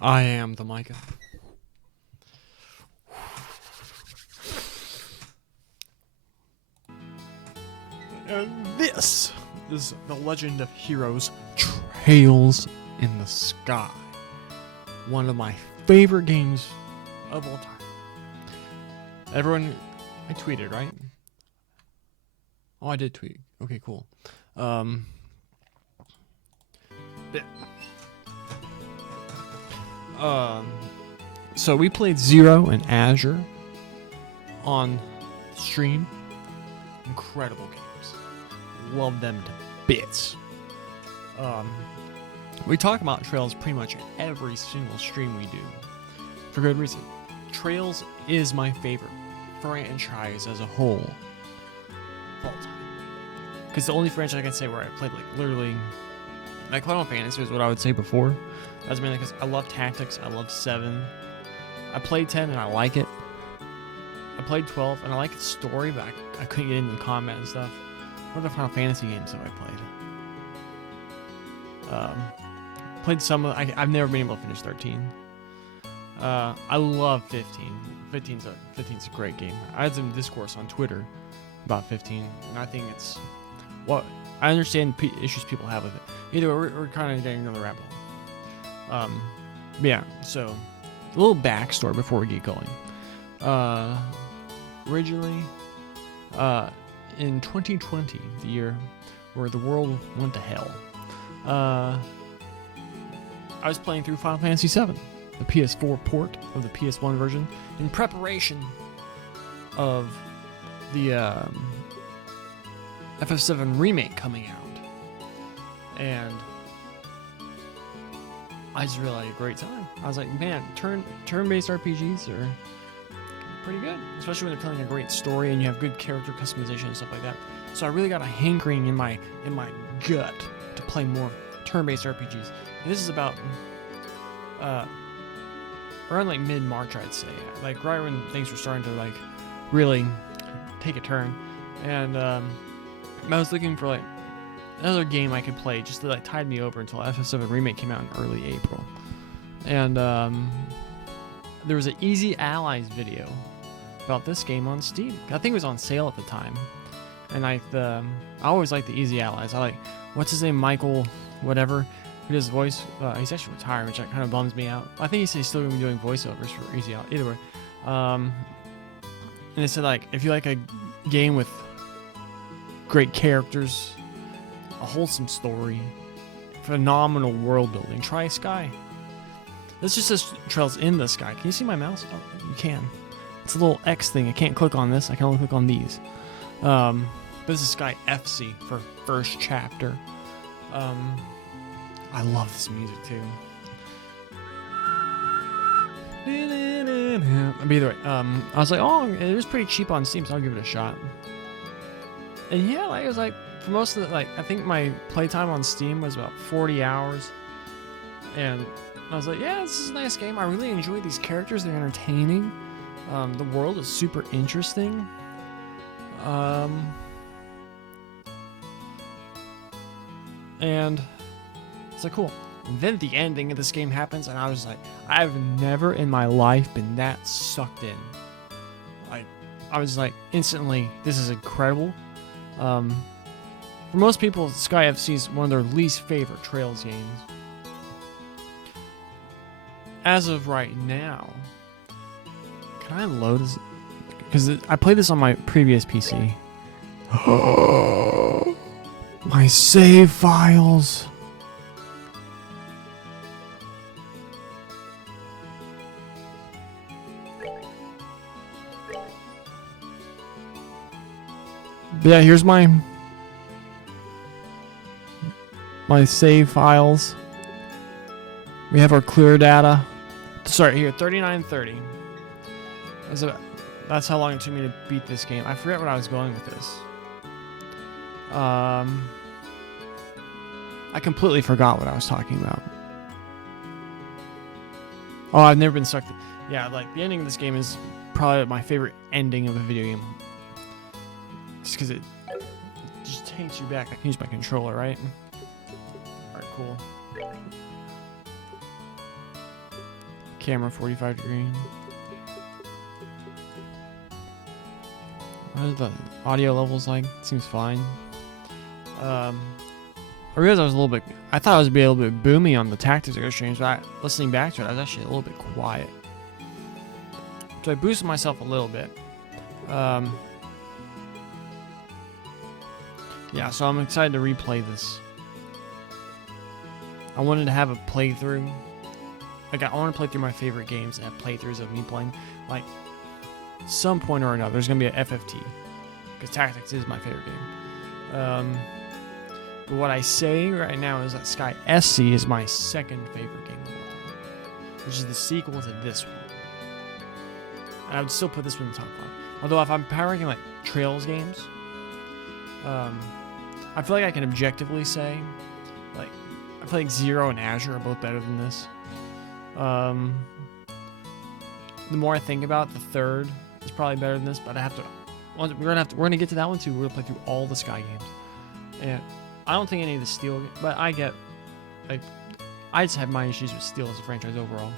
I am the Micah. And this is The Legend of Heroes Trails in the Sky. One of my favorite games of all time. Everyone, I tweeted, right? Oh, I did tweet. Okay, cool. Yeah. So we played Zero and Azure on stream. Incredible games. Love them to bits. We talk about Trails pretty much every single stream we do. For good reason. Trails is my favorite franchise as a whole of all time. Because the only franchise I can say where I played like literally like Final Fantasy is what I would say before. That's mainly because I love Tactics, I love 7. I played 10 and I like it. I played 12 and I like its story, but I couldn't get into the combat and stuff. What are the Final Fantasy games that I played? Played some of I've never been able to finish 13. I love 15. 15's a great game. I had some discourse on Twitter about 15, and I think it's I understand issues people have with it. Either way, we're kind of getting another rabbit hole. Yeah, so a little backstory before we get going. Originally, in 2020, the year where the world went to hell, I was playing through Final Fantasy VII, the PS4 port of the PS1 version, in preparation of the FF7 remake coming out. And I just really had a great time. I was like, man, turn-based RPGs are pretty good, especially when they're telling a great story and you have good character customization and stuff like that. So I really got a hankering in my gut to play more turn-based RPGs. And this is about around like mid-March, I'd say, like right when things were starting to like really take a turn. And I was looking for like another game I could play just to like tide me over until FF7 remake came out in early April. And there was an Easy Allies video about this game on Steam. I think it was on sale at the time. And I always like the Easy Allies. I like, what's his name, Michael whatever, who does voice. He's actually retired, which kind of bums me out. I think he's still going to be doing voiceovers for Easy Allies. Either way. And it said like, if you like a game with great characters, a wholesome story, phenomenal world building, try Sky. This just says Trails in the Sky. Can you see my mouse? Oh, you can. It's a little X thing. I can't click on this. I can only click on these. This is Sky FC for first chapter. I love this music too. But either way, I was like, oh, it was pretty cheap on Steam, so I'll give it a shot. And yeah, like, it was like, for most of the, like, I think my playtime on Steam was about 40 hours. And I was like, yeah, this is a nice game. I really enjoy these characters. They're entertaining. The world is super interesting. And it's like, cool. And then the ending of this game happens, and I was like, I've never in my life been that sucked in. Like, I was like, instantly, this is incredible. For most people, Sky FC is one of their least favorite Trails games. As of right now, can I load this? Because I played this on my previous PC. My save files. Yeah, here's my save files. We have our clear data. Sorry, here, 3930. That's how long it took me to beat this game. I forget what I was going with this. I completely forgot what I was talking about. Oh, I've never been sucked in. Yeah, like, the ending of this game is probably my favorite ending of a video game. Just because it just takes you back. I can use my controller, right? Alright, cool. Camera 45 degree. What are the audio levels like? Seems fine. I realized I was a little bit. I thought I was be a little bit boomy on the Tactics Echo streams, but listening back to it, I was actually a little bit quiet. So I boosted myself a little bit. Yeah, so I'm excited to replay this. I wanted to have a playthrough. Like, I want to play through my favorite games and have playthroughs of me playing. Like, some point or another, there's going to be a FFT. Because Tactics is my favorite game. But what I say right now is that Sky SC is my second favorite game of all time. Which is the sequel to this one. And I would still put this one in the top 5. Although if I'm ranking like Trails games, I feel like I can objectively say, like, I feel like Zero and Azure are both better than this. The more I think about it, the third is probably better than this, but I have to. We're gonna get to that one too. We're gonna play through all the Sky games, and I don't think any of the Steel, but I just have my issues with Steel as a franchise overall.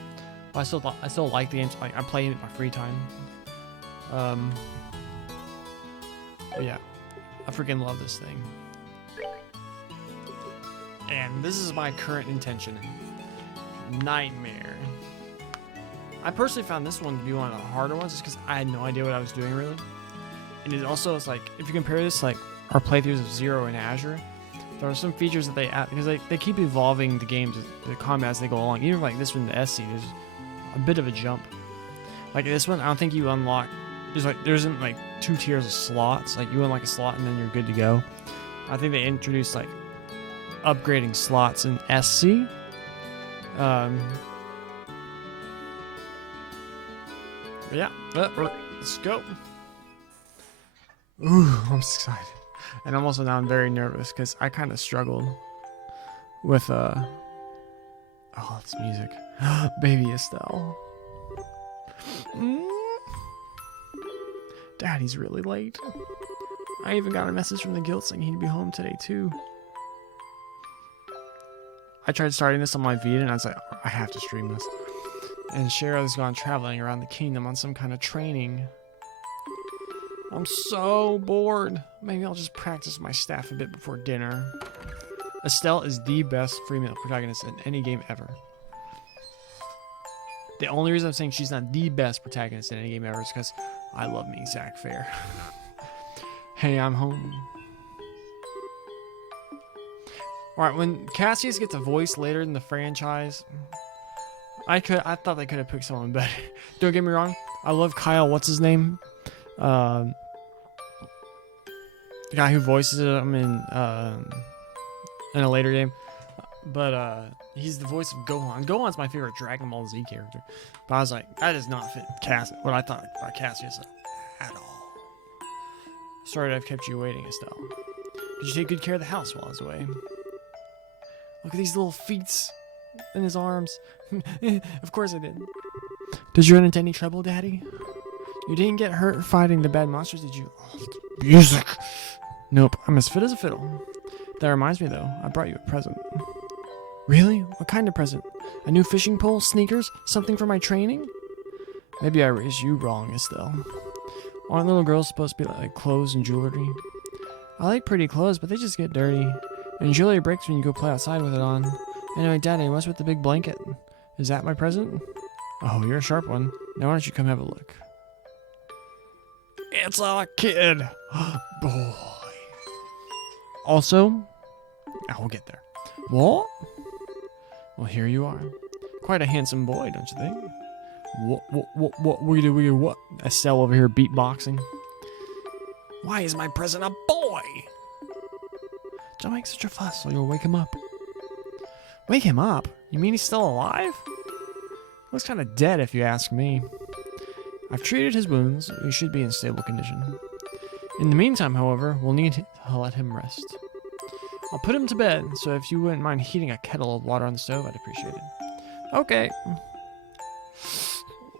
But I still like the games. I play it in my free time. But yeah, I freaking love this thing. And this is my current intention. Nightmare. I personally found this one to be one of the harder ones just because I had no idea what I was doing really. And it also is like, if you compare this like our playthroughs of Zero and Azure, there are some features that they add because they keep evolving the games, the combat as they go along. Even like this one, the SC, there's a bit of a jump. Like this one, I don't think you unlock. There isn't like 2 tiers of slots. Like you unlock a slot and then you're good to go. I think they introduced like upgrading slots in SC. Yeah, let's go. Ooh, I'm excited. And I'm also now very nervous because I kind of struggled with oh, it's music. Baby Estelle. Daddy's really late. I even got a message from the guild saying he'd be home today too. I tried starting this on my Vita and I was like, I have to stream this. And Cheryl's gone traveling around the kingdom on some kind of training. I'm so bored. Maybe I'll just practice my staff a bit before dinner. Estelle is the best female protagonist in any game ever. The only reason I'm saying she's not the best protagonist in any game ever is because I love me Zack Fair. Hey, I'm home. Alright, when Cassius gets a voice later in the franchise, I thought they could have picked someone better. Don't get me wrong, I love Kyle, what's his name? The guy who voices him in a later game. But he's the voice of Gohan. Gohan's my favorite Dragon Ball Z character. But I was like, that does not fit what I thought about Cassius at all. Sorry to have kept you waiting, Estelle. Did you take good care of the house while I was away? Look at these little feet in his arms. Of course I did. Did you run into any trouble, Daddy? You didn't get hurt fighting the bad monsters, did you? Oh, music! Nope, I'm as fit as a fiddle. That reminds me, though, I brought you a present. Really? What kind of present? A new fishing pole, sneakers, something for my training? Maybe I raised you wrong, Estelle. Aren't little girls supposed to be like clothes and jewelry? I like pretty clothes, but they just get dirty. And jewelry breaks when you go play outside with it on. Anyway, Daddy, what's with the big blanket? Is that my present? Oh, you're a sharp one. Now why don't you come have a look? It's a kid! Boy. Also, I will get there. What? Well, here you are. Quite a handsome boy, don't you think? What? Estelle over here beatboxing. Why is my present a boy? Don't make such a fuss or you'll wake him up. Wake him up? You mean he's still alive? Looks kind of dead if you ask me. I've treated his wounds. He should be in stable condition. In the meantime, however, we'll need to let him rest. I'll put him to bed, so if you wouldn't mind heating a kettle of water on the stove, I'd appreciate it. Okay.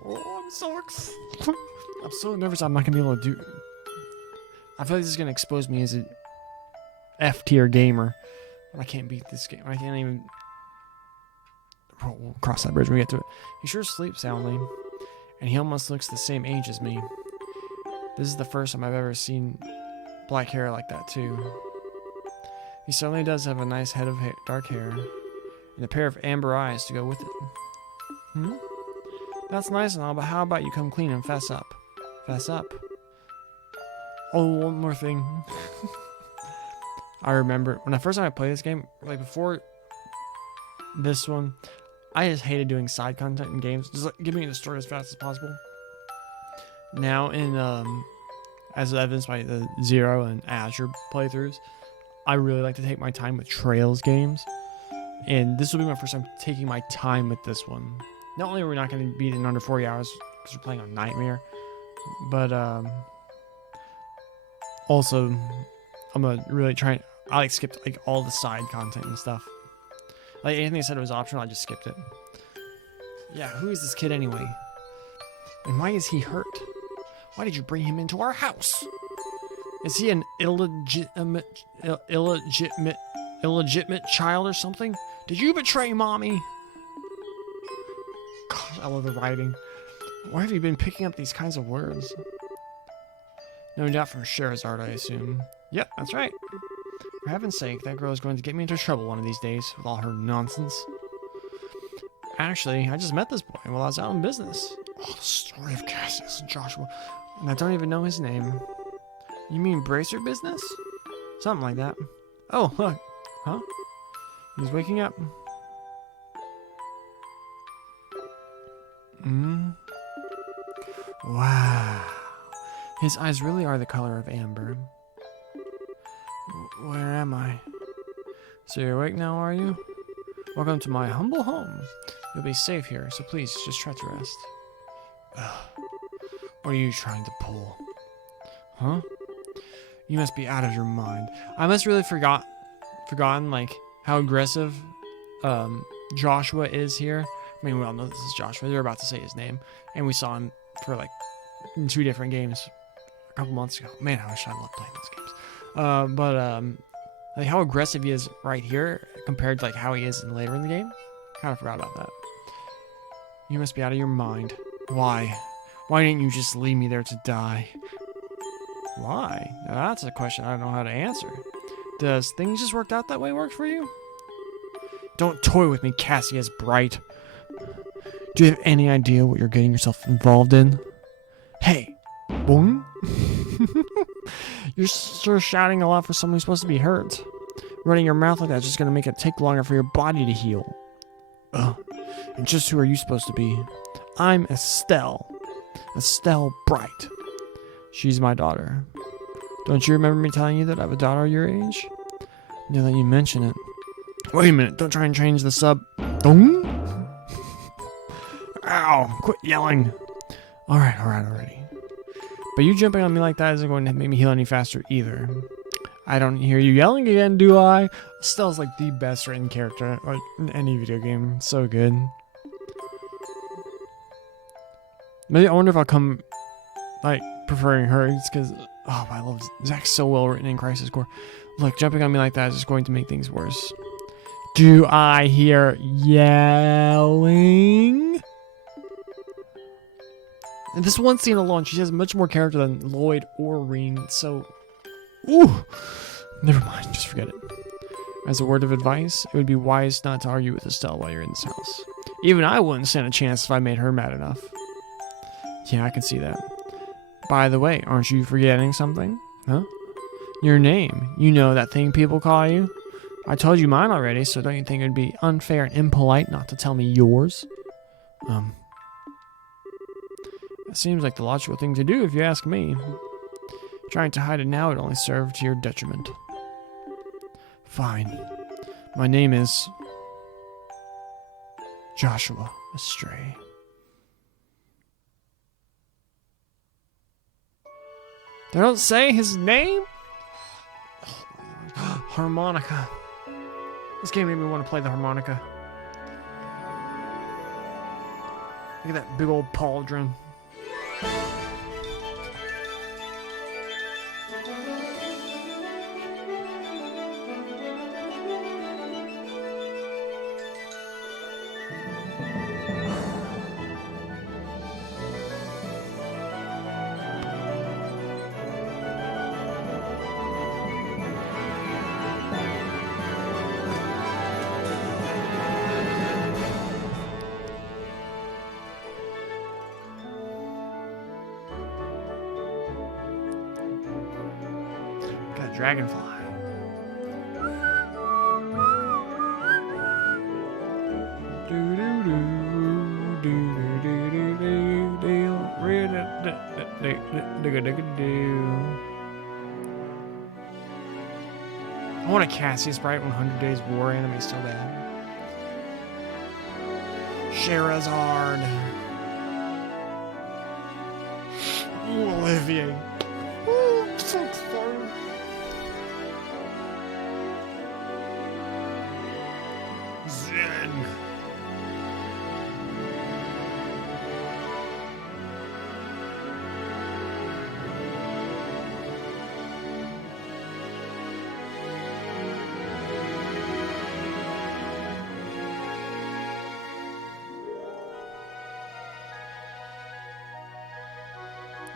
Oh, I'm so nervous I'm not going to be able to do... I feel like this is going to expose me as a F-tier gamer. I can't beat this game. I can't even... We'll cross that bridge when we get to it. He sure sleeps soundly, and he almost looks the same age as me. This is the first time I've ever seen black hair like that, too. He certainly does have a nice head of dark hair, and a pair of amber eyes to go with it. That's nice and all, but how about you come clean and fess up? Fess up. Oh, one more thing. I remember when the first time I played this game, like before this one, I just hated doing side content in games. Just like, give me the story as fast as possible. Now in as evidenced by the Zero and Azure playthroughs, I really like to take my time with Trails games. And this will be my first time taking my time with this one. Not only are we not going to beat it in under 40 hours because we're playing on Nightmare, but also I'm gonna really try. I like skipped like all the side content and stuff. Like anything that said it was optional, I just skipped it. Yeah, who is this kid anyway? And why is he hurt? Why did you bring him into our house? Is he an illegitimate child or something? Did you betray mommy? Gosh, I love the writing. Why have you been picking up these kinds of words? No doubt from Scheherazade, I assume. Yep, that's right. For heaven's sake, that girl is going to get me into trouble one of these days with all her nonsense. Actually, I just met this boy while I was out in business. Oh, the story of Cassius and Joshua. And I don't even know his name. You mean Bracer business? Something like that. Oh, look. Huh? He's waking up. Wow. His eyes really are the color of amber. Where am I? So you're awake now, are you? Welcome to my humble home. You'll be safe here, so please just try to rest. What are you trying to pull? Huh? You must be out of your mind. I must really forgotten like how aggressive Joshua is here. I mean, we all know this is Joshua. They're about to say his name, and we saw him for like in 2 different games a couple months ago. Man, I wish I loved playing those games. Like how aggressive he is right here compared to like how he is later in the game. Kind of forgot about that. You must be out of your mind. Why? Why didn't you just leave me there to die? Why? Now that's a question I don't know how to answer. Does things just worked out that way work for you? Don't toy with me, Cassius Bright. Do you have any idea what you're getting yourself involved in? Hey, boing. You're sure shouting a lot for someone who's supposed to be hurt. Running your mouth like that's just gonna make it take longer for your body to heal. And just who are you supposed to be? I'm Estelle. Estelle Bright. She's my daughter. Don't you remember me telling you that I have a daughter your age? Now that you mention it. Wait a minute, don't try and change the sub. Ow! Quit yelling. Alright, already. But you jumping on me like that isn't going to make me heal any faster either. I don't hear you yelling again, do I? Estelle's like the best written character like in any video game. So good. Maybe I wonder if I'll come like preferring her. It's because I love Zach's so well written in Crisis Core. Look, jumping on me like that is just going to make things worse. Do I hear yelling? And this one scene alone, she has much more character than Lloyd or Rean. So, never mind. Just forget it. As a word of advice, it would be wise not to argue with Estelle while you're in this house. Even I wouldn't stand a chance if I made her mad enough. Yeah, I can see that. By the way, aren't you forgetting something? Huh? Your name. You know that thing people call you? I told you mine already, so don't you think it would be unfair and impolite not to tell me yours? It seems like the logical thing to do if you ask me. Trying to hide it now would only serve to your detriment. Fine. My name is Joshua Astray. They don't say his name? Harmonica. This game made me want to play the harmonica. Look at that big old pauldron. Dragonfly. I want a Cassius Bright 100 Days War anime so bad. Sherazard. Ooh, Olivier. Ooh, I'm so excited. Zen.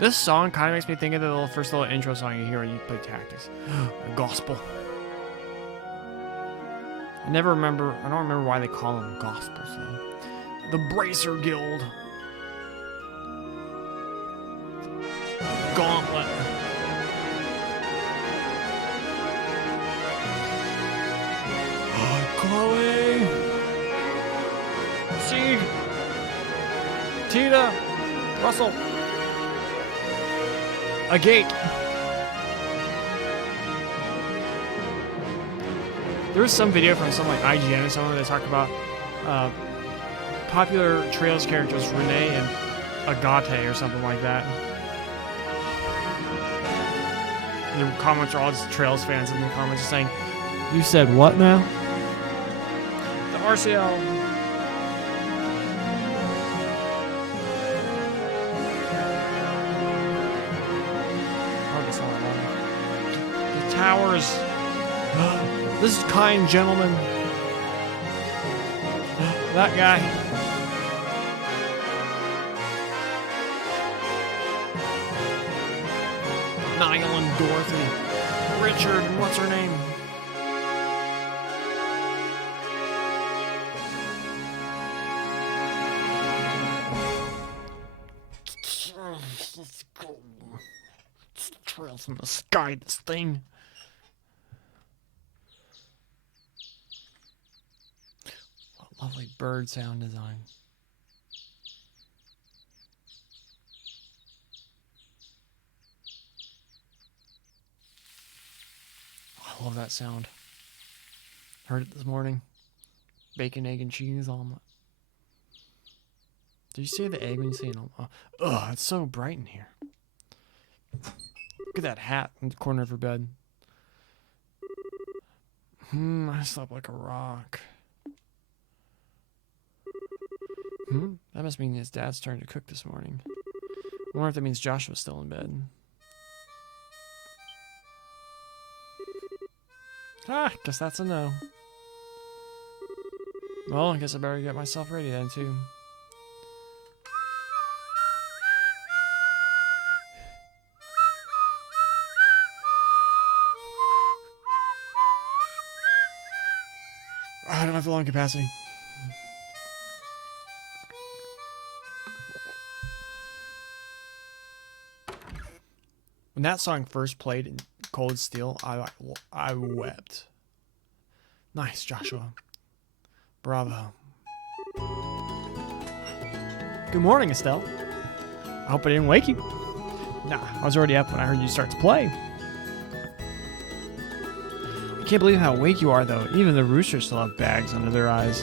This song kind of makes me think of the first little intro song you hear when you play Tactics. Gospel. I don't remember why they call them Gospels though. The Bracer Guild. Gauntlet. Chloe. Sieg. Tita. Russell. A gate. There was some video from some like IGN or someone that talked about popular Trails characters, Renee and Agate or something like that. And the comments are all just Trails fans in the comments just saying, "You said what now?" The RCL. Towers. This is kind gentleman. That guy. Niall and Dorothy. Richard and what's her name? Let's go. It's trails in the sky, this thing. Lovely bird sound design. I love that sound. Heard it this morning. Bacon, egg, and cheese omelet. Did you see the egg when you say an omelet? Ugh, it's so bright in here. Look at that hat in the corner of her bed. I slept like a rock. That must mean his dad's starting to cook this morning. I wonder if that means Joshua's still in bed. Guess that's a no. Well, I guess I better get myself ready then, too. I don't have the lung capacity. When that song first played in Cold Steel, I wept. Nice, Joshua. Bravo. Good morning, Estelle. I hope I didn't wake you. Nah, I was already up when I heard you start to play. I can't believe how awake you are, though. Even the roosters still have bags under their eyes.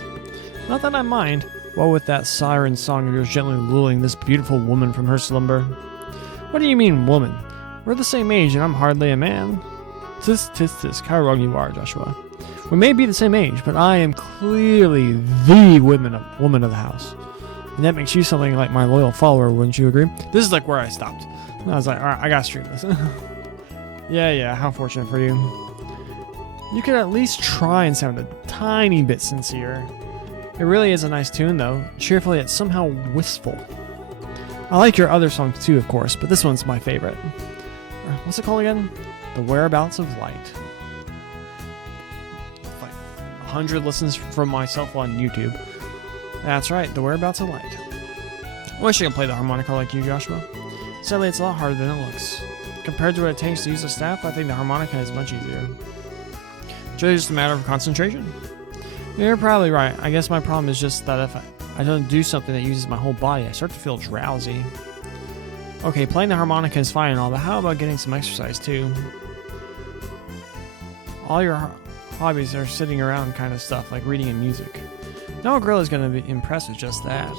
Not that I mind. Well, with that siren song of yours gently lulling this beautiful woman from her slumber. What do you mean, woman? We're the same age, and I'm hardly a man. Tisk, how wrong you are, Joshua. We may be the same age, but I am clearly the woman of the house. And that makes you something like my loyal follower, wouldn't you agree? This is like where I stopped. And I was like, alright, I gotta stream this. Yeah, how fortunate for you. You could at least try and sound a tiny bit sincere. It really is a nice tune, though. Cheerful yet somehow wistful. I like your other songs too, of course, but this one's my favorite. What's it called again? The Whereabouts of Light. Like 100 listens from myself on YouTube. That's right, The Whereabouts of Light. I wish I could play the harmonica like you, Joshua. Sadly, it's a lot harder than it looks. compared to what it takes to use a staff, I think the harmonica is much easier. It's really just a matter of concentration. You're probably right. I guess my problem is just that if I don't do something that uses my whole body, I start to feel drowsy. Okay, playing the harmonica is fine and all, but how about getting some exercise too? All your hobbies are sitting around kind of stuff, like reading and music. No girl is going to be impressed with just that.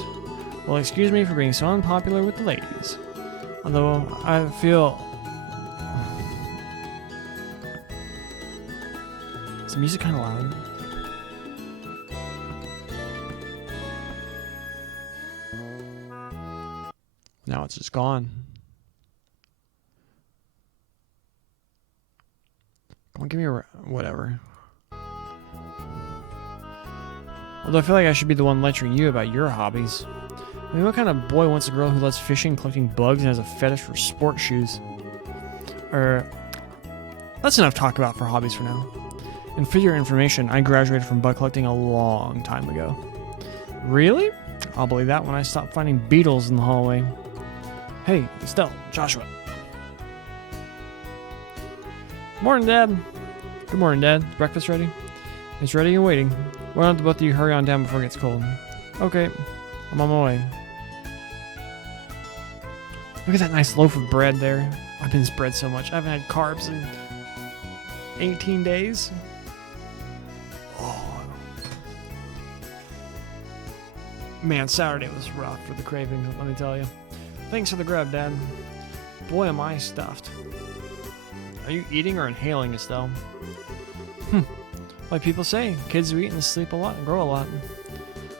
Well, excuse me for being so unpopular with the ladies. Although, I feel... Is the music kind of loud? Now it's just gone. Come on, give me a... whatever. Although I feel like I should be the one lecturing you about your hobbies. I mean, what kind of boy wants a girl who loves fishing, collecting bugs, and has a fetish for sport shoes? That's enough talk about for hobbies for now. And for your information, I graduated from bug collecting a long time ago. Really? I'll believe that when I stop finding beetles in the hallway. Hey, Estelle, Joshua. Morning, Dad. Good morning, Dad. Is breakfast ready? It's ready and waiting. Why don't the both of you hurry on down before it gets cold? Okay, I'm on my way. Look at that nice loaf of bread there. I've been spread so much. I haven't had carbs in 18 days. Oh. Man, Saturday was rough for the cravings, let me tell you. Thanks for the grub, Dad. Boy, am I stuffed. Are you eating or inhaling, Estelle? Like people say, kids who eat and sleep a lot and grow a lot.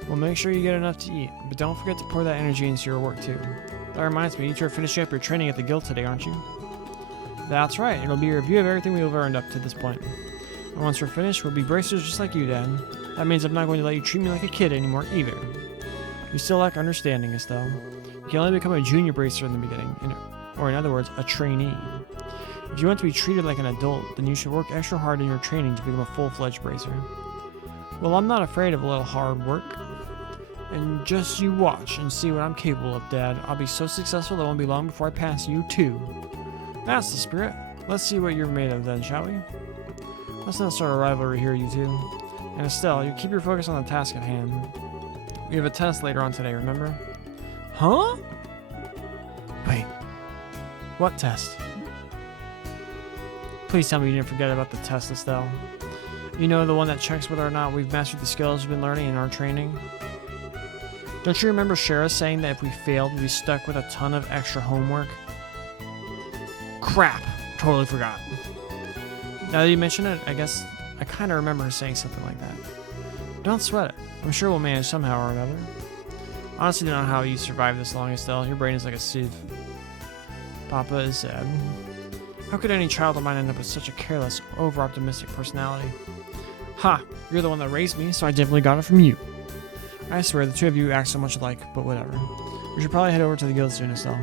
Well, make sure you get enough to eat, but don't forget to pour that energy into your work too. That reminds me, you're finishing up your training at the guild today, aren't you? That's right, it'll be a review of everything we've earned up to this point. And once we're finished, we'll be bracers just like you, Dad. That means I'm not going to let you treat me like a kid anymore either. You still lack understanding, Estelle. You can only become a junior bracer in the beginning, or in other words, a trainee. If you want to be treated like an adult, then you should work extra hard in your training to become a full-fledged bracer. Well, I'm not afraid of a little hard work. And just you watch and see what I'm capable of, Dad. I'll be so successful that it won't be long before I pass you, too. That's the spirit. Let's see what you're made of then, shall we? Let's not start a rivalry here, you two. And Estelle, you keep your focus on the task at hand. We have a test later on today, remember? Huh? Wait. What test? Please tell me you didn't forget about the test, Estelle. You know, the one that checks whether or not we've mastered the skills we've been learning in our training? Don't you remember Shara saying that if we failed, we'd be stuck with a ton of extra homework? Crap! Totally forgot. Now that you mention it, I guess I kind of remember her saying something like that. Don't sweat it. I'm sure we'll manage somehow or another. Honestly, don't know how you survived this long, Estelle. Your brain is like a sieve. Papa is sad. How could any child of mine end up with such a careless, over-optimistic personality? Ha! You're the one that raised me, so I definitely got it from you. I swear, the two of you act so much alike, but whatever. We should probably head over to the guild soon, Estelle.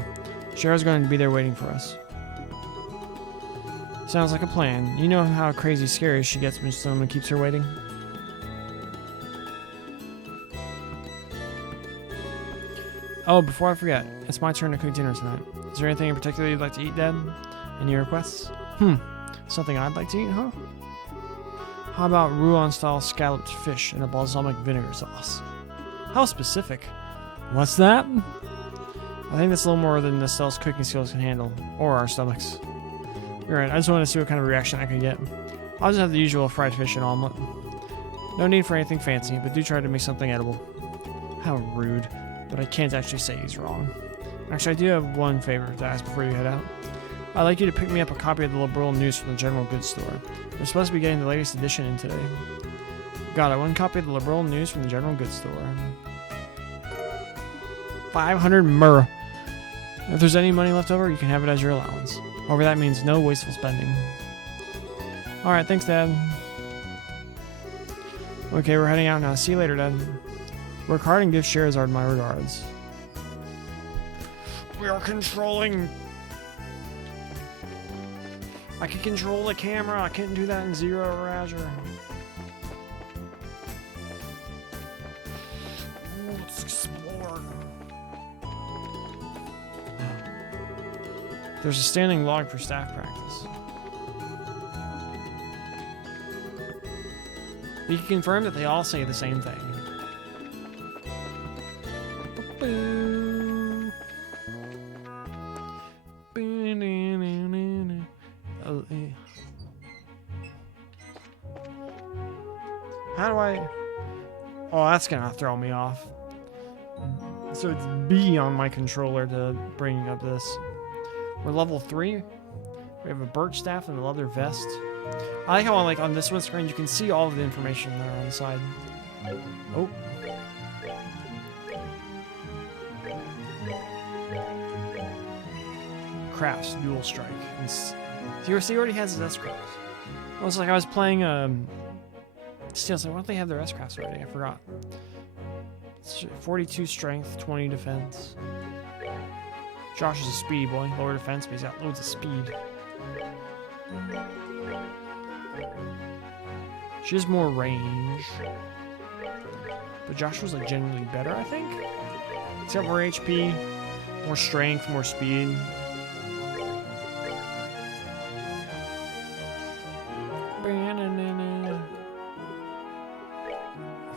Shara's going to be there waiting for us. Sounds like a plan. You know how crazy scary she gets when someone keeps her waiting? Oh, before I forget, it's my turn to cook dinner tonight. Is there anything in particular you'd like to eat, Dad? Any requests? Something I'd like to eat, huh? How about Rouen-style scalloped fish in a balsamic vinegar sauce? How specific. What's that? I think that's a little more than Estelle's cooking skills can handle, or our stomachs. You're right, I just wanted to see what kind of reaction I could get. I'll just have the usual fried fish and omelet. No need for anything fancy, but do try to make something edible. How rude, but I can't actually say he's wrong. Actually, I do have one favor to ask before you head out. I'd like you to pick me up a copy of the Liberal News from the General Goods Store. They're supposed to be getting the latest edition in today. Got it, one copy of the Liberal News from the General Goods Store. 500 myrrh. If there's any money left over, you can have it as your allowance. However, that means no wasteful spending. Alright, thanks, Dad. Okay, we're heading out now. See you later, Dad. Work hard and give Sherazard my regards. We are controlling... I can control the camera. I couldn't do that in Zero or Azure. Ooh, let's explore. There's a standing log for staff practice. We can confirm that they all say the same thing. How do I... Oh, that's gonna throw me off. So it's B on my controller to bring up this. We're level 3. We have a birch staff and a leather vest. I like how on this one screen you can see all of the information there on the side. Oh. Crafts, dual strike. See, he already has his S-crafts. I was playing Steel, so why don't they have their S-crafts already? I forgot. 42 strength, 20 defense. Josh is a speedy boy, lower defense, but he's got loads of speed. She has more range. But Joshua's generally better, I think. He's got more HP, more strength, more speed.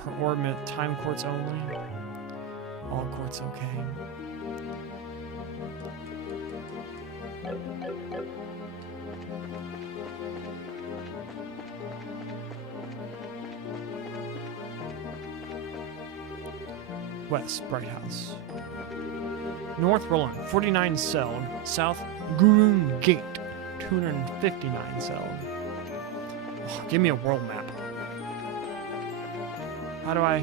Her orbit, time quartz only. All quartz okay. West, Bright House. North, Roland, 49 celled. South, Gurun Gate, 259 celled. Oh, give me a world map. How do I...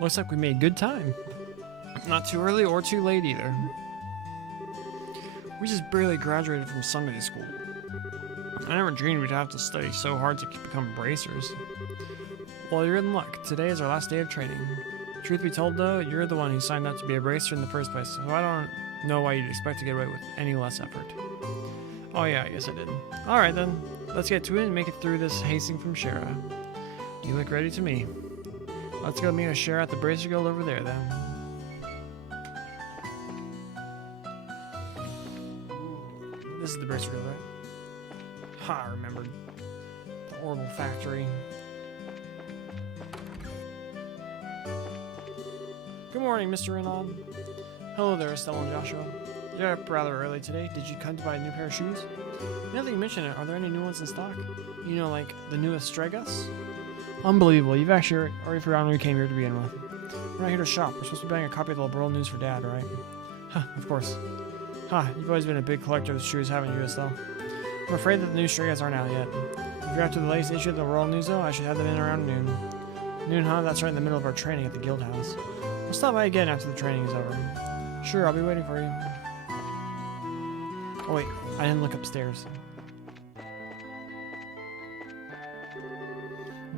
Looks like we made good time. Not too early or too late either. We just barely graduated from Sunday school. I never dreamed we'd have to study so hard to become bracers. Well, you're in luck. Today is our last day of training. Truth be told, though, you're the one who signed up to be a bracer in the first place, so I don't know why you'd expect to get away with any less effort. Oh yeah, I guess I did. Alright then, let's get to it and make it through this hazing from Shara. You look ready to me. Let's go meet with Shara at the Bracer Guild over there, then. This is the Bracer Guild, right? Ha, I remembered. The horrible factory. Good morning, Mr. Renaud. Hello there, Estelle and Joshua. You're up rather early today. Did you come to buy a new pair of shoes? Now that you mention it, are there any new ones in stock? You know, like the newest Stregas? Unbelievable. You've actually already forgotten we came here to begin with. We're not here to shop. We're supposed to be buying a copy of the World News for Dad, right? Huh, of course. Huh, you've always been a big collector of shoes, haven't you, Estelle? I'm afraid that the new Stregas aren't out yet. If you're after the latest issue of the World News, though, I should have them in around noon. Noon, huh? That's right in the middle of our training at the guild house. We'll stop by again after the training is over. Sure, I'll be waiting for you. Oh wait, I didn't look upstairs.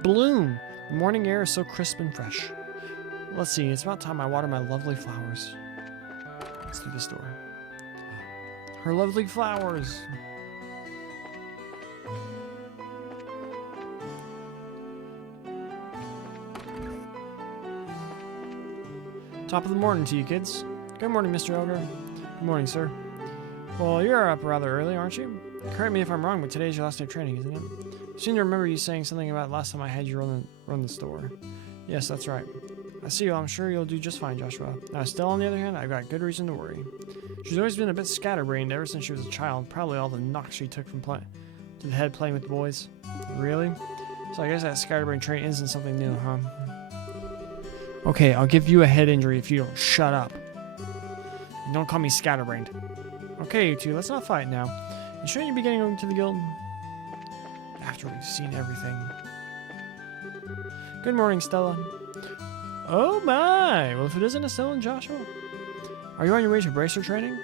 Bloom! The morning air is so crisp and fresh. Let's see, it's about time I water my lovely flowers. Let's do this door. Her lovely flowers! Top of the morning to you, kids. Good morning, Mr. Ogre. Good morning, sir. Well, you're up rather early, aren't you? Correct me if I'm wrong, but today's your last day of training, isn't it? I seem to remember you saying something about last time I had you run the store. Yes, that's right. I see you. I'm sure you'll do just fine, Joshua. Now, Estelle, on the other hand, I've got good reason to worry. She's always been a bit scatterbrained ever since she was a child. Probably all the knocks she took from to the head playing with the boys. Really? So I guess that scatterbrain trait isn't something new, huh? Okay, I'll give you a head injury if you don't shut up. And don't call me scatterbrained. Okay, you two, let's not fight now. And shouldn't you be getting over to the guild? After we've seen everything. Good morning, Stella. Oh my! Well, if it isn't Estelle and Joshua. Are you on your way to bracer training?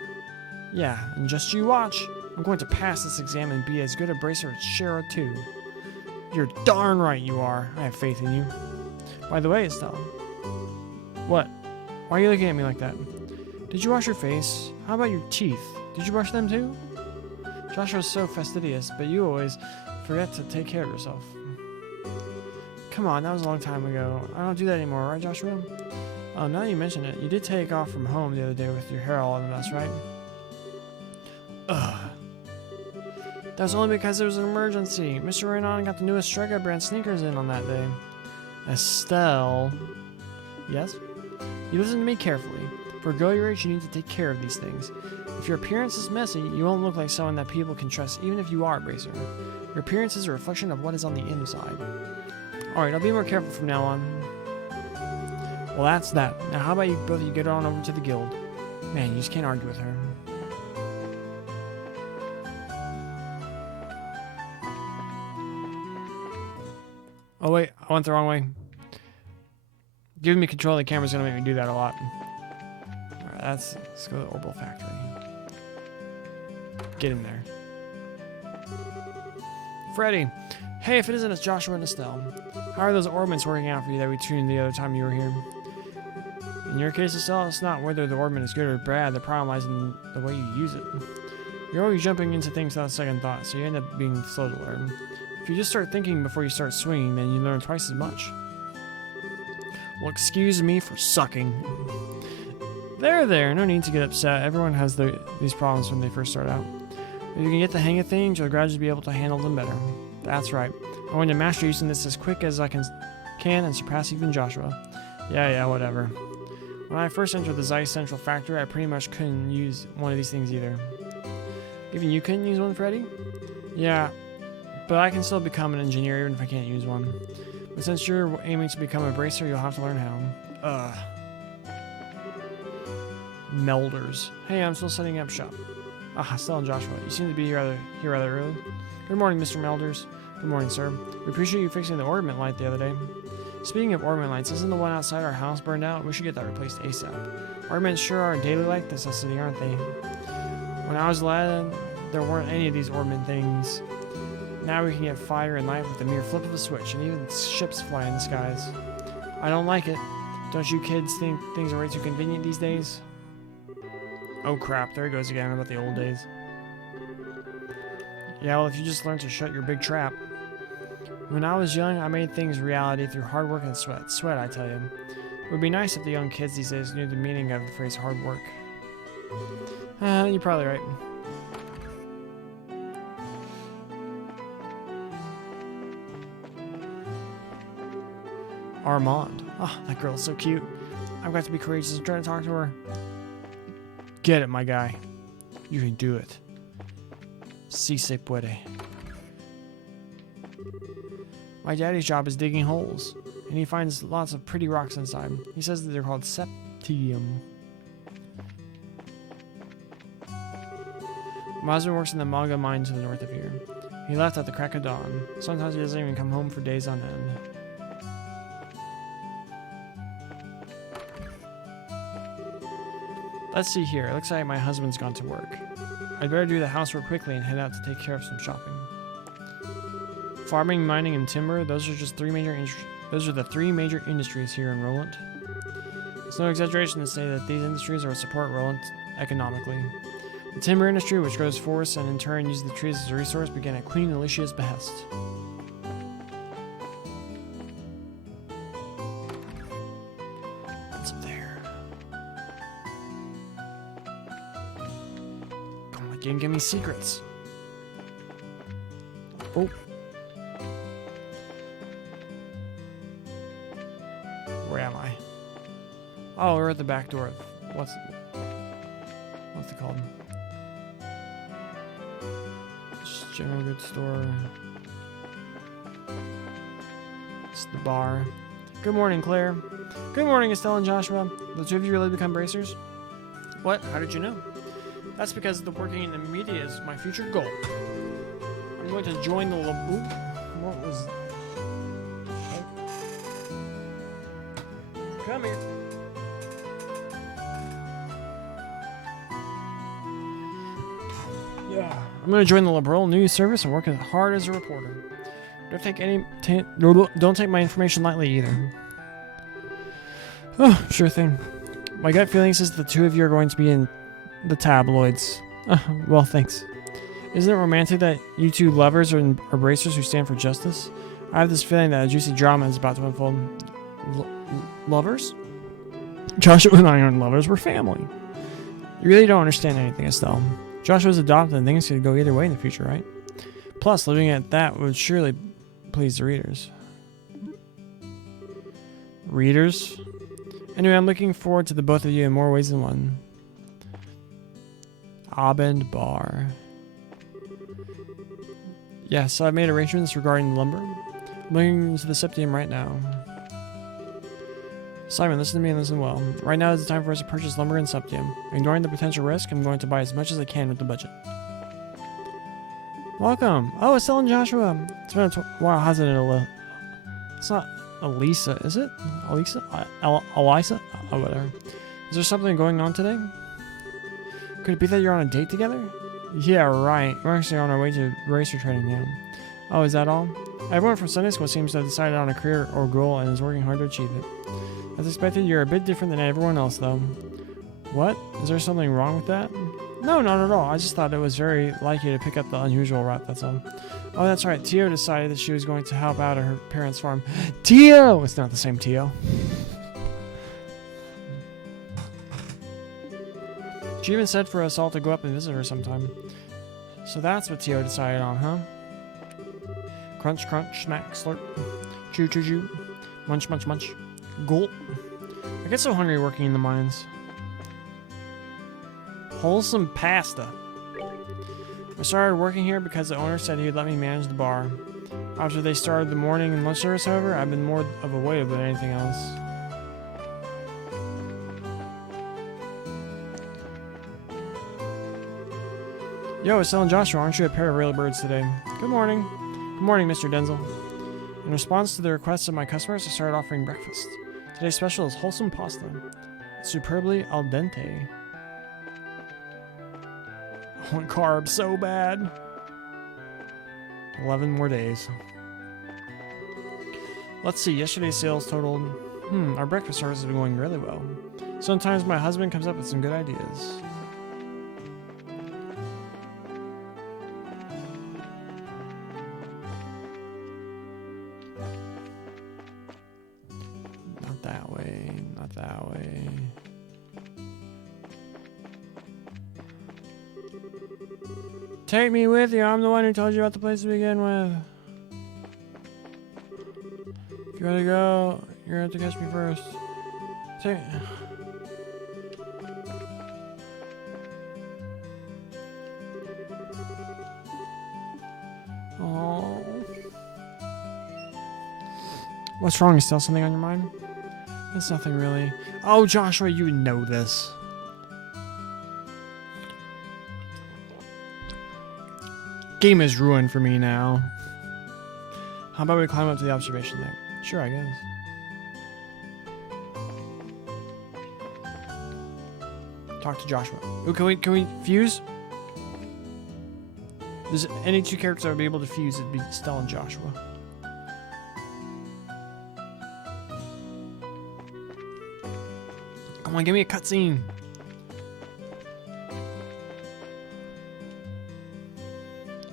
Yeah, and just you watch. I'm going to pass this exam and be as good a bracer as Shara too. You're darn right you are. I have faith in you. By the way, Estelle. What? Why are you looking at me like that? Did you wash your face? How about your teeth? Did you brush them too? Joshua's so fastidious, but you always forget to take care of yourself. Come on, that was a long time ago. I don't do that anymore, right, Joshua? Oh, now that you mention it, you did take off from home the other day with your hair all in a mess, right? Ugh. That was only because there was an emergency. Mr. Renan got the newest Strega brand sneakers in on that day. Estelle. Yes? You listen to me carefully. For a girl your age, you need to take care of these things. If your appearance is messy, you won't look like someone that people can trust even if you are a bracer. Your appearance is a reflection of what is on the inside. Alright, I'll be more careful from now on. Well, that's that. Now how about you both of you get on over to the guild? Man, you just can't argue with her. Oh wait, I went the wrong way. Giving me control of the camera is going to make me do that a lot. Alright, let's go to the Orbital Factory. Get in there. Freddy! Hey, if it isn't, it's Joshua and Estelle. How are those orbments working out for you that we tuned the other time you were here? In your case, Estelle, it's not whether the orbment is good or bad. The problem lies in the way you use it. You're always jumping into things without second thought, so you end up being slow to learn. If you just start thinking before you start swinging, then you learn twice as much. Well, excuse me for sucking. There, no need to get upset. Everyone has these problems when they first start out. If you can get the hang of things, you'll gradually be able to handle them better. That's right. I'm going to master using this as quick as I can and surpass even Joshua. Yeah, whatever. When I first entered the Zeiss Central Factory, I pretty much couldn't use one of these things either. Even you couldn't use one, Freddy? Yeah, but I can still become an engineer even if I can't use one. But since you're aiming to become a bracer, you'll have to learn how. Melders. Hey, I'm still setting up shop. Ah, Estelle and Joshua. You seem to be here rather early. Good morning, Mr. Melders. Good morning, sir. We appreciate you fixing the ornament light the other day. Speaking of ornament lights, isn't the one outside our house burned out? We should get that replaced ASAP. Ornaments sure are a daily life necessity, aren't they? When I was a lad, there weren't any of these ornament things. Now we can get fire and light with the mere flip of a switch, and even ships fly in the skies. I don't like it. Don't you kids think things are way too convenient these days? Oh crap, there he goes again about the old days. Yeah, well, if you just learn to shut your big trap. When I was young, I made things reality through hard work and sweat. Sweat, I tell you. It would be nice if the young kids these days knew the meaning of the phrase hard work. You're probably right. Armand. Oh, that girl's so cute. I've got to be courageous and try to talk to her. Get it, my guy. You can do it. Si se puede. My daddy's job is digging holes, and he finds lots of pretty rocks inside. He says that they're called septium. My husband works in the Maga mine to the north of here. He left at the crack of dawn. Sometimes he doesn't even come home for days on end. Let's see here. It looks like my husband's gone to work. I'd better do the housework quickly and head out to take care of some shopping. Farming, mining, and timber, those are the three major industries here in Roland. It's no exaggeration to say that these industries are what support Roland economically. The timber industry, which grows forests and in turn uses the trees as a resource, began at Queen Alicia's behest. What's up there? Come on, give me secrets. Oh. Where am I? Oh, we're at the back door. What's it called? General goods store. It's the bar. Good morning, Claire. Good morning, Estelle and Joshua. The two of you really become bracers? What? How did you know? That's because the working in the media is my future goal. I'm going to join the What was... Oh. Come here. Yeah. I'm going to join the Liberal News Service and work as hard as a reporter. Don't take my information lightly either. Oh, sure thing. My gut feeling says the two of you are going to be in the tabloids. Well, thanks. Isn't it romantic that you two lovers are embracers who stand for justice? I have this feeling that a juicy drama is about to unfold. Lovers? Joshua and I aren't lovers, we're family. You really don't understand anything, Estelle. Joshua's adopted and things could go either way in the future, right? Plus, living at that would surely please the readers. Readers? Anyway, I'm looking forward to the both of you in more ways than one. Abend Bar. Yeah, so I've made arrangements regarding the lumber. I'm looking into the septium right now. Simon, listen to me and listen well. Right now is the time for us to purchase lumber and septium. Ignoring the potential risk, I'm going to buy as much as I can with the budget. Welcome. Oh, Estelle and Joshua. It's been a while, hasn't it? It's not Elisa, is it? Elisa? Elisa? Oh, whatever. Is there something going on today? Could it be that you're on a date together? Yeah, right. We're actually on our way to racer training now. Oh, is that all? Everyone from Sunday school seems to have decided on a career or goal and is working hard to achieve it. As expected, you're a bit different than everyone else, though. What? Is there something wrong with that? No, not at all. I just thought it was very like you to pick up the unusual route, that's all. Oh, that's right. Tio decided that she was going to help out at her parents' farm. Tio! It's not the same Tio. She even said for us all to go up and visit her sometime. So that's what Tio decided on, huh? Crunch, crunch, smack, slurp. Chew, chew, chew. Munch, munch, munch. Gulp. I get so hungry working in the mines. Wholesome pasta. I started working here because the owner said he'd let me manage the bar. After they started the morning and lunch service, however, I've been more of a waiter than anything else. Yo, Estelle and Joshua, aren't you a pair of real birds today? Good morning. Good morning, Mr. Denzel. In response to the requests of my customers, I started offering breakfast. Today's special is wholesome pasta. Superbly al dente. I want carbs so bad. 11 more days. Let's see, yesterday's sales totaled... our breakfast service has been going really well. Sometimes my husband comes up with some good ideas. Not that way, not that way. Take me with you. I'm the one who told you about the place to begin with. If you want to go, you're going to have to catch me first. Take... Oh. What's wrong? Is still something on your mind? It's nothing really. Oh, Joshua, you know this. Game is ruined for me now. How about we climb up to the observation deck? Sure, I guess. Talk to Joshua. Ooh, can we fuse? There's any two characters that would be able to fuse, it'd be Estelle and Joshua. Come on, give me a cutscene.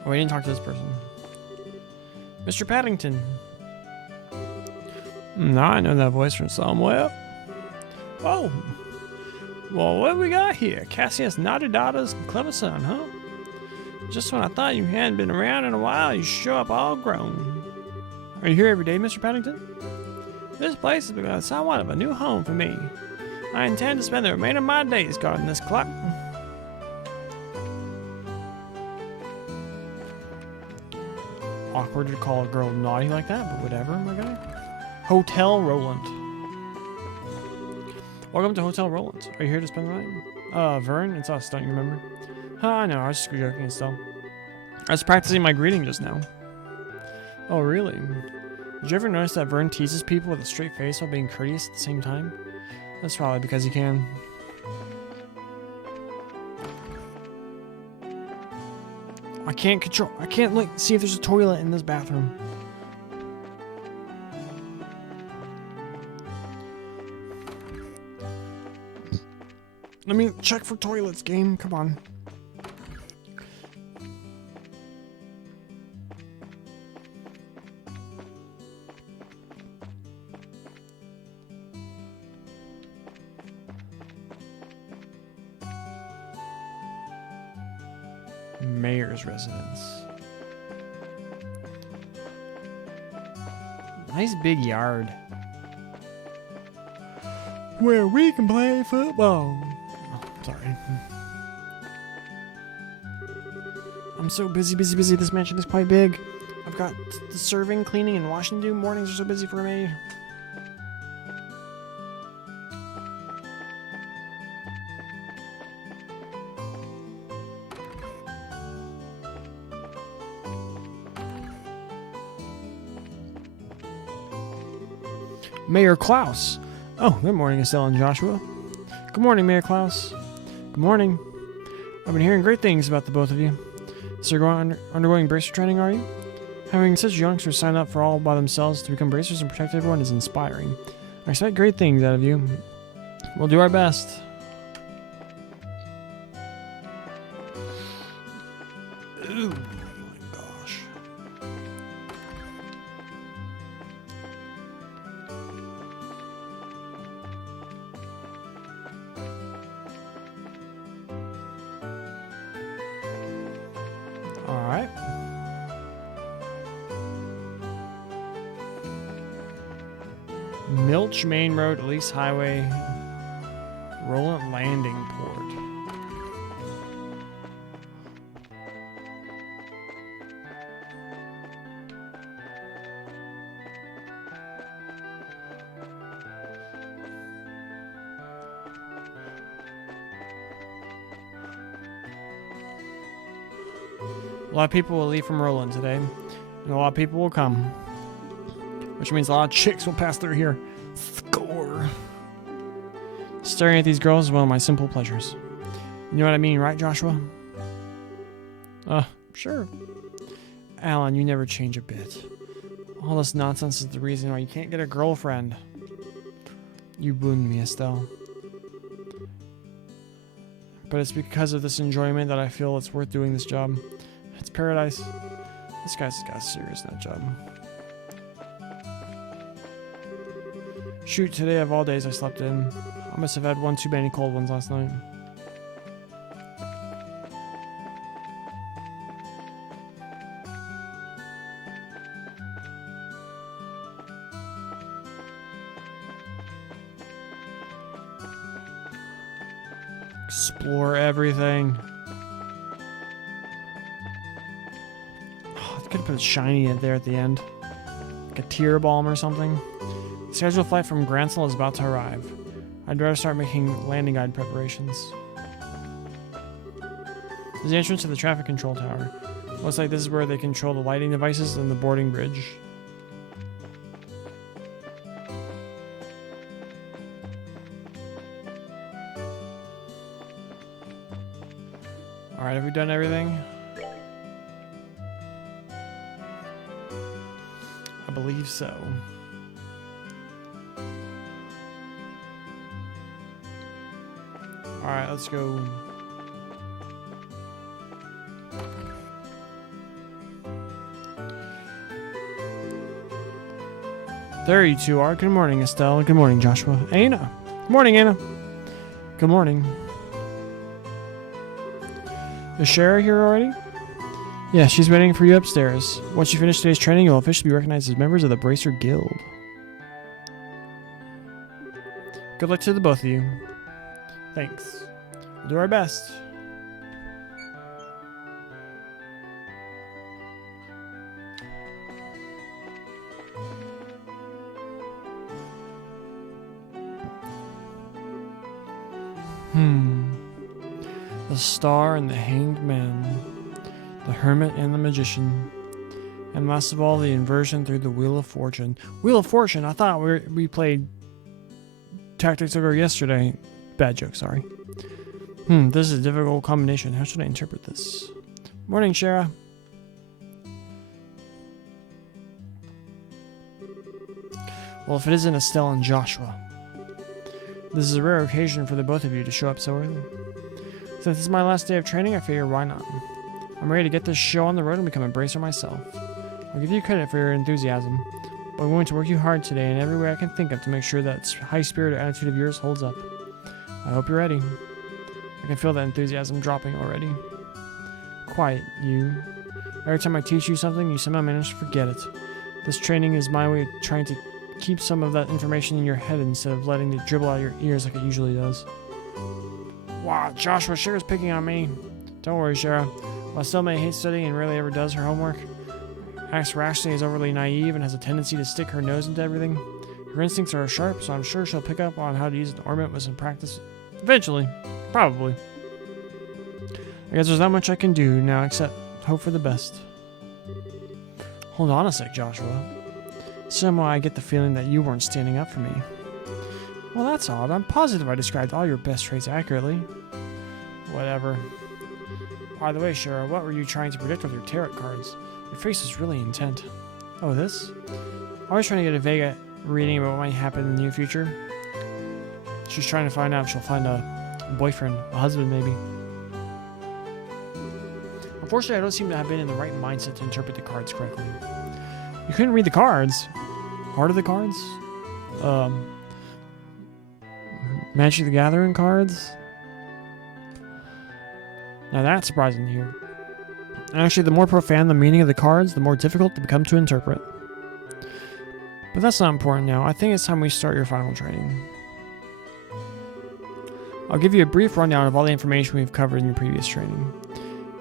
Oh, I didn't talk to this person. Mr. Paddington. Now I know that voice from somewhere. Oh. Well, what we got here? Cassius Nadadada's clever son, huh? Just when I thought you hadn't been around in a while, you show up all grown. Are you here every day, Mr. Paddington? This place has become somewhat of a new home for me. I intend to spend the remainder of my days guarding this clock. Awkward to call a girl naughty like that, but whatever, my guy. Hotel Roland. Welcome to Hotel Roland. Are you here to spend the night? Vern, it's us, don't you remember? I know, I was just joking still. I was practicing my greeting just now. Oh, really? Did you ever notice that Vern teases people with a straight face while being courteous at the same time? That's probably because he can. I can't like see if there's a toilet in this bathroom. Let me check for toilets, game. Come on. Mayor's residence. Nice big yard. Where we can play football. Oh, sorry. I'm so busy. This mansion is quite big. I've got the serving, cleaning, and washing to do. Mornings are so busy for me. Mayor Klaus. Oh, good morning, Estelle and Joshua. Good morning, Mayor Klaus. Good morning. I've been hearing great things about the both of you. So you're undergoing bracer training, are you? Having such youngsters sign up for all by themselves to become bracers and protect everyone is inspiring. I expect great things out of you. We'll do our best. Ooh, my gosh. Alright. Milch Main Road, Elise Highway, Roland Landing Port. A lot of people will leave from Roland today, and a lot of people will come, which means a lot of chicks will pass through here. Score. Staring at these girls is one of my simple pleasures. You know what I mean, right, Joshua? Sure. Alan, you never change a bit. All this nonsense is the reason why you can't get a girlfriend. You wound me, Estelle. But it's because of this enjoyment that I feel it's worth doing this job. It's paradise. This guy's got a serious nut job. Shoot, today of all days I slept in. I must have had one too many cold ones last night. Explore everything. Oh, I could have put a shiny in there at the end. Like a tear balm or something. The scheduled flight from Gransel is about to arrive. I'd better start making landing guide preparations. There's the entrance to the traffic control tower. Looks like this is where they control the lighting devices and the boarding bridge. Alright, have we done everything? I believe so. Alright, let's go. There you two are. Good morning, Estelle. Good morning, Joshua. Anna. Good morning, Anna. Good morning. Is Shara here already? Yeah, she's waiting for you upstairs. Once you finish today's training, you'll officially be recognized as members of the Bracer Guild. Good luck to the both of you. Thanks. We'll do our best. The Star and the Hanged Man, the Hermit and the Magician, and last of all, the inversion through the Wheel of Fortune. Wheel of Fortune? I thought we played Tactics Ogre yesterday. Bad joke, sorry. This is a difficult combination. How should I interpret this? Morning, Shara. Well, if it isn't Estelle and Joshua. This is a rare occasion for the both of you to show up so early. Since this is my last day of training, I figure why not? I'm ready to get this show on the road and become a bracer myself. I'll give you credit for your enthusiasm, but I'm going to work you hard today in every way I can think of to make sure that high-spirited attitude of yours holds up. I hope you're ready. I can feel that enthusiasm dropping already. Quiet, you. Every time I teach you something, you somehow manage to forget it. This training is my way of trying to keep some of that information in your head instead of letting it dribble out of your ears like it usually does. Wow, Joshua, Shara's picking on me. Don't worry, Shara. While Selma hates studying and rarely ever does her homework, acts rashly, is overly naive, and has a tendency to stick her nose into everything, her instincts are sharp, so I'm sure she'll pick up on how to use an ornament with some practice. Eventually. Probably. I guess there's not much I can do now except hope for the best. Hold on a sec, Joshua. Somehow I get the feeling that you weren't standing up for me. Well, that's odd. I'm positive I described all your best traits accurately. Whatever. By the way, Shara, what were you trying to predict with your tarot cards? Your face is really intent. Oh, this? I was trying to get a vague reading about what might happen in the near future. She's trying to find out if she'll find a boyfriend, a husband maybe. Unfortunately, I don't seem to have been in the right mindset to interpret the cards correctly. You couldn't read the cards? Heart of the cards? Magic the Gathering cards? Now that's surprising to hear. Actually, the more profound the meaning of the cards, the more difficult they become to interpret. But that's not important now. I think it's time we start your final training. I'll give you a brief rundown of all the information we've covered in your previous training.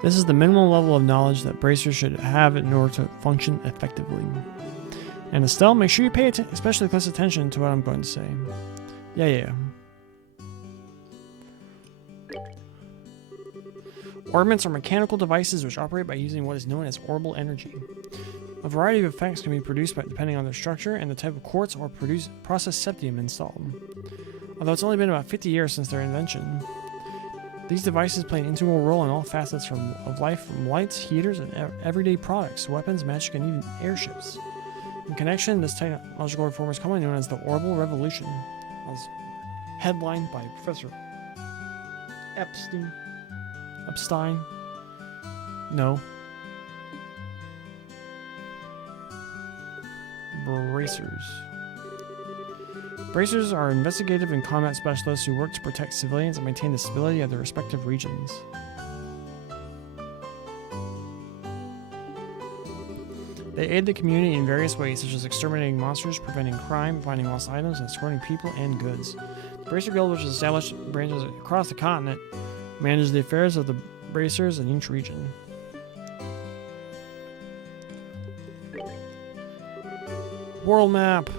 This is the minimum level of knowledge that bracers should have in order to function effectively. And Estelle, make sure you pay especially close attention to what I'm going to say. Yeah. Orbments are mechanical devices which operate by using what is known as orbital energy. A variety of effects can be produced depending on their structure and the type of quartz or processed septium installed. Although it's only been about 50 years since their invention, these devices play an integral role in all facets of life, from lights, heaters, and everyday products, weapons, magic, and even airships. In connection, this technological reform is commonly known as the Orbital Revolution, as headlined by Professor Epstein. No. Bracers. Bracers are investigative and combat specialists who work to protect civilians and maintain the stability of their respective regions. They aid the community in various ways, such as exterminating monsters, preventing crime, finding lost items, and escorting people and goods. The Bracer Guild, which is established in branches across the continent, manages the affairs of the bracers in each region. World map.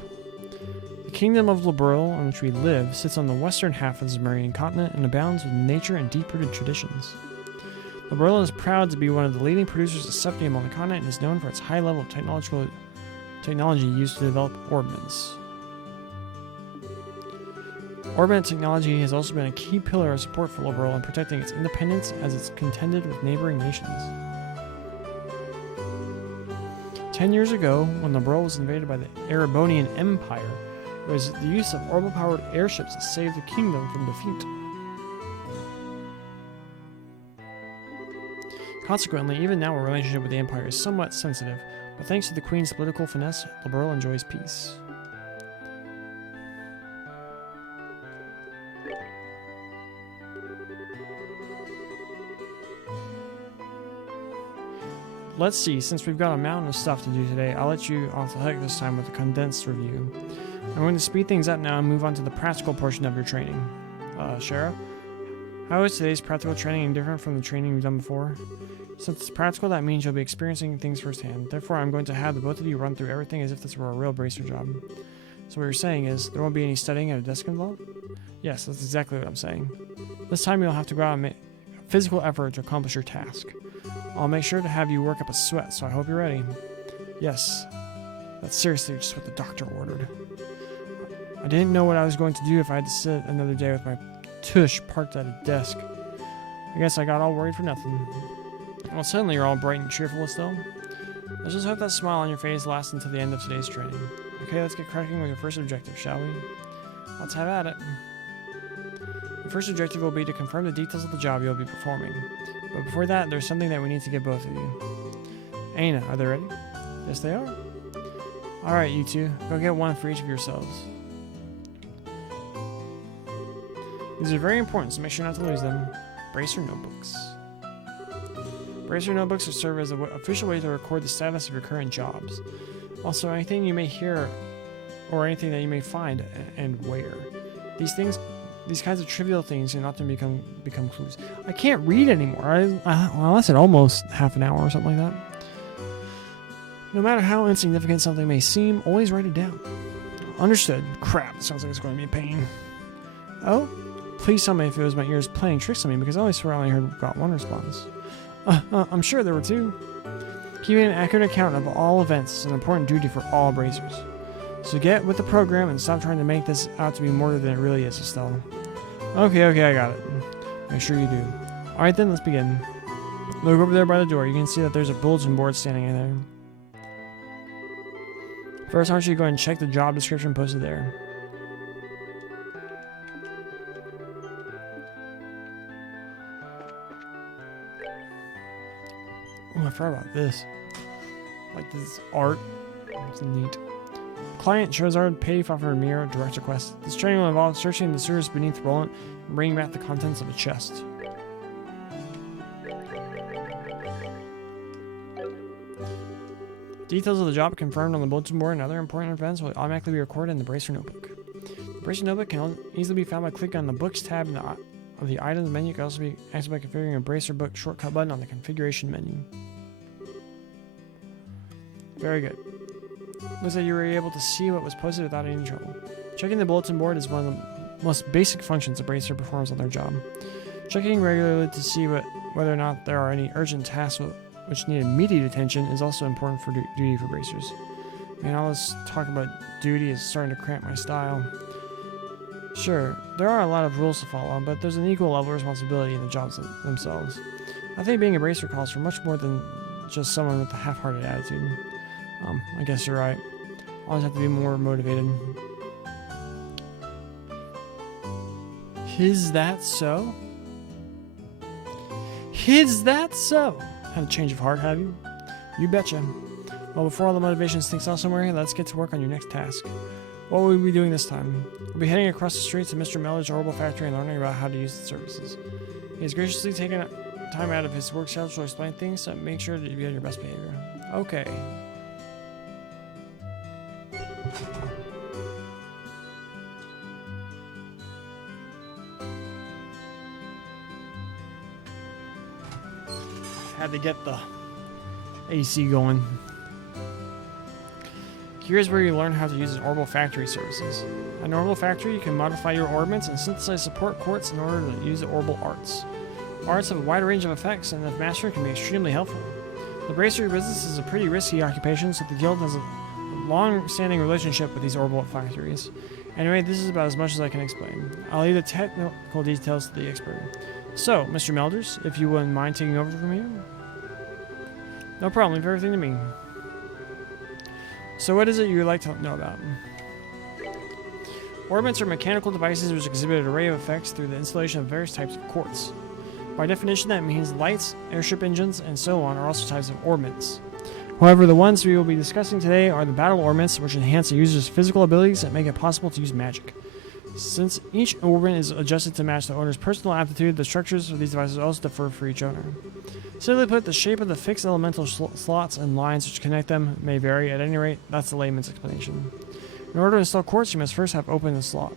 The kingdom of Liberl, on which we live, sits on the western half of the Zemurian continent and abounds with nature and deep-rooted traditions. Liberl is proud to be one of the leading producers of septium on the continent and is known for its high level of technology used to develop orbments. Orbment technology has also been a key pillar of support for Liberl in protecting its independence as it's contended with neighboring nations. 10 years ago, when Liberl was invaded by the Erebonian Empire, it was the use of orbital-powered airships that saved the kingdom from defeat. Consequently, even now our relationship with the Empire is somewhat sensitive, but thanks to the Queen's political finesse, Liberl enjoys peace. Let's see, since we've got a mountain of stuff to do today, I'll let you off the hook this time with a condensed review. I'm going to speed things up now and move on to the practical portion of your training. Shara, how is today's practical training different from the training you've done before? Since it's practical, that means you'll be experiencing things firsthand. Therefore, I'm going to have the both of you run through everything as if this were a real bracer job. So what you're saying is, there won't be any studying at a desk involved? Yes, that's exactly what I'm saying. This time you'll have to go out and make physical effort to accomplish your task. I'll make sure to have you work up a sweat, so I hope you're ready. Yes, that's seriously just what the doctor ordered. I didn't know what I was going to do if I had to sit another day with my tush parked at a desk. I guess I got all worried for nothing. Well, suddenly you're all bright and cheerful, Estelle. Let's just hope that smile on your face lasts until the end of today's training. Okay, let's get cracking with your first objective, shall we? Let's have at it. Your first objective will be to confirm the details of the job you'll be performing. But before that, there's something that we need to give both of you. Aina, are they ready? Yes, they are. Alright, you two. Go get one for each of yourselves. These are very important, so make sure not to lose them. Bracer notebooks. Bracer notebooks will serve as an official way to record the status of your current jobs. Also, anything you may hear or anything that you may find and where. These kinds of trivial things can often become clues. I can't read anymore. I lasted almost half an hour or something like that. No matter how insignificant something may seem, always write it down. Understood. Crap, sounds like it's going to be a pain. Oh? Please tell me if it was my ears playing tricks on me, because I always swear I only heard about one response. I'm sure there were two. Keeping an accurate account of all events is an important duty for all bracers. So get with the program and stop trying to make this out to be more than it really is, Estelle. Okay, I got it. Make sure you do. Alright then, let's begin. Look over there by the door. You can see that there's a bulletin board standing in there. First, I want you to go and check the job description posted there. Oh, I forgot about this. Like this art. It's neat. Client Charizard, pay for Vermeer, direct request. This training will involve searching the sewers beneath Roland and bringing back the contents of a chest. Details of the job confirmed on the bulletin board and other important events will automatically be recorded in the Bracer Notebook. The Bracer Notebook can easily be found by clicking on the Books tab of the Items menu. It can also be accessed by configuring a Bracer Book shortcut button on the Configuration menu. Very good. Looks like you were able to see what was posted without any trouble. Checking the bulletin board is one of the most basic functions a Bracer performs on their job. Checking regularly to see whether or not there are any urgent tasks which need immediate attention is also important for duty for bracers. Man, all this talk about duty is starting to cramp my style. Sure, there are a lot of rules to follow, but there's an equal level of responsibility in the jobs themselves. I think being a bracer calls for much more than just someone with a half-hearted attitude. I guess you're right. Always have to be more motivated. Is that so? Is that so? Had a change of heart, have you? You betcha. Well, before all the motivation stinks off somewhere, let's get to work on your next task. What will we be doing this time? We'll be heading across the streets to Mr. Meller's Orbital Factory and learning about how to use the services. He has graciously taken time out of his work schedule to explain things, so make sure that you be on your best behavior. Okay. Had to get the AC going. Here's where you learn how to use an Orbital Factory services. At an Orbital Factory, you can modify your orbits and synthesize support quartz in order to use the Orbital Arts. Arts have a wide range of effects, and if mastered, can be extremely helpful. The bracery business is a pretty risky occupation, so the guild has a long-standing relationship with these Orbital Factories. Anyway, this is about as much as I can explain. I'll leave the technical details to the expert. So, Mr. Melders, if you wouldn't mind taking over from here? No problem, leave everything to me. So what is it you'd like to know about? Orbits are mechanical devices which exhibit an array of effects through the installation of various types of quartz. By definition, that means lights, airship engines, and so on are also types of orbits. However, the ones we will be discussing today are the battle orbits, which enhance a user's physical abilities and make it possible to use magic. Since each orbit is adjusted to match the owner's personal aptitude, the structures of these devices also differ for each owner. Simply put, the shape of the fixed elemental slots and lines which connect them may vary. At any rate, that's the layman's explanation. In order to install quartz, you must first have opened the slot.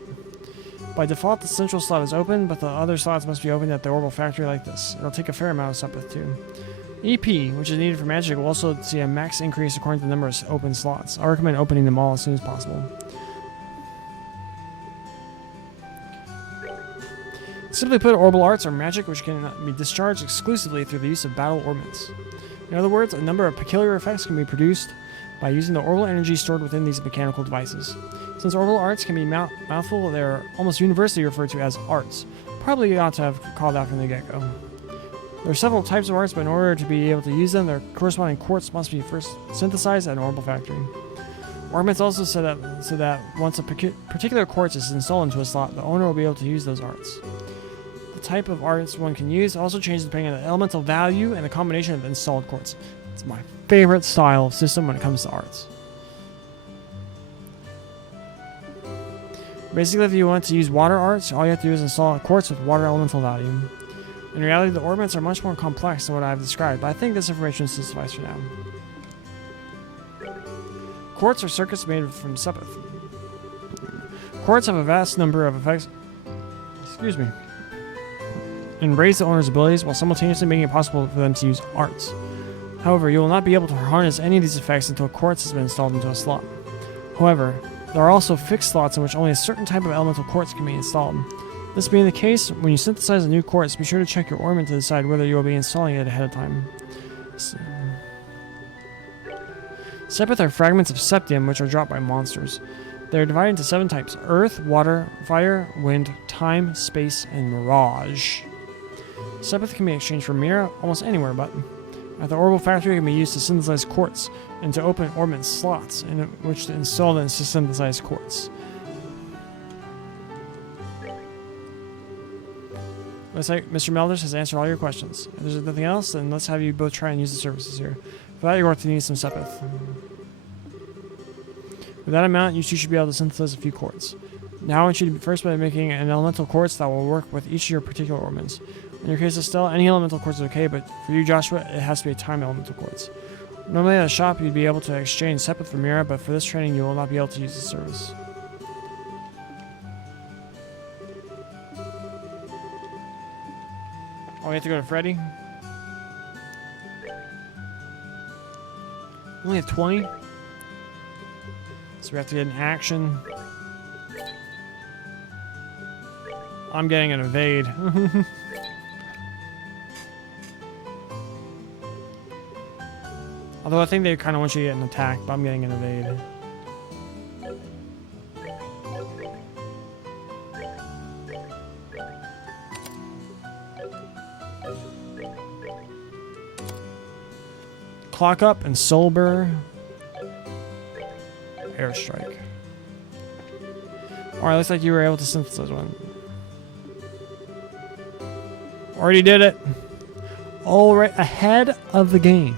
By default, the central slot is open, but the other slots must be opened at the Orbital Factory like this. It'll take a fair amount of support too. EP, which is needed for magic, will also see a max increase according to the number of open slots. I recommend opening them all as soon as possible. Simply put, orbital arts are magic which can be discharged exclusively through the use of battle orbits. In other words, a number of peculiar effects can be produced by using the orbital energy stored within these mechanical devices. Since orbital arts can be mouthful, they're almost universally referred to as arts. Probably ought to have called out from the get-go. There are several types of arts, but in order to be able to use them, their corresponding quartz must be first synthesized at an Orbital Factory. Orbits also so that once a particular quartz is installed into a slot, the owner will be able to use those arts. The type of arts one can use also changes depending on the elemental value and the combination of installed quartz. It's my favorite style of system when it comes to arts. Basically, if you want to use water arts, all you have to do is install a quartz with water elemental value. In reality, the orbits are much more complex than what I've described, but I think this information should suffice for now. Quartz are circuits made from sepith. Quartz have a vast number of effects and raise the owner's abilities while simultaneously making it possible for them to use arts. However, you will not be able to harness any of these effects until a quartz has been installed into a slot. However, there are also fixed slots in which only a certain type of elemental quartz can be installed. This being the case, when you synthesize a new quartz, be sure to check your ornament to decide whether you will be installing it ahead of time. Sepith are fragments of septium which are dropped by monsters. They are divided into 7 types: earth, water, fire, wind, time, space, and mirage. Sepith can be exchanged for Mira almost anywhere but at the Orbital Factory. It can be used to synthesize quartz and to open orbit slots in which to install the synthesized quartz. Looks like Mr. Melders has answered all your questions. If there's nothing else, then let's have you both try and use the services here. For that, you're going to need some sepith. With that amount, you two should be able to synthesize a few quartz. Now I want you to first by making an elemental quartz that will work with each of your particular orbits. In your case, Estelle, any elemental quartz is okay, but for you, Joshua, it has to be a time elemental quartz. Normally at a shop, you'd be able to exchange sepith for Mira, but for this training, you will not be able to use the service. Oh, we have to go to Freddy? Only have 20? So we have to get an action. I'm getting an evade. Although I think they kind of want you to get an attack, but I'm getting an evade. Clock up and Soulbur. Airstrike. Alright, looks like you were able to synthesize one. Already did it. Alright, ahead of the game.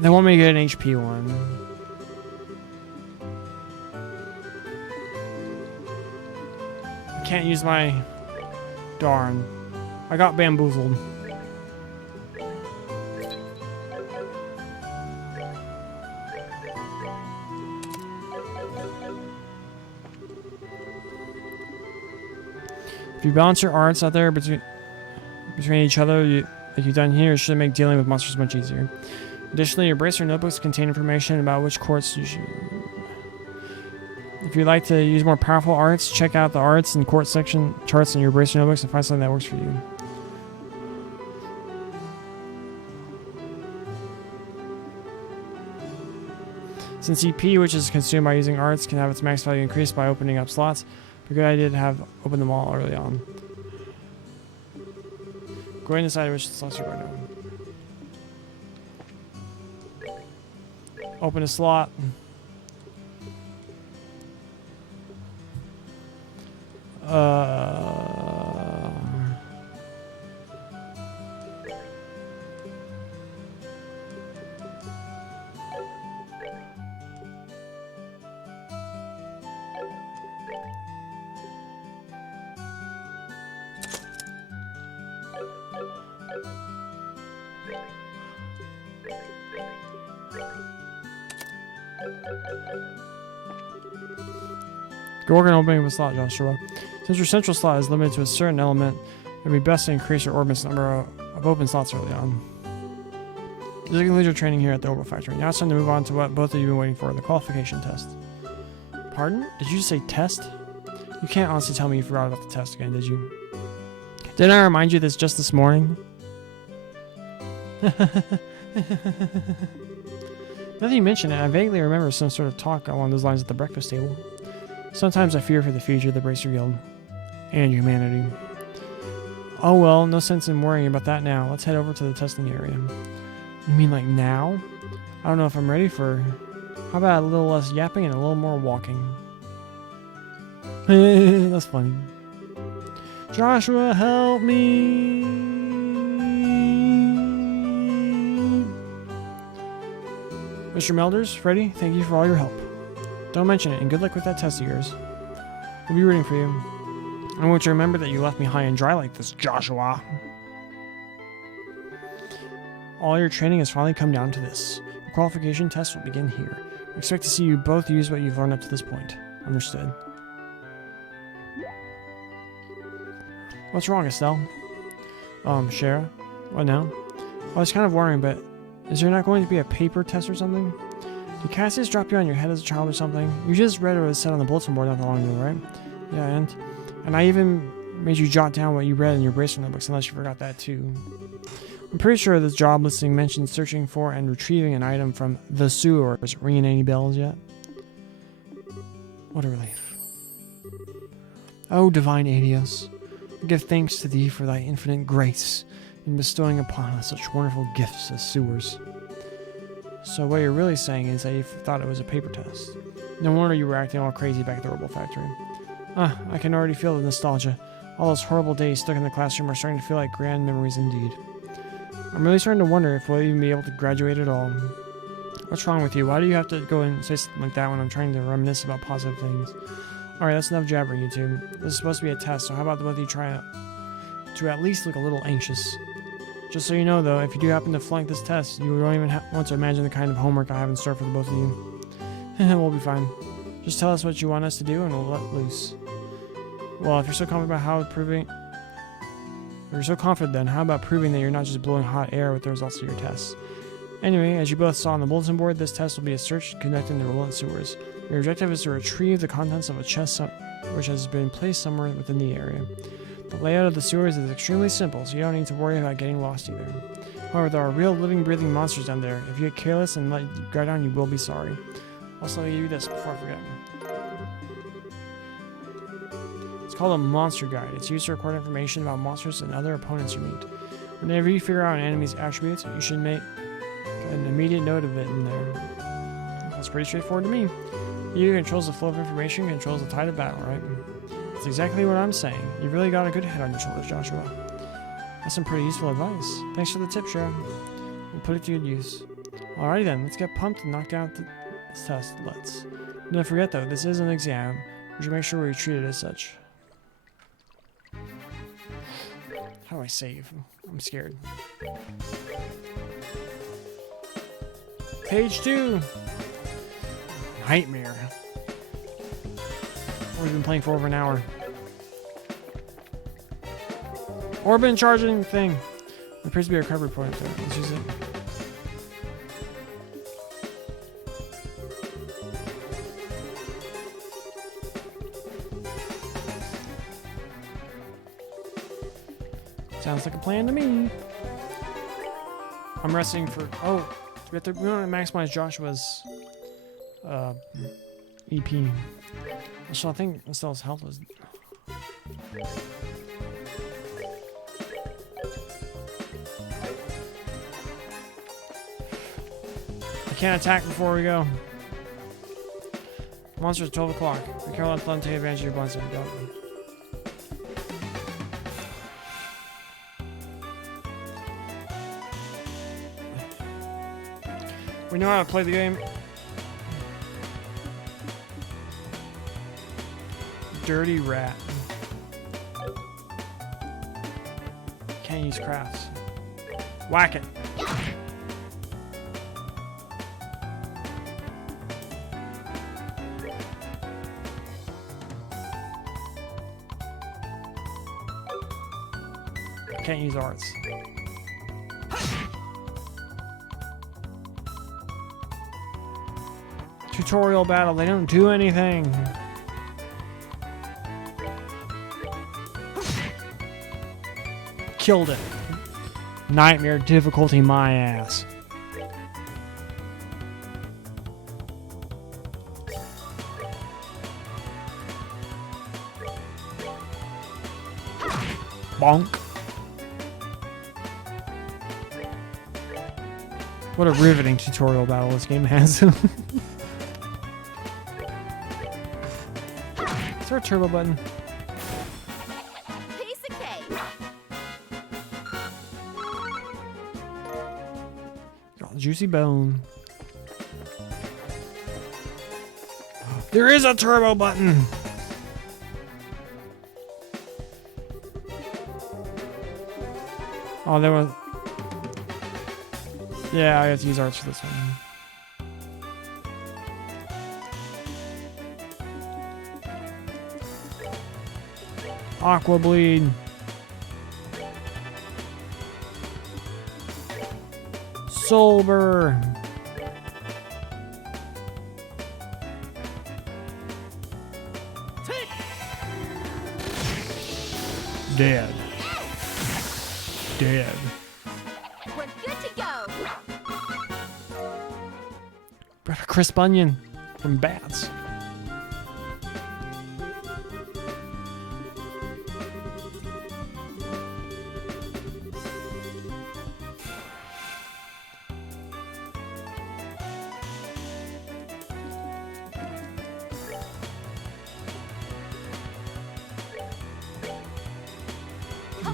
They want me to get an HP one. Can't use my... Darn. I got bamboozled. If you balance your arts out there between each other, like you've done here, it should make dealing with monsters much easier. Additionally, your bracer notebooks contain information about which quartz you should... If you'd like to use more powerful arts, check out the arts and quartz section charts in your bracer notebooks and find something that works for you. Since EP, which is consumed by using arts, can have its max value increased by opening up slots, it's a good idea to have open them all early on. Go ahead and decide which slots you're going to open a slot. Go work on opening a slot, Joshua. Since your central slot is limited to a certain element, it would be best to increase your orbit's number of open slots early on. This concludes your training here at the Orbital Factory. Now it's time to move on to what both of you have been waiting for, the qualification test. Pardon? Did you say test? You can't honestly tell me you forgot about the test again, did you? Didn't I remind you this just this morning? Now that you mention it, I vaguely remember some sort of talk along those lines at the breakfast table. Sometimes I fear for the future of the Bracer Guild and humanity. Oh well, no sense in worrying about that now. Let's head over to the testing area. You mean like now? I don't know if I'm ready for... How about a little less yapping and a little more walking? That's funny. Joshua, help me! Mr. Melders, Freddy, thank you for all your help. Don't mention it, and good luck with that test of yours. We'll be rooting for you. I want you to remember that you left me high and dry like this, Joshua. All your training has finally come down to this. The qualification test will begin here. I expect to see you both use what you've learned up to this point. Understood. What's wrong, Estelle? Shara? What now? I was kind of worrying, but is there not going to be a paper test or something? Did Cassius drop you on your head as a child or something? You just read what was said on the bulletin board not that long ago, right? Yeah, and I even made you jot down what you read in your bracelet notebooks, unless you forgot that too. I'm pretty sure this job listing mentions searching for and retrieving an item from the sewers. Ringing any bells yet? What a relief. Oh, divine Adios, I give thanks to thee for thy infinite grace in bestowing upon us such wonderful gifts as sewers. So what you're really saying is that you thought it was a paper test. No wonder you were acting all crazy back at the Robo Factory. I can already feel the nostalgia. All those horrible days stuck in the classroom are starting to feel like grand memories indeed. I'm really starting to wonder if we'll even be able to graduate at all. What's wrong with you? Why do you have to go and say something like that when I'm trying to reminisce about positive things? Alright, that's enough jabbering, you two. This is supposed to be a test, so how about both of you try to at least look a little anxious? Just so you know, though, if you do happen to flunk this test, you don't even want to imagine the kind of homework I have in store for the both of you. We'll be fine. Just tell us what you want us to do, and we'll let loose. Well, if you're so confident about how proving... If you're so confident, then how about proving that you're not just blowing hot air with the results of your tests? Anyway, as you both saw on the bulletin board, this test will be a search conducted in the Rolent sewers. Your objective is to retrieve the contents of a chest which has been placed somewhere within the area. The layout of the sewers is extremely simple, so you don't need to worry about getting lost either. However, there are real living, breathing monsters down there. If you get careless and let you go down, you will be sorry. Also, let me give you this before I forget. It's called a monster guide. It's used to record information about monsters and other opponents you meet. Whenever you figure out an enemy's attributes, you should make an immediate note of it in there. That's pretty straightforward to me. He controls the flow of information, controls the tide of battle, right? That's exactly what I'm saying. You've really got a good head on your shoulders, Joshua. That's some pretty useful advice. Thanks for the tip, Shara. We'll put it to good use. Alrighty then, let's get pumped and knock out this test. Let's. Don't forget though, this is an exam. We should make sure we treat it as such. How do I save? I'm scared. Page 2! Nightmare. We've been playing for over an hour. Orbit charging thing. There appears to be a recovery point there. Let's use it. Sounds like a plan to me. I'm resting for... Oh, we want to maximize Joshua's EP. So I think Estelle's health is... I can't attack before we go. Monster's 12 o'clock. Be careful not to let them take advantage of your blind side. We know how to play the game. Dirty rat. Can't use crafts. Whack it. Can't use arts. Tutorial battle, they don't do anything. Killed it. Nightmare difficulty my ass. Bonk. What a riveting tutorial battle this game has. Is there a turbo button? Piece of cake. Oh, juicy bone. There is a turbo button. Oh, there was. Yeah, I have to use arts for this one. Aqua bleed. Solber. Dead. Dead. We're good to go. Crisp onion from bats.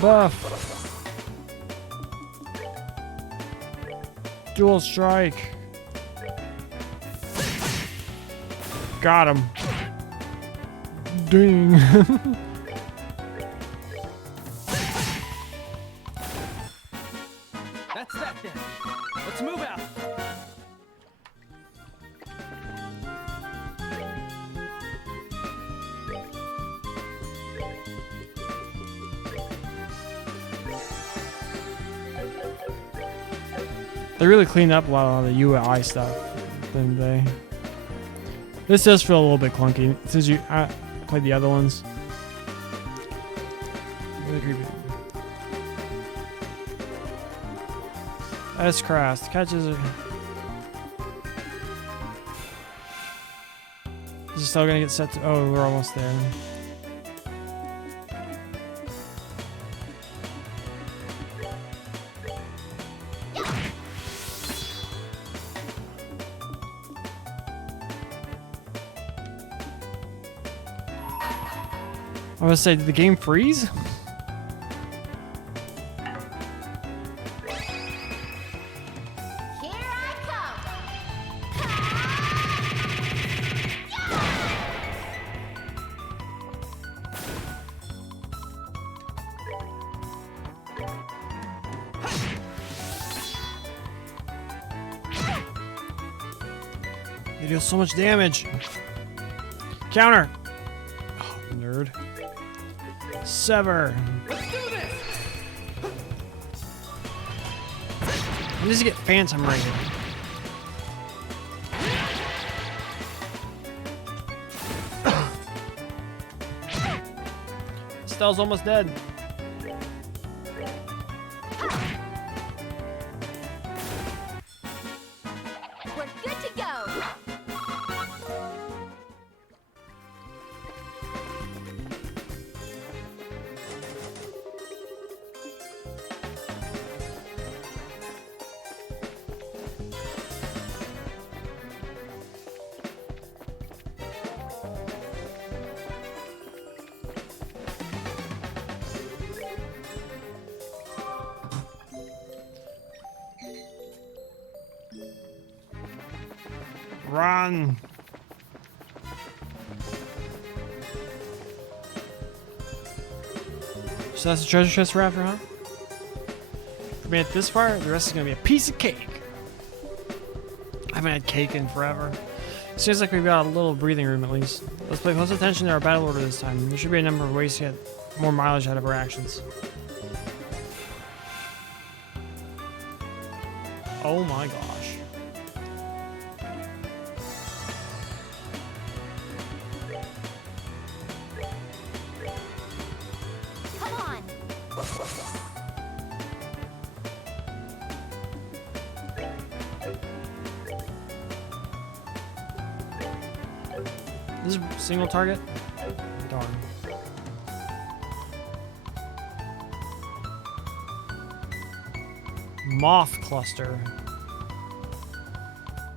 Buff. Dual strike. Got him. Ding. That's that then. Let's move out. They really cleaned up a lot of the UI stuff, didn't they? This does feel a little bit clunky. Since I played the other ones. Really creepy. S-Crest catches it. Is it still gonna get set to? Oh, we're almost there. I was gonna say, did the game freeze? Here I It deals so much damage. Counter. Oh, nerd. Sever. Let's do this. I need to get Phantom Raid. Stell's almost dead. We're good to go. Run. So that's the treasure chest we're after, huh? If we made it this far, the rest is gonna be a piece of cake. I haven't had cake in forever. Seems like we've got a little breathing room at least. Let's pay close attention to our battle order this time. There should be a number of ways to get more mileage out of our actions. Oh my gosh. Come on. This is a single target? Darn. Moth cluster.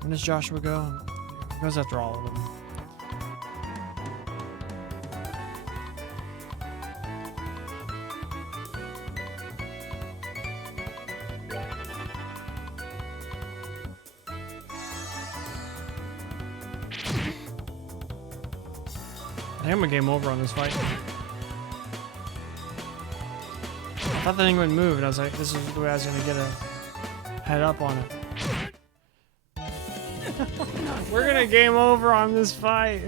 When does Joshua go? He goes after all of them. I think I'm gonna game over on this fight. I thought the thing would move, and I was like, this is the way I was gonna get a head up on it. We're gonna game over on this fight.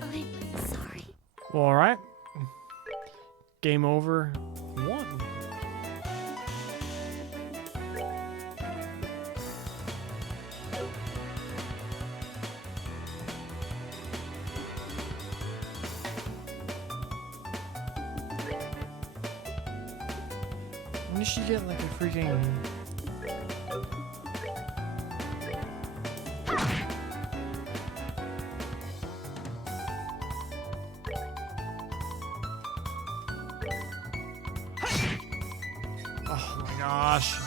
I'm sorry. Well, alright. Game over 1. When did she get like a freaking... Oh my gosh.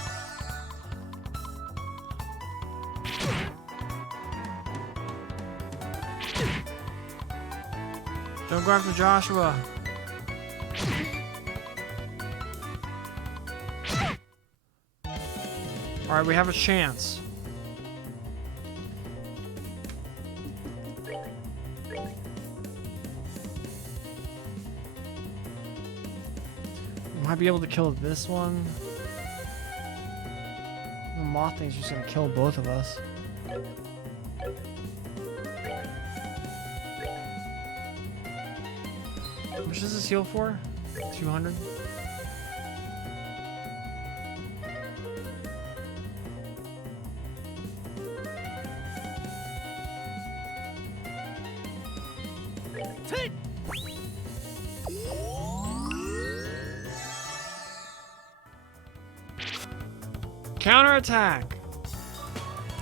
Don't go after Joshua. Alright, we have a chance. Might be able to kill this one. The moth thing's just gonna kill both of us. How much does this heal for? 200? Take. Counterattack!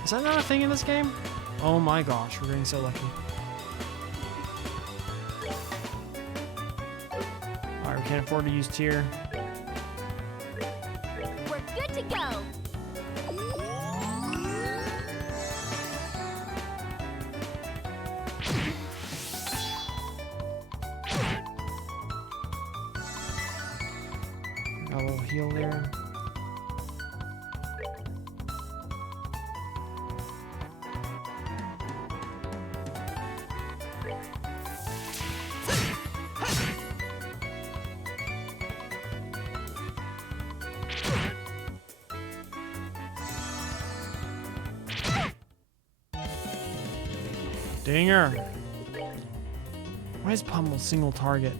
Is that not a thing in this game? Oh my gosh, we're getting so lucky. Alright, we can't afford to use tier. We're good to go. Got a little heal there. Dinger! Why is Pummel single target?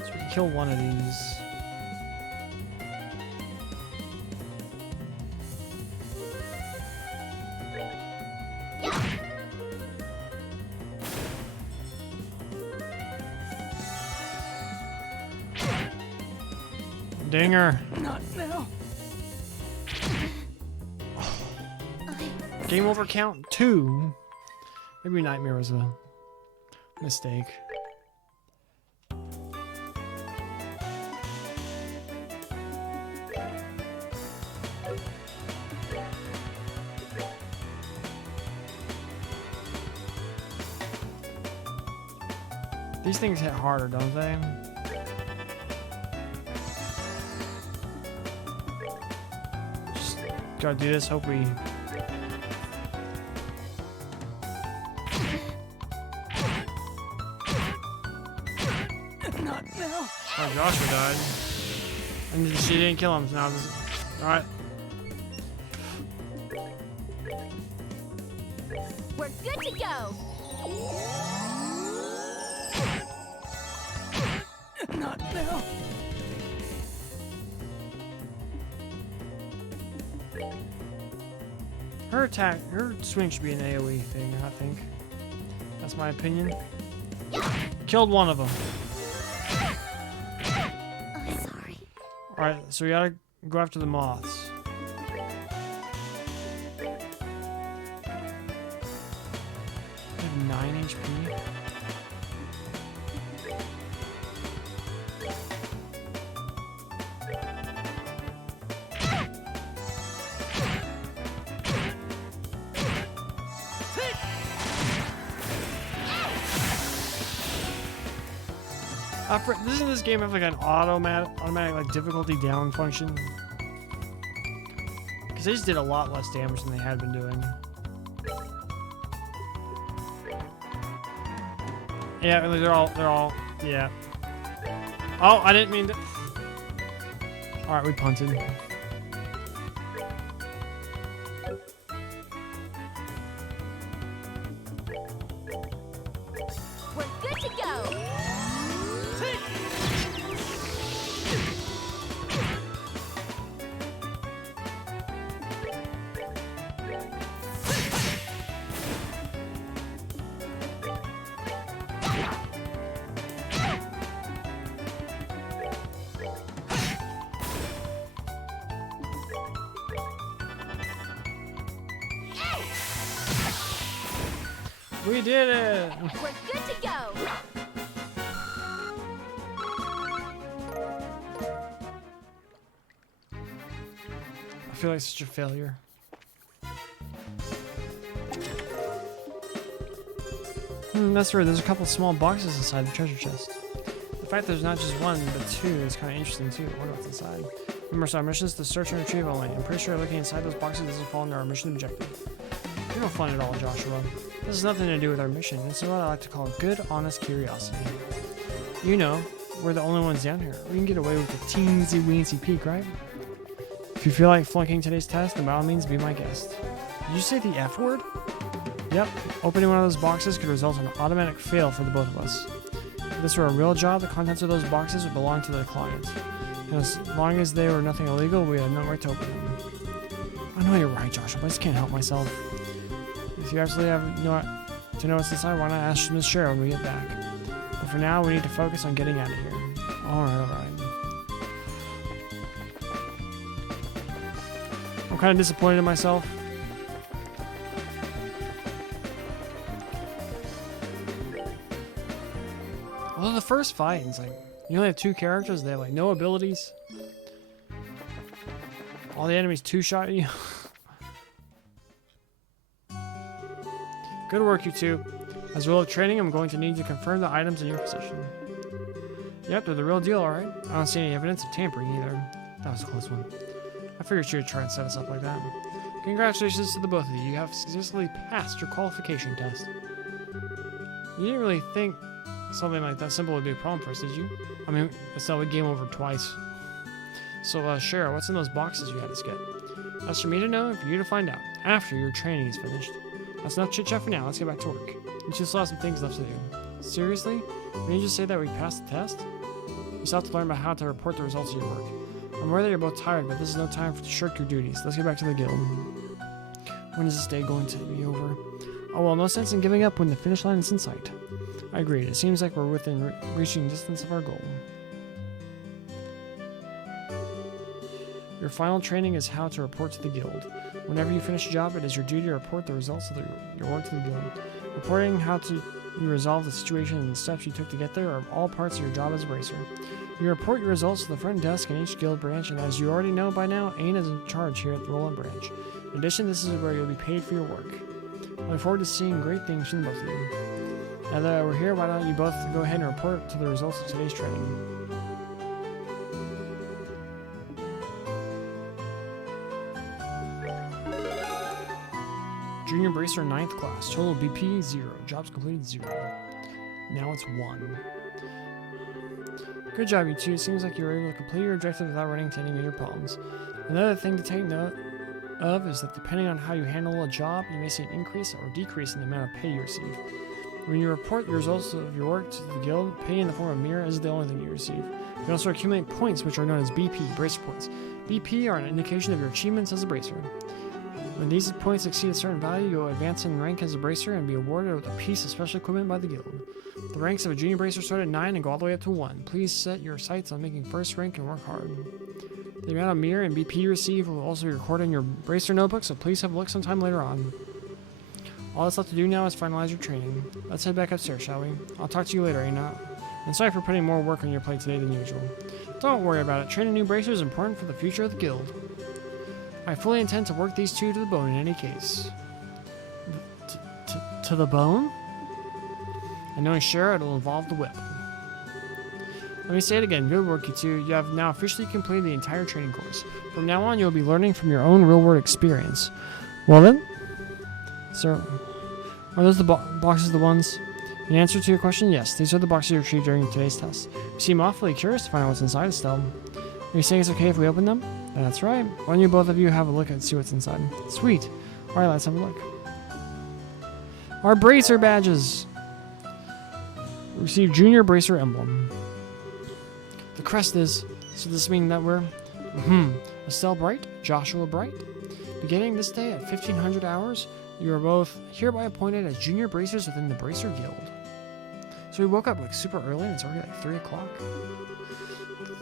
So we can kill one of these. Dinger! Not now. Game over count 2. Maybe Nightmare was a mistake. These things hit harder, don't they? Just gotta do this, hope we... Not now. Oh, Joshua died. And she didn't kill him, so now this... Alright. We're good to go. Not now. Her attack, her swing should be an AoE thing, I think. That's my opinion. Killed one of them. I'm sorry. Alright, so we gotta go after the moths. I have 9 HP. Doesn't this game have like an automatic like difficulty down function? Because they just did a lot less damage than they had been doing. Yeah, they're all, yeah. Oh, I didn't mean to. All right, we punted. We're good to go. We did it! We're good to go. I feel like such a failure. That's right, there's a couple small boxes inside the treasure chest. The fact there's not just one, but two is kind of interesting too. I wonder what's inside. Remember, so our mission is to search and retrieve only. I'm pretty sure looking inside those boxes doesn't fall under our mission objective. You're no fun at all, Joshua. This has nothing to do with our mission. It's what I like to call good, honest curiosity. You know, we're the only ones down here. We can get away with a teensy-weensy peek, right? If you feel like flunking today's test, then by all means be my guest. Did you say the F word? Yep. Opening one of those boxes could result in an automatic fail for the both of us. If this were a real job, the contents of those boxes would belong to the client. And as long as they were nothing illegal, we had no right to open them. I know you're right, Joshua, but I just can't help myself. If you absolutely have to know what's inside, why not ask Miss Cheryl when we get back? But for now, we need to focus on getting out of here. Alright. I'm kind of disappointed in myself. Although the first fight, it's like, you only have 2 characters, they have like no abilities. All the enemies 2-shot you. Good work, you two. As a rule of training, I'm going to need to confirm the items in your possession. Yep, they're the real deal, alright. I don't see any evidence of tampering either. That was a close one. I figured you would try and set us up like that. Congratulations to the both of you. You have successfully passed your qualification test. You didn't really think something like that simple would be a problem for us, did you? I mean, it's not like game over twice. So, Cheryl, what's in those boxes you had us get? That's for me to know and for you to find out after your training is finished. That's enough chit-chat for now. Let's get back to work. You two still have some things left to do. Seriously? Didn't you just say that we passed the test? You still have to learn about how to report the results of your work. I'm aware that you're both tired, but this is no time to shirk your duties. Let's get back to the guild. When is this day going to be over? Oh well, no sense in giving up when the finish line is in sight. I agree. It seems like we're within reaching distance of our goal. Your final training is how to report to the guild. Whenever you finish a job, it is your duty to report the results of your work to the guild. Reporting how you resolve the situation and the steps you took to get there are all parts of your job as a racer. You report your results to the front desk in each guild branch, and as you already know by now, Ain is in charge here at the Roland branch. In addition, this is where you'll be paid for your work. I look forward to seeing great things from both of you. Now that we're here, why don't you both go ahead and report to the results of today's training. Junior Bracer 9th class. Total BP 0. Jobs completed 0. Now it's 1. Good job, you two. It seems like you were able to complete your objective without running into any major problems. Another thing to take note of is that depending on how you handle a job, you may see an increase or decrease in the amount of pay you receive. When you report the results of your work to the guild, pay in the form of mirror isn't the only thing you receive. You can also accumulate points, which are known as BP, Bracer Points. BP are an indication of your achievements as a bracer. When these points exceed a certain value, you'll advance in rank as a bracer and be awarded with a piece of special equipment by the guild. The ranks of a junior bracer start at 9 and go all the way up to 1. Please set your sights on making first rank and work hard. The amount of mirror and BP you receive will also be recorded in your bracer notebook, so please have a look sometime later on. All that's left to do now is finalize your training. Let's head back upstairs, shall we? I'll talk to you later, Aina. And sorry for putting more work on your plate today than usual. Don't worry about it. Training new bracers is important for the future of the guild. I fully intend to work these two to the bone in any case. To the bone? And knowing sure it'll involve the whip. Let me say it again. Good work, you two. You have now officially completed the entire training course. From now on, you'll be learning from your own real-world experience. Well then, sir, are those the boxes the ones? In answer to your question, yes. These are the boxes you retrieved during today's test. You seem awfully curious to find out what's inside, Estelle. Are you saying it's okay if we open them? That's right. Why don't you both of you have a look and see what's inside? Sweet. Alright, let's have a look. Our bracer badges. Receive junior bracer emblem. The crest is. So this means that we're Estelle Bright, Joshua Bright. Beginning this day at 1500 hours, you are both hereby appointed as junior bracers within the Bracer Guild. So we woke up like super early and it's already like 3 o'clock.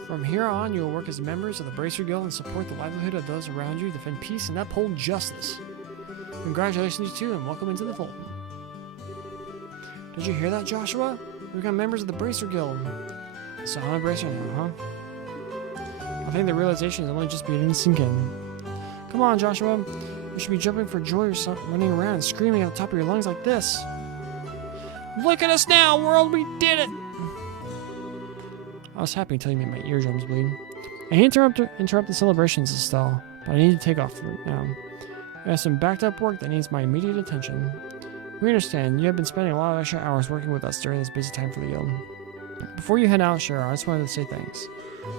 From here on, you will work as members of the Bracer Guild and support the livelihood of those around you, defend peace, and uphold justice. Congratulations, you two, and welcome into the fold. Did you hear that, Joshua? We become members of the Bracer Guild. So I'm a Bracer now, huh? I think the realization is only just beginning to sink in. Come on, Joshua. You should be jumping for joy or running around and screaming at the top of your lungs like this. Look at us now, world! We did it! I was happy until you made my eardrums bleed. I hate to interrupt the celebrations, Estelle, but I need to take off now. I have some backed up work that needs my immediate attention. We understand you have been spending a lot of extra hours working with us during this busy time for the guild. Before you head out, Shara, I just wanted to say thanks.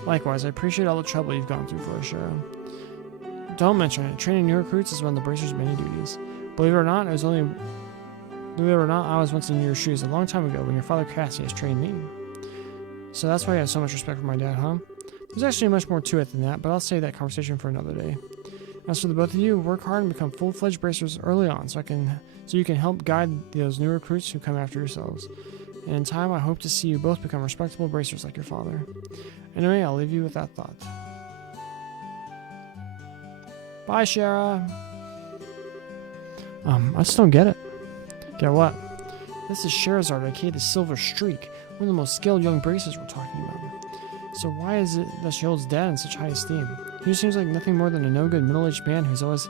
Likewise, I appreciate all the trouble you've gone through for us, Shara. Don't mention it. Training new recruits is one of the Bracer's many duties. Believe it or not, I was once in your shoes a long time ago when your father Cassius trained me. So that's why I have so much respect for my dad, huh? There's actually much more to it than that, but I'll save that conversation for another day. As for the both of you, work hard and become full-fledged bracers early on so you can help guide those new recruits who come after yourselves. And in time, I hope to see you both become respectable bracers like your father. Anyway, I'll leave you with that thought. Bye, Shara. I just don't get it. Get what? This is Sherazard, aka the Silver Streak, one of the most skilled young bracers we're talking about. So why is it that she holds Dad in such high esteem? He seems like nothing more than a no-good middle-aged man who's always...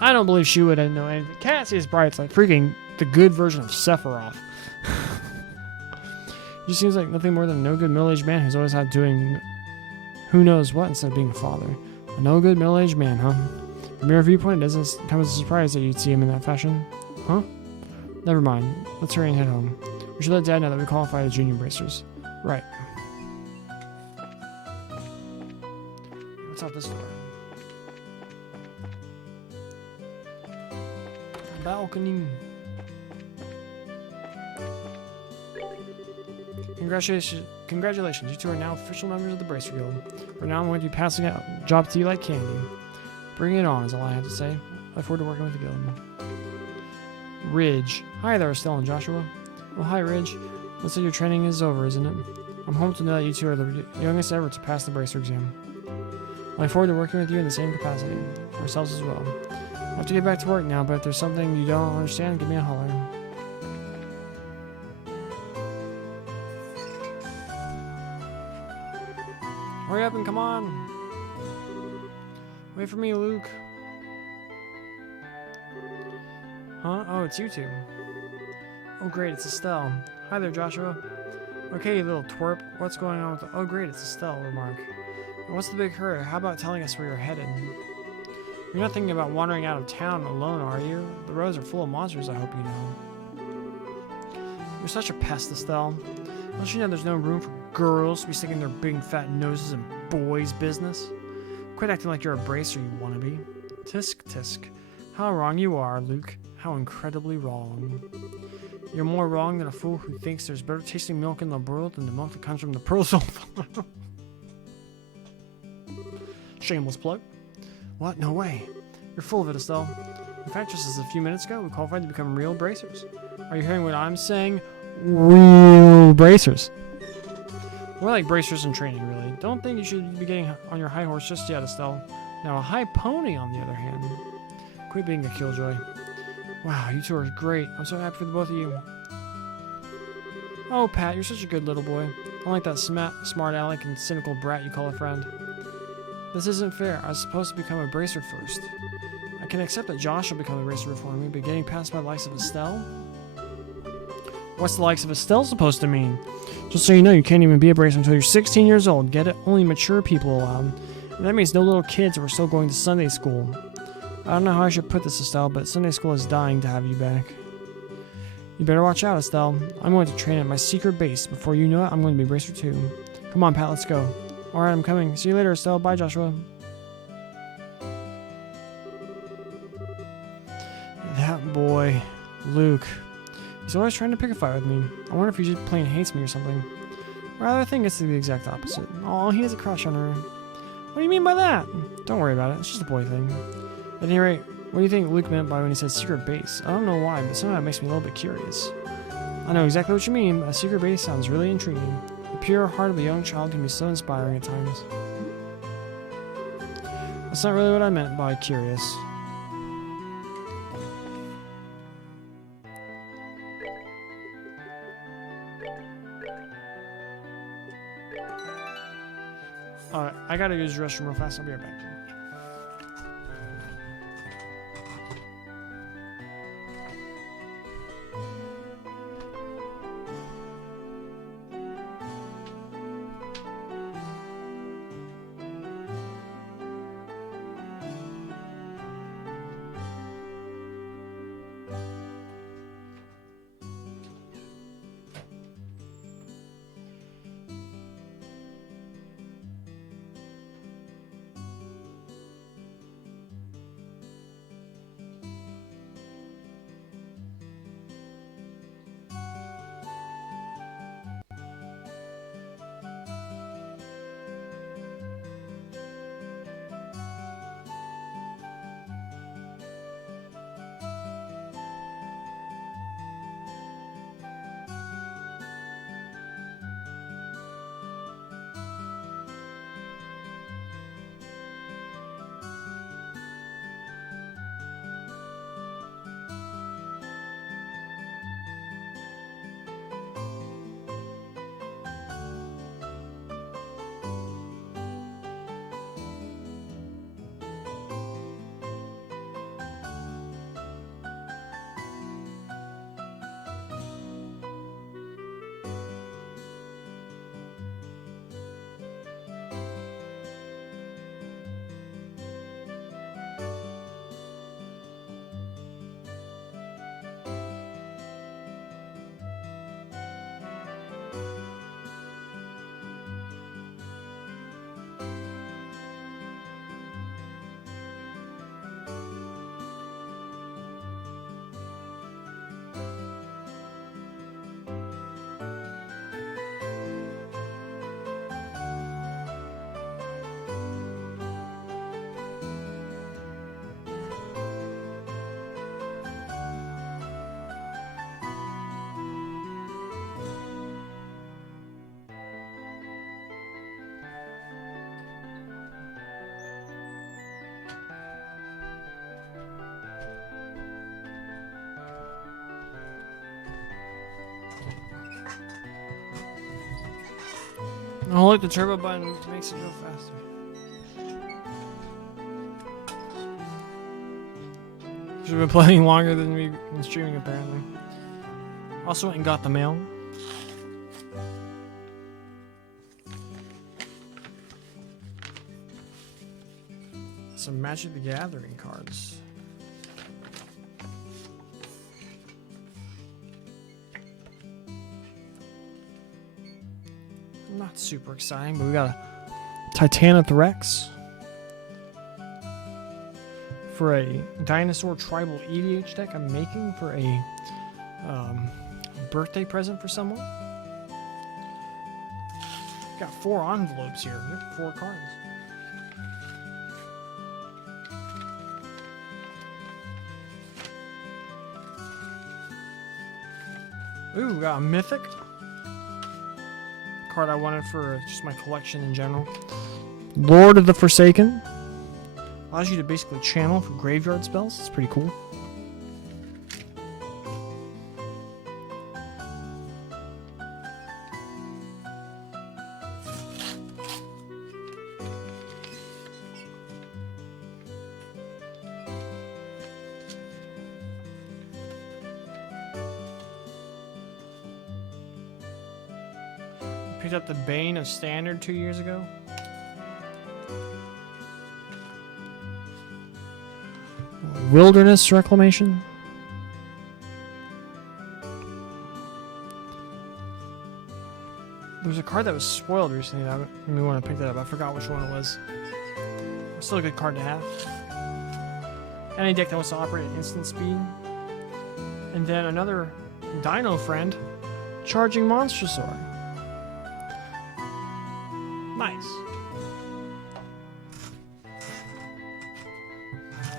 I don't believe she would know anything. Cassius Bright's like freaking the good version of Sephiroth. He seems like nothing more than a no-good middle-aged man who's always out doing who knows what instead of being a father. A no-good middle-aged man, huh? From your viewpoint, it doesn't come as a surprise that you'd see him in that fashion. Huh? Never mind. Let's hurry and head home. We should let Dad know that we qualify as junior bracers. Right. What's out this door? Balcony. Congratulations, you two are now official members of the Bracer Guild. For now, I'm going to be passing out jobs to you like candy. Bring it on, is all I have to say. I look forward to working with the guild. Ridge. Hi there, Estelle and Joshua. Well, hi, Ridge. Looks like your training is over, isn't it? I'm hoping to know that you two are the youngest ever to pass the Bracer exam. I look forward to working with you in the same capacity. Ourselves as well. I have to get back to work now, but if there's something you don't understand, give me a holler. Hurry up and come on! Wait for me, Luke. Huh? Oh, it's you two. Oh, great, it's Estelle. Hi there, Joshua. Okay, you little twerp. What's going on with the... Oh, great, it's Estelle, remark. What's the big hurry? How about telling us where you're headed? You're not thinking about wandering out of town alone, are you? The roads are full of monsters, I hope you know. You're such a pest, Estelle. Don't you know there's no room for girls to be sticking their big fat noses in boys' business? Quit acting like you're a bracer, you wannabe. Tisk, tisk. How wrong you are, Luke. How incredibly wrong. You're more wrong than a fool who thinks there's better tasting milk in the world than the milk that comes from the pearls of... Shameless plug. What? No way. You're full of it, Estelle. In fact, just as a few minutes ago, we qualified to become real bracers. Are you hearing what I'm saying? Real bracers. We're like bracers in training, really. Don't think you should be getting on your high horse just yet, Estelle. Now, a high pony, on the other hand. Quit being a killjoy. Wow, you two are great. I'm so happy for the both of you. Oh, Pat, you're such a good little boy. Unlike that smart aleck and cynical brat you call a friend. This isn't fair. I was supposed to become a bracer first. I can accept that Josh will become a bracer before me, but getting passed by the likes of Estelle? What's the likes of Estelle supposed to mean? Just so you know, you can't even be a bracer until you're 16 years old. Get it? Only mature people allowed. And that means no little kids who are still going to Sunday school. I don't know how I should put this, Estelle, but Sunday school is dying to have you back. You better watch out, Estelle. I'm going to train at my secret base. Before you know it, I'm going to be bracer too. Come on, Pat, let's go. Alright, I'm coming. See you later, Estelle. Bye, Joshua. That boy, Luke. He's always trying to pick a fight with me. I wonder if he just plain hates me or something. Rather, I think it's the exact opposite. Oh, he has a crush on her. What do you mean by that? Don't worry about it. It's just a boy thing. At any rate, what do you think Luke meant by when he said secret base? I don't know why, but somehow it makes me a little bit curious. I know exactly what you mean. A secret base sounds really intriguing. The pure heart of a young child can be so inspiring at times. That's not really what I meant by curious. Alright, I gotta use the restroom real fast. I'll be right back. Oh, look, the turbo button makes it go faster. Should have been playing longer than we've been streaming, apparently. Also went and got the mail. Some Magic the Gathering cards. Not super exciting, but we got a Titanith Rex for a Dinosaur Tribal EDH deck I'm making for a birthday present for someone. Got 4 envelopes here. 4 cards. Ooh, we got a mythic. Card I wanted for just my collection in general. Lord of the Forsaken. Allows you to basically channel for graveyard spells. It's pretty cool. Picked up the Bane of Standard 2 years ago. Wilderness Reclamation. There was a card that was spoiled recently that made me want to pick that up. I forgot which one it was. It's still a good card to have. Any deck that wants to operate at instant speed. And then another Dino Friend, Charging Monstrosaur. Nice.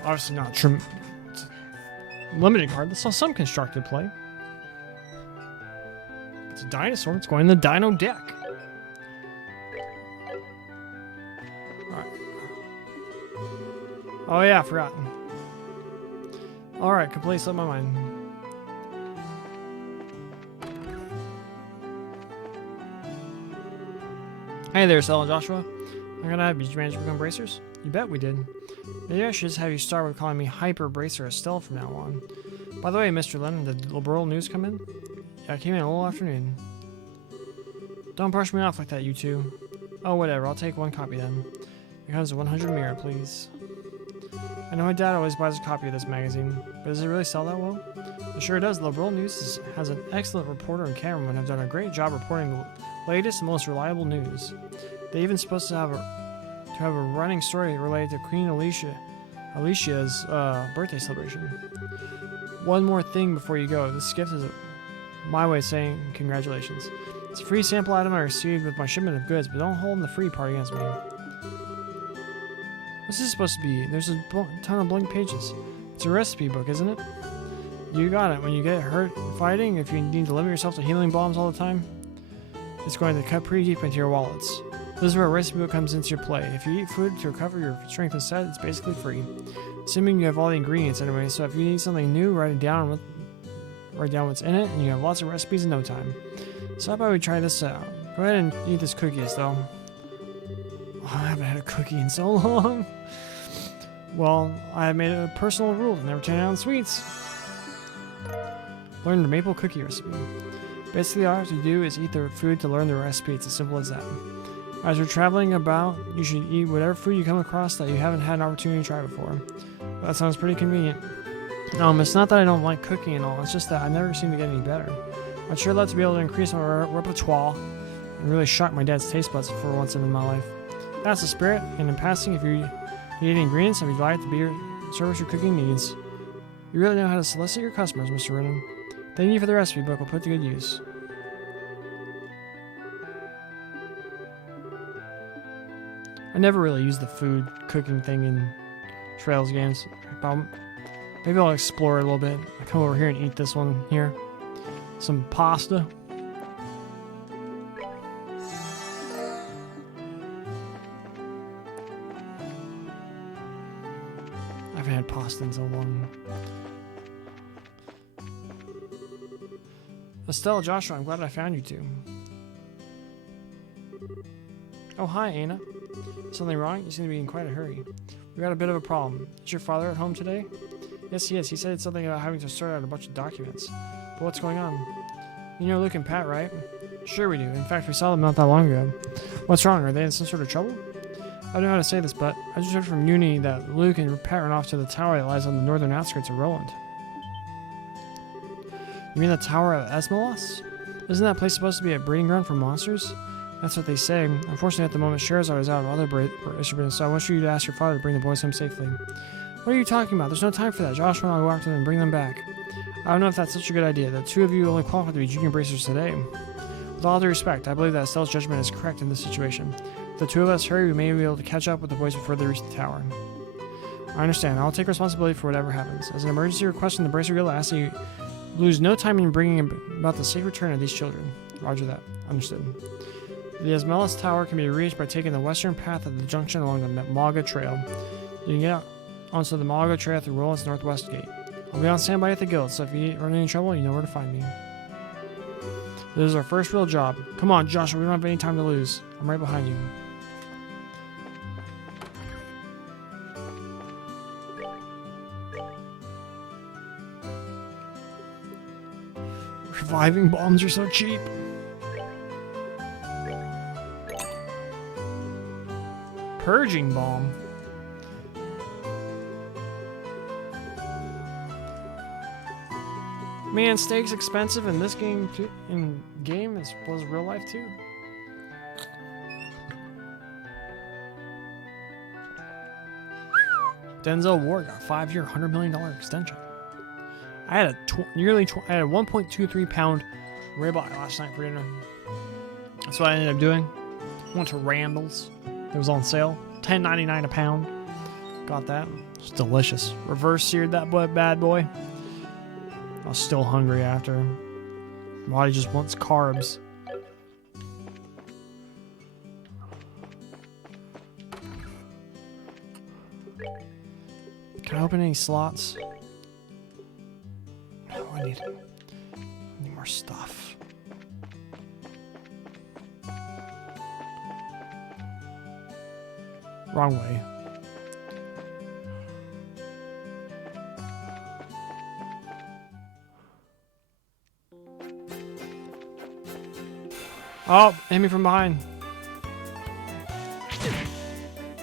Obviously not limited card. That's some constructed play. It's a dinosaur. It's going in the Dino deck. Alright. Oh yeah, I forgot. Alright, completely slipped my mind. Hey there, Stella and Joshua. I'm gonna have you manage to become bracers? You bet we did. Maybe I should just have you start with calling me Hyper Bracer Estelle from now on. By the way, Mr. Lennon, did the liberal news come in? Yeah, it came in a little afternoon. Don't brush me off like that, you two. Oh, whatever, I'll take one copy then. Here comes a 100 mirror, please. I know my dad always buys a copy of this magazine, but does it really sell that well? It sure does. Liberal News has an excellent reporter and cameraman who have done a great job reporting the latest and most reliable news. They're even supposed to have a running story related to Queen Alicia's birthday celebration. One more thing before you go. This gift is my way of saying congratulations. It's a free sample item I received with my shipment of goods, but don't hold the free part against me. What's this supposed to be? There's a ton of blank pages. It's a recipe book, isn't it? You got it. When you get hurt fighting, if you need to limit yourself to healing bombs all the time, it's going to cut pretty deep into your wallets. This is where a recipe book comes into your play. If you eat food to recover your strength and set, it's basically free. Assuming you have all the ingredients anyway, so if you need something new, write down what's in it, and you have lots of recipes in no time. So how about we try this out? Go ahead and eat this cookies, though. Oh, I haven't had a cookie in so long. Well, I have made it a personal rule to never turn down sweets. Learn the maple cookie recipe. Basically, all you have to do is eat the food to learn the recipe. It's as simple as that. As you're traveling about, you should eat whatever food you come across that you haven't had an opportunity to try before. That sounds pretty convenient. It's not that I don't like cooking and all, it's just that I never seem to get any better. I'd sure love to be able to increase my repertoire and really shock my dad's taste buds for once in my life. That's the spirit, and in passing, if you need any ingredients, I'd be glad to be your service your cooking needs. You really know how to solicit your customers, Mr. Renham. Thank you for the recipe book, we'll put to good use. I never really use the food cooking thing in Trails games. Maybe I'll explore it a little bit. I come over here and eat this one here. Some pasta. I haven't had pasta in so long. Estelle, Joshua, I'm glad I found you two. Oh, hi, Anna. Something wrong? You seem to be in quite a hurry. We got a bit of a problem. Is your father at home today? Yes, he is. He said something about having to sort out a bunch of documents. But what's going on? You know Luke and Pat, right? Sure we do. In fact, we saw them not that long ago. What's wrong? Are they in some sort of trouble? I don't know how to say this, but I just heard from Uni that Luke and Pat ran off to the tower that lies on the northern outskirts of Roland. You mean the Tower of Esmelos? Isn't that place supposed to be a breeding ground for monsters? That's what they say. Unfortunately, at the moment, Sherazard is out of other instruments, so I want you to ask your father to bring the boys home safely. What are you talking about? There's no time for that. Joshua and I will go after them and bring them back. I don't know if that's such a good idea. The two of you only qualify to be junior bracers today. With all due respect, I believe that Estelle's judgment is correct in this situation. If the two of us hurry, we may be able to catch up with the boys before they reach the tower. I understand. I'll take responsibility for whatever happens. As an emergency request from the Bracer Guild, I ask that Lose no time in bringing about the safe return of these children. Roger that. Understood. The Asmelis Tower can be reached by taking the western path at the junction along the Malaga Trail. You can get out onto the Malaga Trail through Roland's northwest gate. I'll be on standby at the guild, so if you run into trouble, you know where to find me. This is our first real job. Come on, Joshua, we don't have any time to lose. I'm right behind you. Reviving bombs are so cheap. Purging bomb. Man, steak's expensive in this game too. In game as well as real life too. Denzel Ward got a 5-year, $100 million extension. I had a I had a 1.23 pound ribeye last night for dinner. That's what I ended up doing. Went to Randall's. It was on sale, $10.99 a pound. Got that. It's delicious. Reverse seared that bad boy. I was still hungry after. My body just wants carbs. Can I open any slots? No, I need more stuff. Wrong way. Oh, hit me from behind.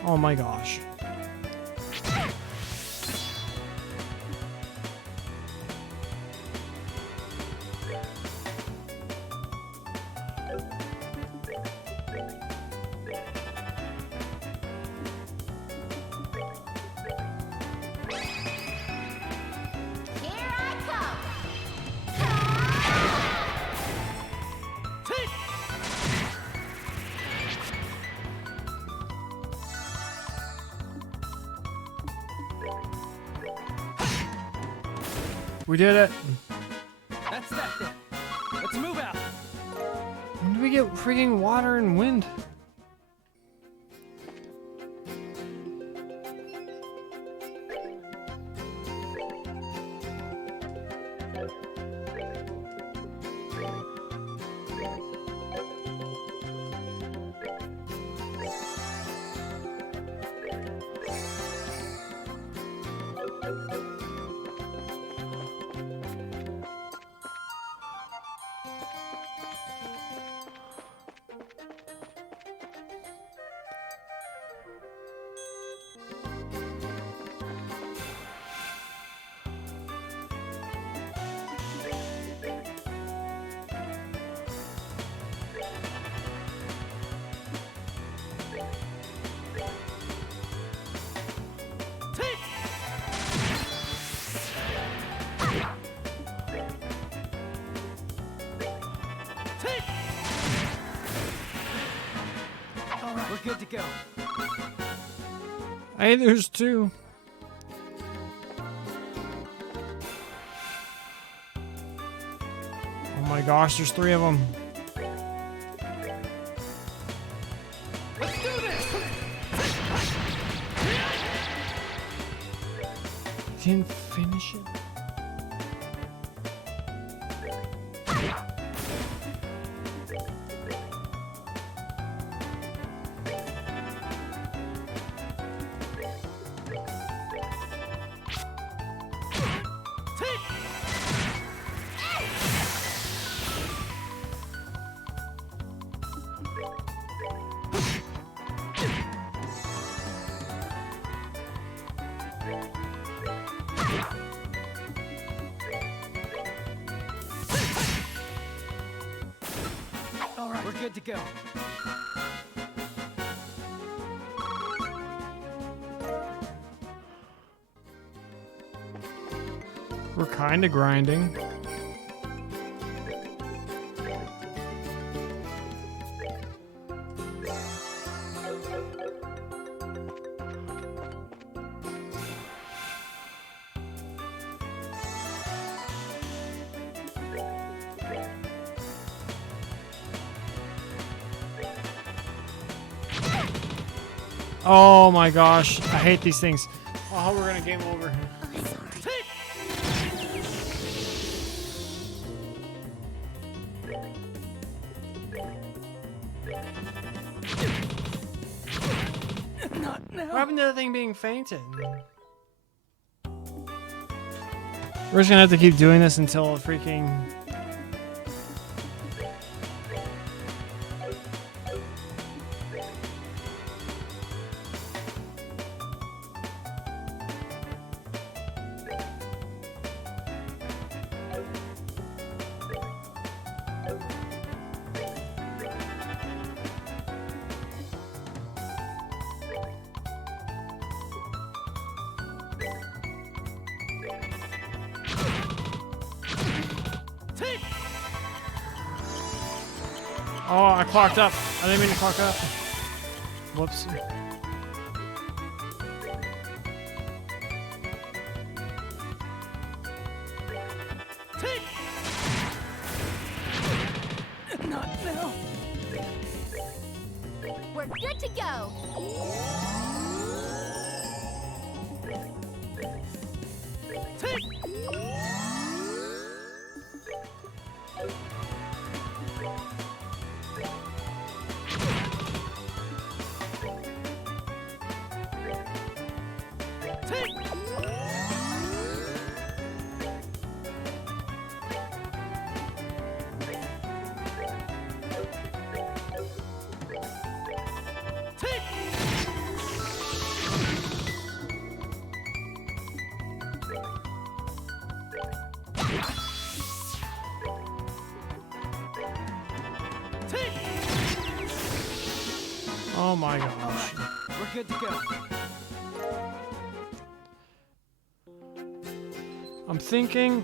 Oh my gosh. Here I come. We did it. That's that then. Let's move out. When do we get freaking water and wind? All right, we're good to go. Hey, there's two. Oh my gosh, there's 3 of them. Let's do this. Didn't finish it. All right, we're good to go. We're kind of grinding. Oh my gosh, I hate these things. Oh, we're gonna game over. Not now. What happened to the thing being fainted? We're just gonna have to keep doing this until freaking... Oh, I clocked up. I didn't mean to clock up. Whoops. Not now. We're good to go. Oh my gosh. We're good to go. I'm thinking,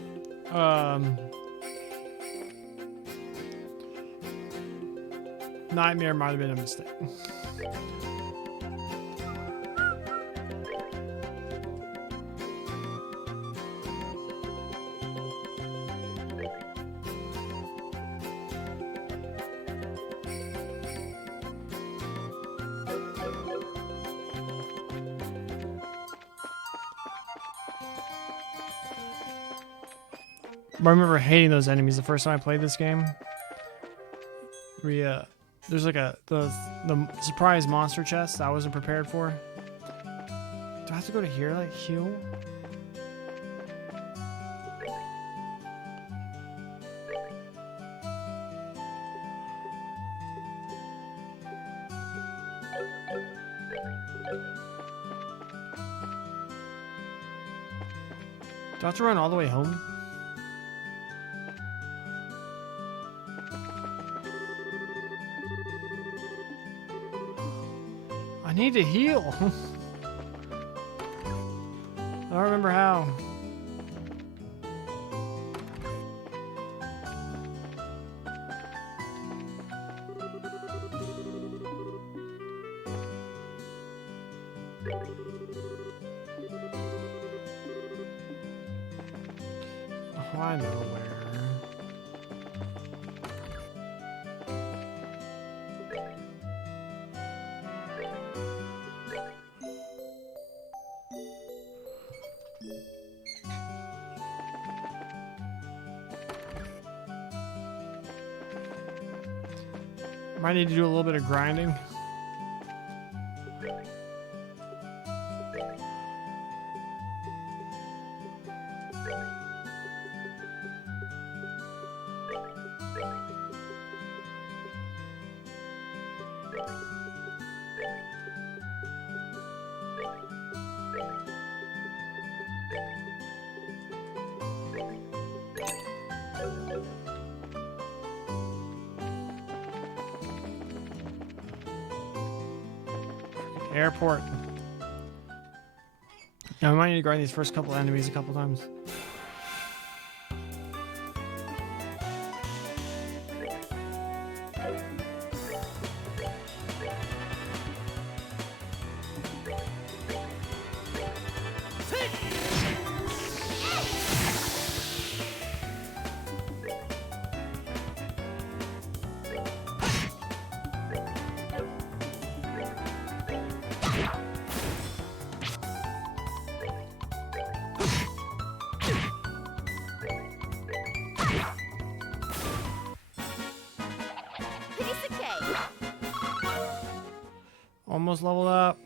Nightmare might have been a mistake. I remember hating those enemies the first time I played this game. There's like the surprise monster chest I wasn't prepared for. Do I have to go to here, like heal? Do I have to run all the way home? I need to heal. I don't remember how. Oh, I know where. Might need to do a little bit of grinding. Airport. Yeah, I might need to grind these first couple enemies a couple times. almost leveled up.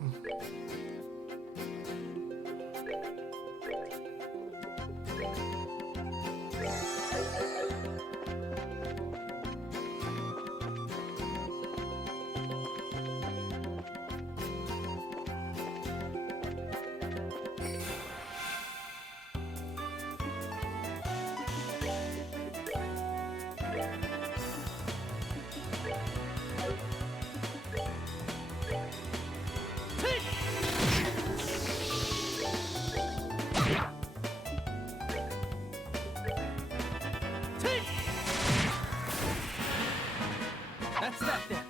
That's that then.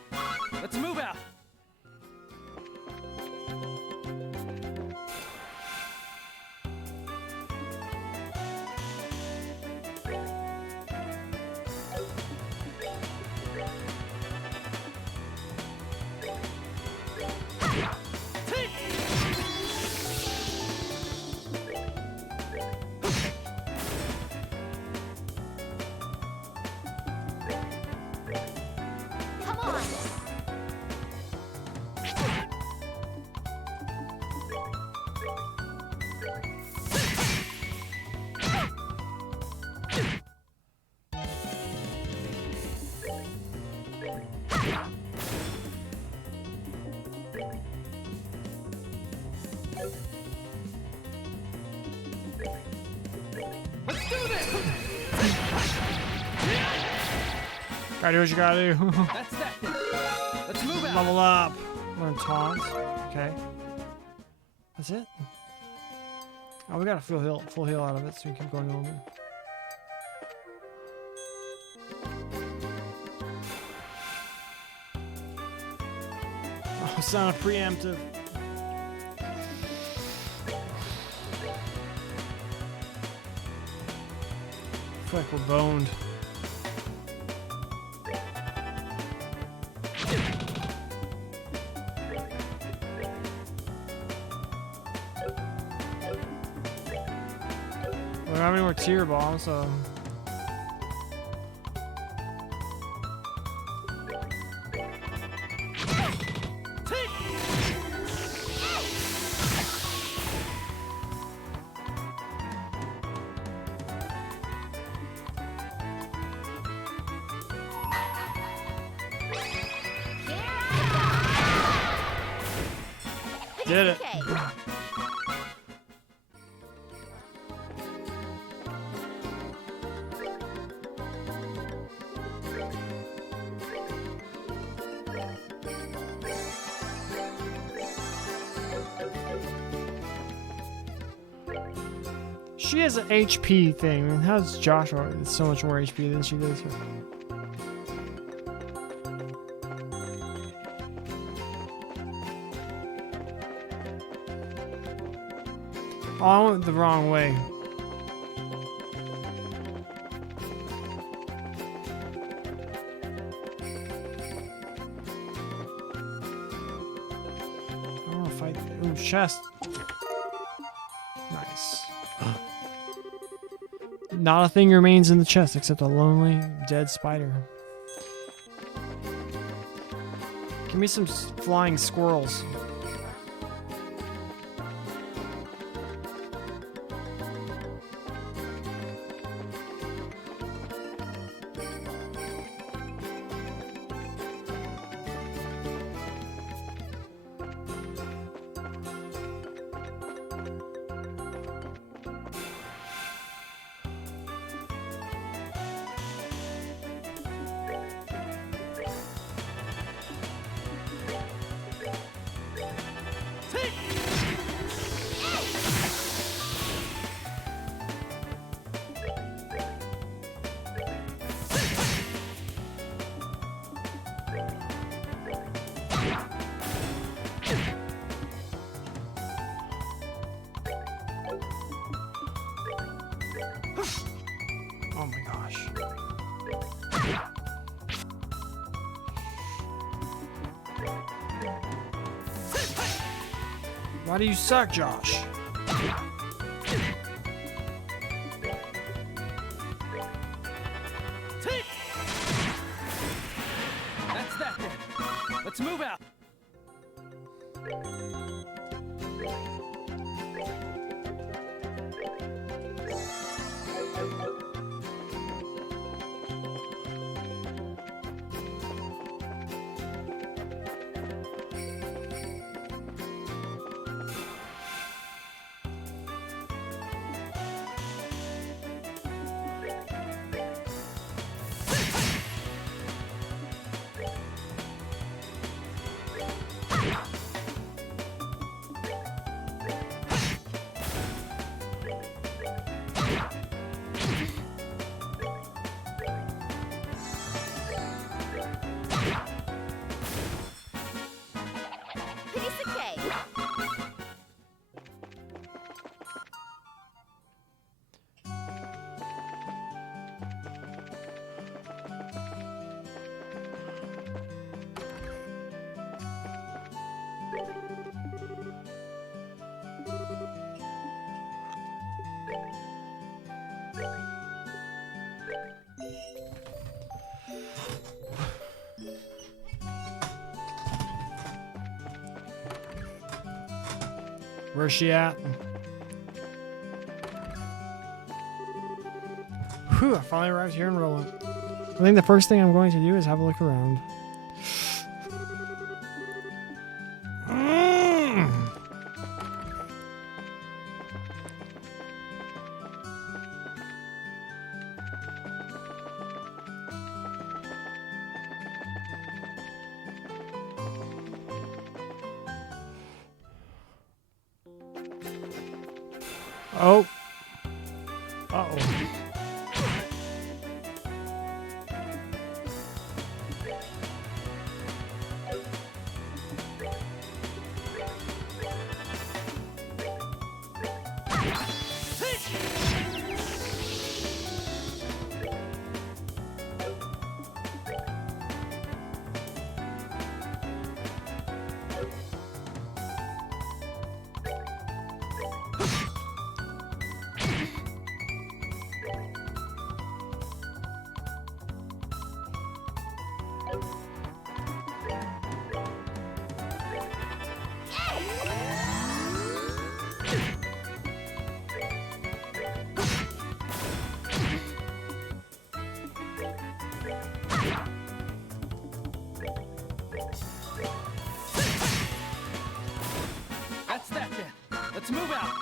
Let's move out. Come on. Let's do this. Gotta do what you gotta do. That's that then. Let's move out. Level up. Learn taunts. Okay. That's it. Oh, we got a full heal out of it, so we can keep going over. Oh, it's not a preemptive. I feel like we're boned. We don't have any more tier bombs, so. Did it. Okay. She has an HP thing. How does Joshua get so much more HP than she does? Oh, I went the wrong way. I want to fight. Ooh, chest. Nice. Not a thing remains in the chest except a lonely, dead spider. Give me some flying squirrels. Oh my gosh. Why do you suck, Josh? That's that then. Let's move out. Piece of cake. Where's she at? Whew, I finally arrived here in Roland. I think the first thing I'm going to do is have a look around. Oh. Uh-oh. That's that then. Let's move out.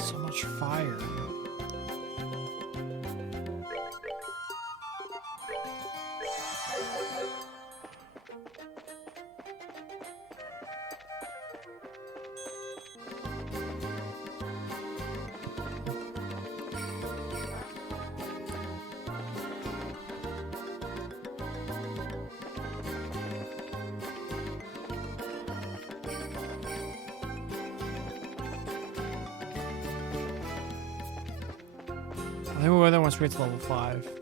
So much fire. I think we'll go there once we get to level 5.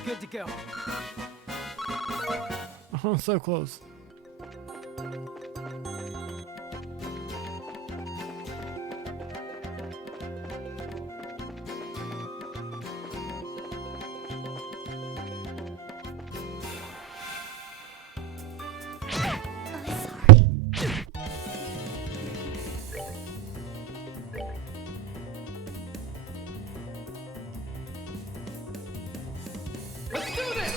We're good to go. Oh, so close. I'm sorry. Let's do this!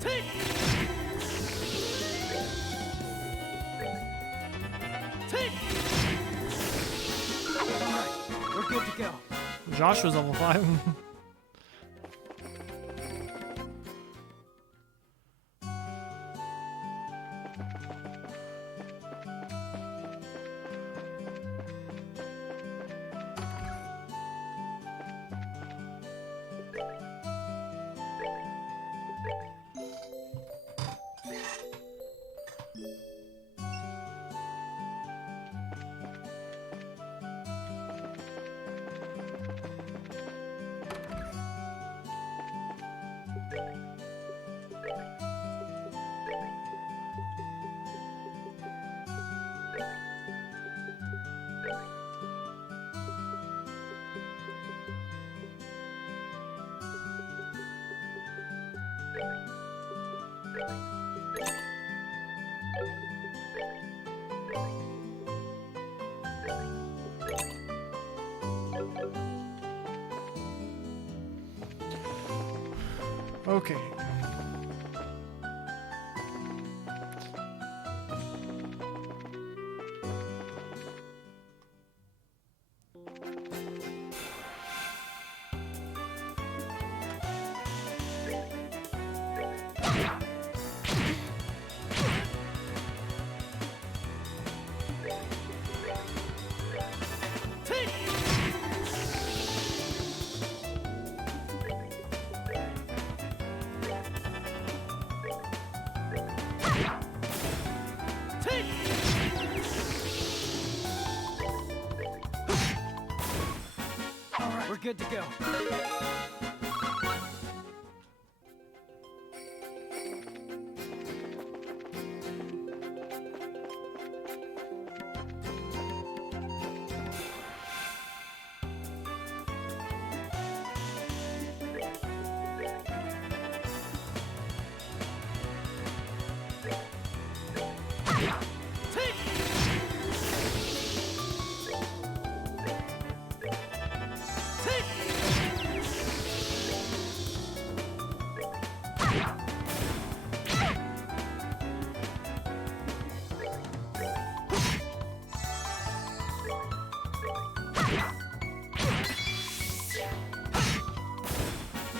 Take! Take! Alright, we're good to go. Joshua's level 5. Okay. Take! Take! Alright, we're good to go.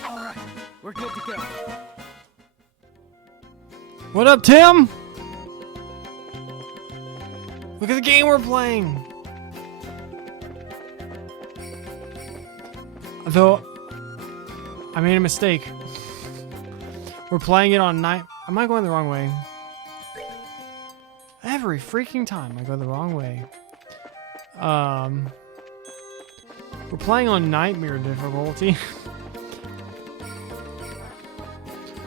Alright, we're good to go. What up, Tim? Look at the game we're playing. Though, I made a mistake. We're playing it on night. Am I going the wrong way? Every freaking time I go the wrong way. We're playing on nightmare difficulty.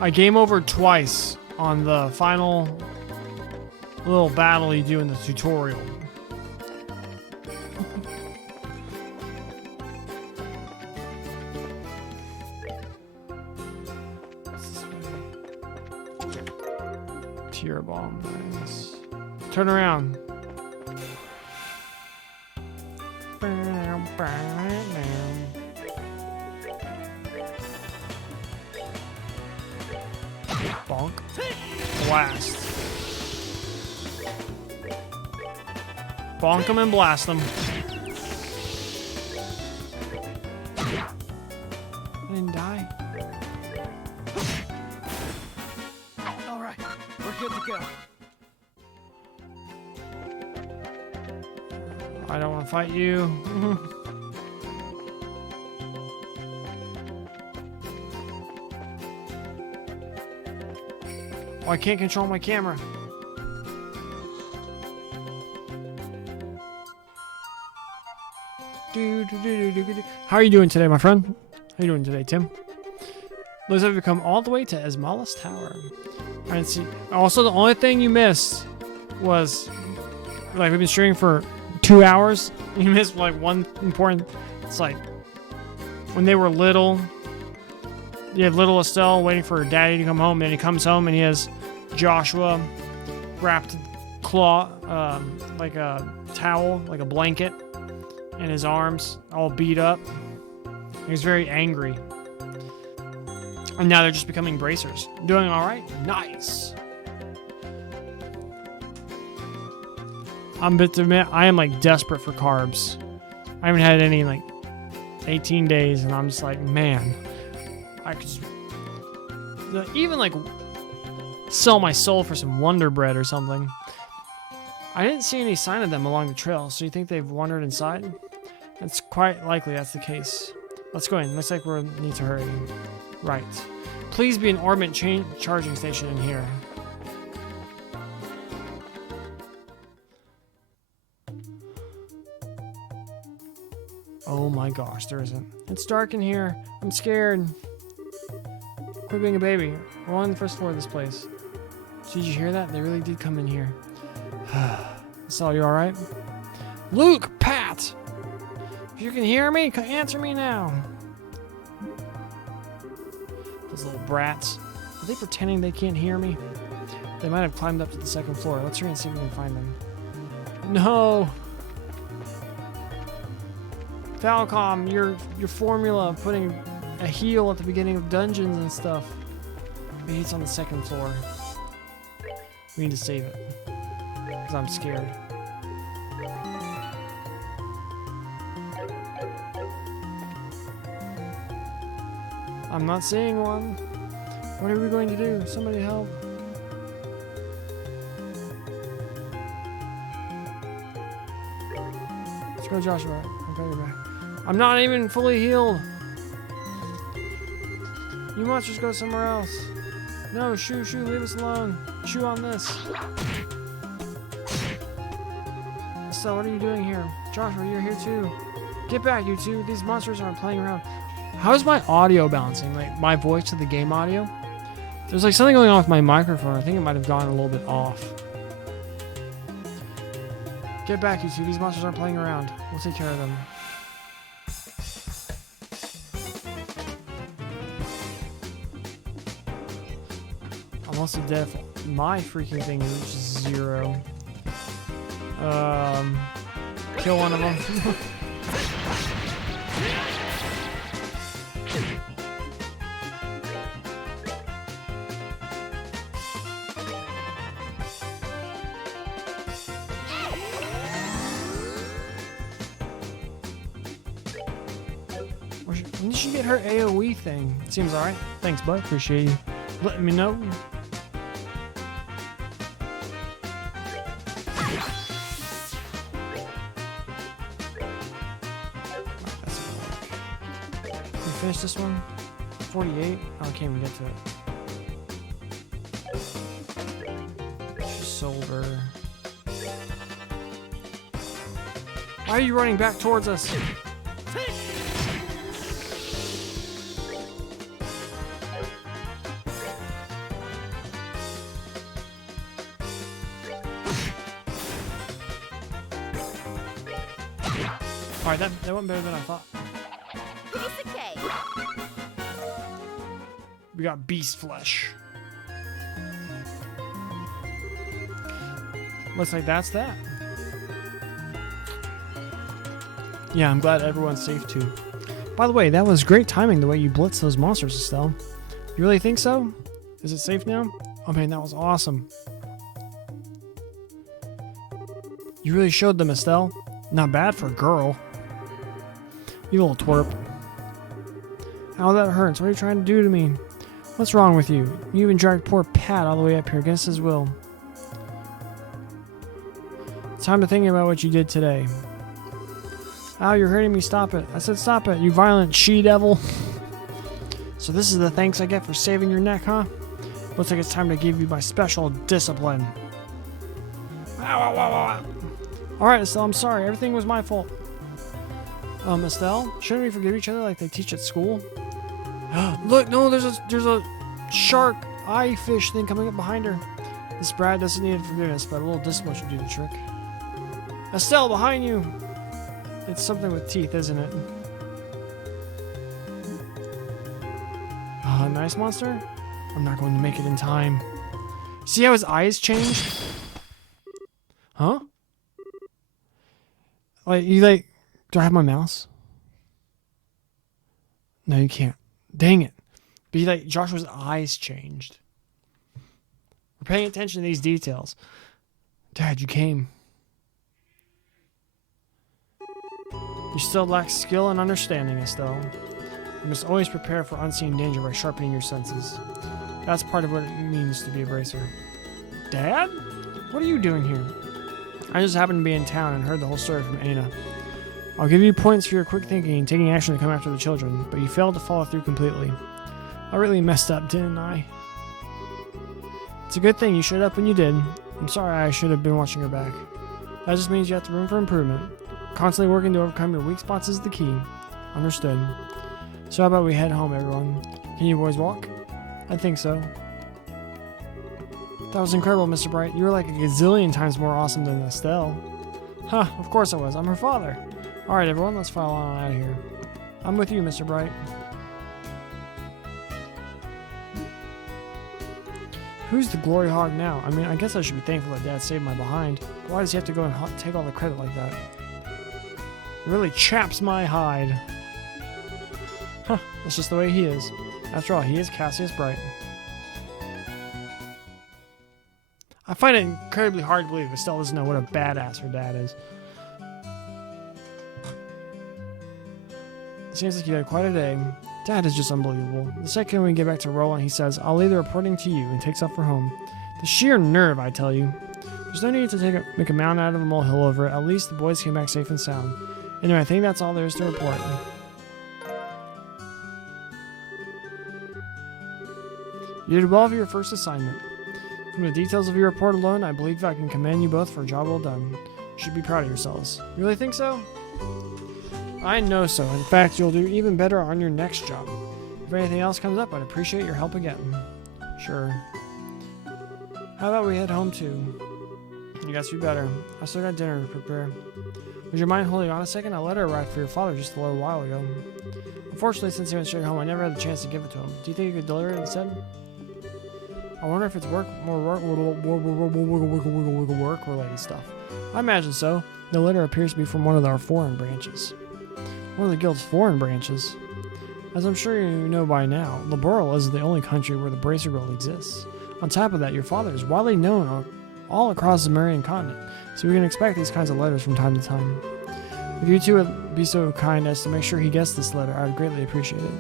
I game over twice on the final little battle you do in the tutorial. Tear bomb, nice. Turn around. Bonk. Blast. Bonk him and blast him. I didn't die. Alright, we're good to go. I don't want to fight you. Oh, I can't control my camera. How are you doing today, my friend? How you doing today, Tim? Looks like we've come all the way to Esmalis Tower. And see. Also, the only thing you missed was, like, we've been streaming for 2 hours. You missed like one important. It's like when they were little. You have little Estelle waiting for her daddy to come home, and he comes home and he has Joshua wrapped like a towel, like a blanket, in his arms, all beat up. He was very angry. And now they're just becoming bracers. Doing all right? Nice. I'm about to admit, I am like desperate for carbs. I haven't had any in like 18 days, and I'm just like, man, I could just even like sell my soul for some Wonder Bread or something. I didn't see any sign of them along the trail, so you think they've wandered inside? It's quite likely that's the case. Let's go in. Looks like we need to hurry. Right. Please be an orbit charging station in here. Oh my gosh, there isn't. It's dark in here. I'm scared. Quit being a baby. We're on the first floor of this place. Did you hear that? They really did come in here. So, you alright? Luke! Pat! If you can hear me, answer me now. Those little brats. Are they pretending they can't hear me? They might have climbed up to the second floor. Let's hurry and see if we can find them. No! Falcom, your formula of putting a heal at the beginning of dungeons and stuff. Maybe it's on the second floor. We need to save it. Because I'm scared. I'm not seeing one. What are we going to do? Somebody help. Let's go, Joshua. Okay, you're back. I'm not even fully healed. You monsters go somewhere else. No, Shoo, leave us alone. Chew on this. So, what are you doing here? Joshua, you're here too. Get back, you two. These monsters aren't playing around. How is my audio bouncing? Like, my voice to the game audio? There's like something going on with my microphone. I think it might have gone a little bit off. Get back, you two. These monsters aren't playing around. We'll take care of them. I'm also deaf. My freaking thing is 0. Kill one of them. When did she get her AoE thing? It seems alright. Thanks, bud. Appreciate you letting me know. Finish this one. 48. Oh, I can't even get to it. She sold her. Why are you running back towards us? Alright, that went better than I thought. Piece of cake. We got beast flesh. Looks like that's that. Yeah, I'm glad everyone's safe too. By the way, that was great timing the way you blitzed those monsters, Estelle. You really think so? Is it safe now? Oh man, that was awesome. You really showed them, Estelle. Not bad for a girl. You little twerp. Ow, that hurts. What are you trying to do to me? What's wrong with you? You even dragged poor Pat all the way up here against his will. Time to think about what you did today. Ow, you're hurting me. Stop it. I said stop it, you violent she-devil. So this is the thanks I get for saving your neck, huh? Looks like it's time to give you my special discipline. Ow, ow, ow, ow. Alright, Estelle, I'm sorry. Everything was my fault. Estelle, shouldn't we forgive each other like they teach at school? Look, no, there's a shark eye fish thing coming up behind her. This Brad doesn't need forgiveness, but a little discipline should do the trick. Estelle, behind you! It's something with teeth, isn't it? Nice monster? I'm not going to make it in time. See how his eyes changed? Huh? Do I have my mouse? No, you can't. Dang it. But Joshua's eyes changed. We're paying attention to these details. Dad, you came. You still lack skill and understanding, Estelle. You must always prepare for unseen danger by sharpening your senses. That's part of what it means to be a bracer. Dad? What are you doing here? I just happened to be in town and heard the whole story from Aina. I'll give you points for your quick thinking and taking action to come after the children, but you failed to follow through completely. I really messed up, didn't I? It's a good thing you showed up when you did. I'm sorry I should have been watching your back. That just means you have room for improvement. Constantly working to overcome your weak spots is the key. Understood. So how about we head home, everyone? Can you boys walk? I think so. That was incredible, Mr. Bright. You were like a gazillion times more awesome than Estelle. Huh, of course I was. I'm her father. Alright, everyone, let's file on out of here. I'm with you, Mr. Bright. Who's the glory hog now? I mean, I guess I should be thankful that Dad saved my behind. But why does he have to go and take all the credit like that? It really chaps my hide. Huh, that's just the way he is. After all, he is Cassius Bright. I find it incredibly hard to believe Estelle doesn't know what a badass her dad is. It seems like you had quite a day. Dad is just unbelievable. The second we get back to Roland, he says, I'll leave the reporting to you, and takes off for home. The sheer nerve, I tell you. There's no need to make a mountain out of a molehill over it. At least the boys came back safe and sound. Anyway, I think that's all there is to report. You did well for your first assignment. From the details of your report alone, I believe I can commend you both for a job well done. You should be proud of yourselves. You really think so? I know so. In fact, you'll do even better on your next job. If anything else comes up, I'd appreciate your help again. Sure. How about we head home too? You guys be better. I still got dinner to prepare. Would you mind holding on a second? A letter arrived for your father just a little while ago. Unfortunately, since he went straight home, I never had the chance to give it to him. Do you think you could deliver it instead? I wonder if it's work-related stuff. I imagine so. The letter appears to be from one of our foreign branches. One of the guild's foreign branches. As I'm sure you know by now, Laboral is the only country where the Bracer Guild exists. On top of that, your father is widely known all across the Marian continent, so we can expect these kinds of letters from time to time. If you two would be so kind as to make sure he gets this letter, I would greatly appreciate it.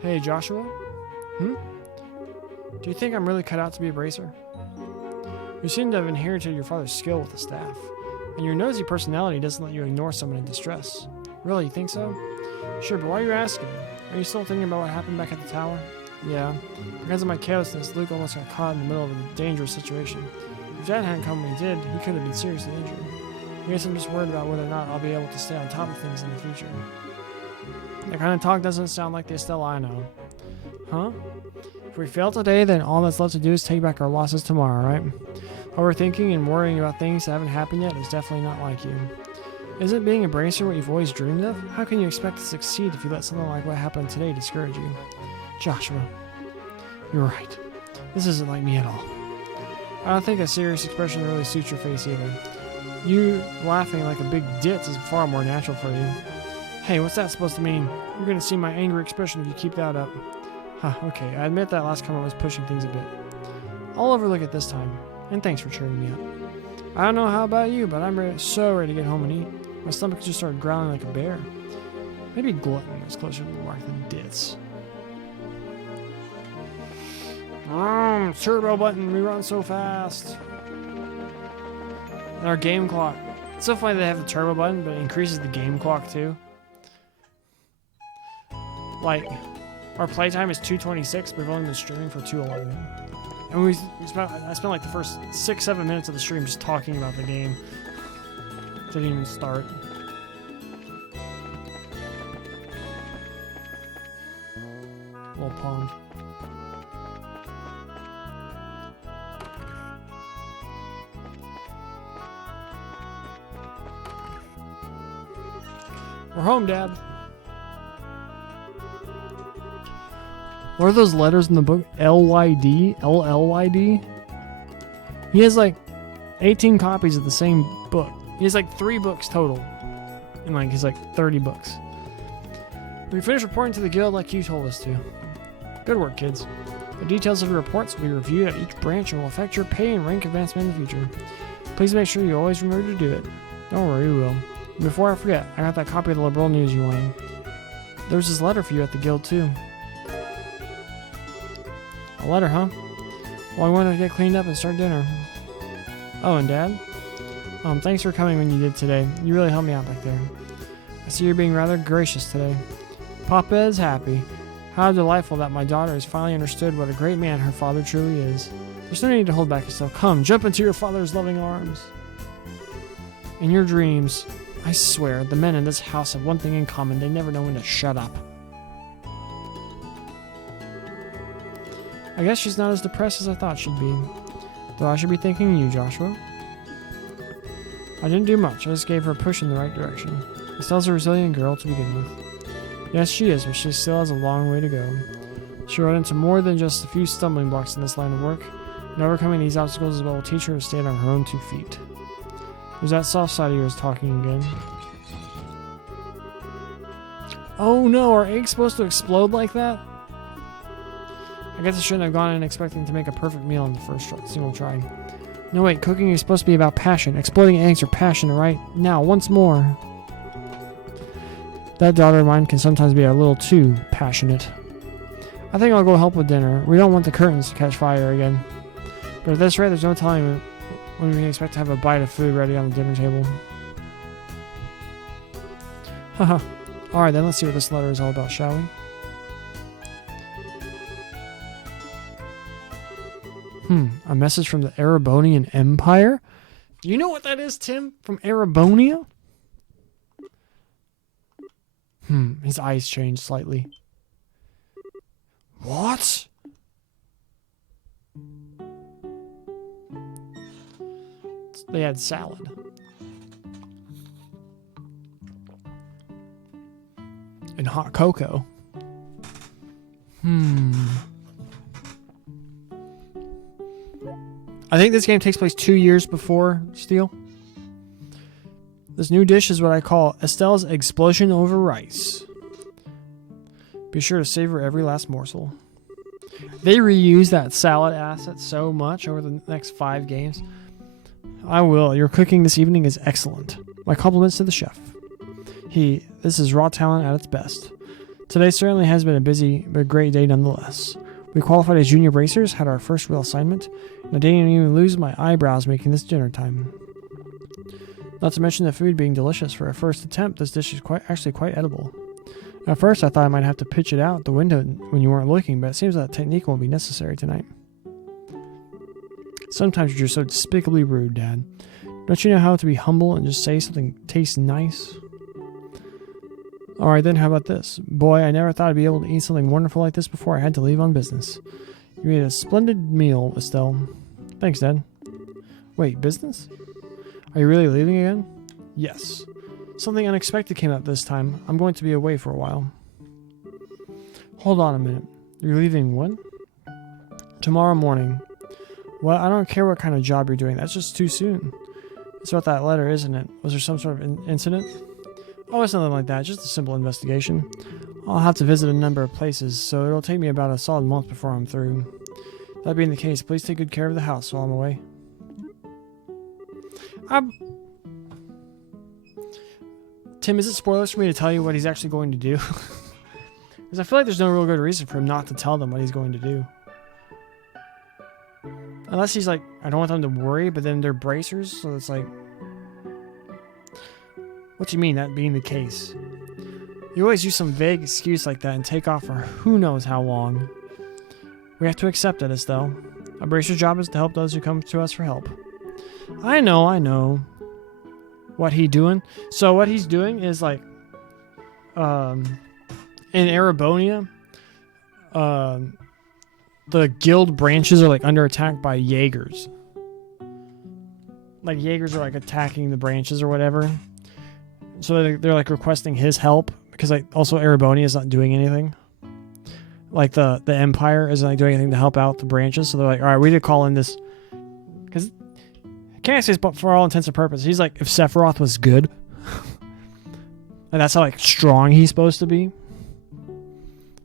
Hey, Joshua? Do you think I'm really cut out to be a bracer? You seem to have inherited your father's skill with the staff, and your nosy personality doesn't let you ignore someone in distress. Really, you think so? Sure, but why are you asking? Are you still thinking about what happened back at the tower? Yeah. Because of my carelessness, Luke almost got caught in the middle of a dangerous situation. If Dad hadn't come when he did, he could have been seriously injured. I guess I'm just worried about whether or not I'll be able to stay on top of things in the future. That kind of talk doesn't sound like the Estelle I know. Huh? If we fail today, then all that's left to do is take back our losses tomorrow, right? Overthinking and worrying about things that haven't happened yet is definitely not like you. Isn't being a bracer what you've always dreamed of? How can you expect to succeed if you let something like what happened today discourage you? Joshua, you're right. This isn't like me at all. I don't think a serious expression really suits your face either. You laughing like a big ditz is far more natural for you. Hey, what's that supposed to mean? You're gonna see my angry expression if you keep that up. Huh, okay, I admit that last comment was pushing things a bit. I'll overlook it this time, and thanks for cheering me up. I don't know how about you, but I'm so ready to get home and eat. My stomach just started growling like a bear. Maybe glutton is closer to the mark than ditz. Turbo button, we run so fast. And our game clock. It's so funny they have the turbo button, but it increases the game clock too. Like, Our playtime is 2:26. We've only been streaming for 2:11. And I spent like the first 6-7 minutes of the stream just talking about the game. Didn't even start. Little pond. We're home, Dad. What are those letters in the book? LYD? LLYD? He has like 18 copies of the same book. He has like 3 books total. And like he's like 30 books. We finished reporting to the guild like you told us to. Good work, kids. The details of your reports will be reviewed at each branch and will affect your pay and rank advancement in the future. Please make sure you always remember to do it. Don't worry, we will. Before I forget, I got that copy of the Liberal News you wanted. There's this letter for you at the guild, too. A letter, huh? Well, I wanted to get cleaned up and start dinner. Oh, and Dad? Thanks for coming when you did today. You really helped me out back there. I see you're being rather gracious today. Papa is happy. How delightful that my daughter has finally understood what a great man her father truly is. There's no need to hold back yourself. Come, jump into your father's loving arms. In your dreams, I swear, the men in this house have one thing in common. They never know when to shut up. I guess she's not as depressed as I thought she'd be. Though I should be thanking you, Joshua. I didn't do much. I just gave her a push in the right direction. Estelle's a resilient girl to begin with. Yes, she is, but she still has a long way to go. She run into more than just a few stumbling blocks in this line of work, and overcoming these obstacles is what will teach her to stand on her own 2 feet. There's that soft side of yours talking again. Oh no, are eggs supposed to explode like that? I guess I shouldn't have gone in expecting to make a perfect meal in the first single try. No wait, cooking is supposed to be about passion. Exploding eggs are passion, right? Now, once more. That daughter of mine can sometimes be a little too passionate. I think I'll go help with dinner. We don't want the curtains to catch fire again. But at this rate, there's no telling when we can expect to have a bite of food ready on the dinner table. Haha. Alright then, let's see what this letter is all about, shall we? A message from the Erebonian Empire? You know what that is, Tim? From Erebonia? His eyes changed slightly. What? They had salad. And hot cocoa. I think this game takes place 2 years before Steel. This new dish is what I call Estelle's Explosion over Rice. Be sure to savor every last morsel. They reuse that salad asset so much over the next 5 games. I will. Your cooking this evening is excellent. My compliments to the chef. This is raw talent at its best. Today certainly has been a busy but great day nonetheless. We qualified as junior bracers, had our first real assignment, and I didn't even lose my eyebrows making this dinner time. Not to mention the food being delicious. For a first attempt, this dish is actually quite edible. At first, I thought I might have to pitch it out the window when you weren't looking, but it seems that technique won't be necessary tonight. Sometimes you're so despicably rude, Dad. Don't you know how to be humble and just say something tastes nice? Alright then, how about this? Boy, I never thought I'd be able to eat something wonderful like this before I had to leave on business. You made a splendid meal, Estelle. Thanks, Dad. Wait, business? Are you really leaving again? Yes. Something unexpected came up this time. I'm going to be away for a while. Hold on a minute. You're leaving when? Tomorrow morning. Well, I don't care what kind of job you're doing. That's just too soon. It's about that letter, isn't it? Was there some sort of incident? Oh, it's nothing like that. Just a simple investigation. I'll have to visit a number of places, so it'll take me about a solid month before I'm through. That being the case, please take good care of the house while I'm away. Tim, is it spoilers for me to tell you what he's actually going to do? Because I feel like there's no real good reason for him not to tell them what he's going to do. Unless he's like, I don't want them to worry, but then they're bracers, so it's like... What do you mean, that being the case? You always use some vague excuse like that and take off for who knows how long. We have to accept it, Estelle. A bracer's job is to help those who come to us for help. I know. What he doing? So what he's doing is like, in Erebonia, the guild branches are like under attack by Jaegers. Like Jaegers are like attacking the branches or whatever. So they're like requesting his help because like also Erebonia is not doing anything. Like the Empire isn't like doing anything to help out the branches. So they're like, all right, we need to call in this because Cassius, but for all intents and purposes, he's like if Sephiroth was good, and that's how like strong he's supposed to be.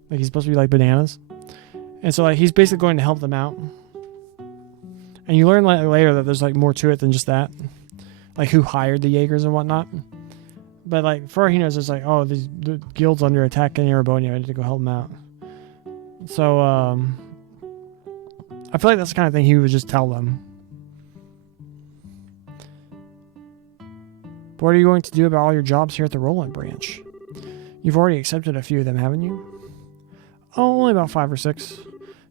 Like he's supposed to be like bananas, and so like he's basically going to help them out. And you learn like later that there's like more to it than just that, like who hired the Jaegers and whatnot. But like for all he knows, it's like the guild's under attack in Erebonia. I need to go help them out. So I feel like that's the kind of thing he would just tell them. But what are you going to do about all your jobs here at the Roland branch? You've already accepted a few of them, haven't you? Oh, only about 5 or 6.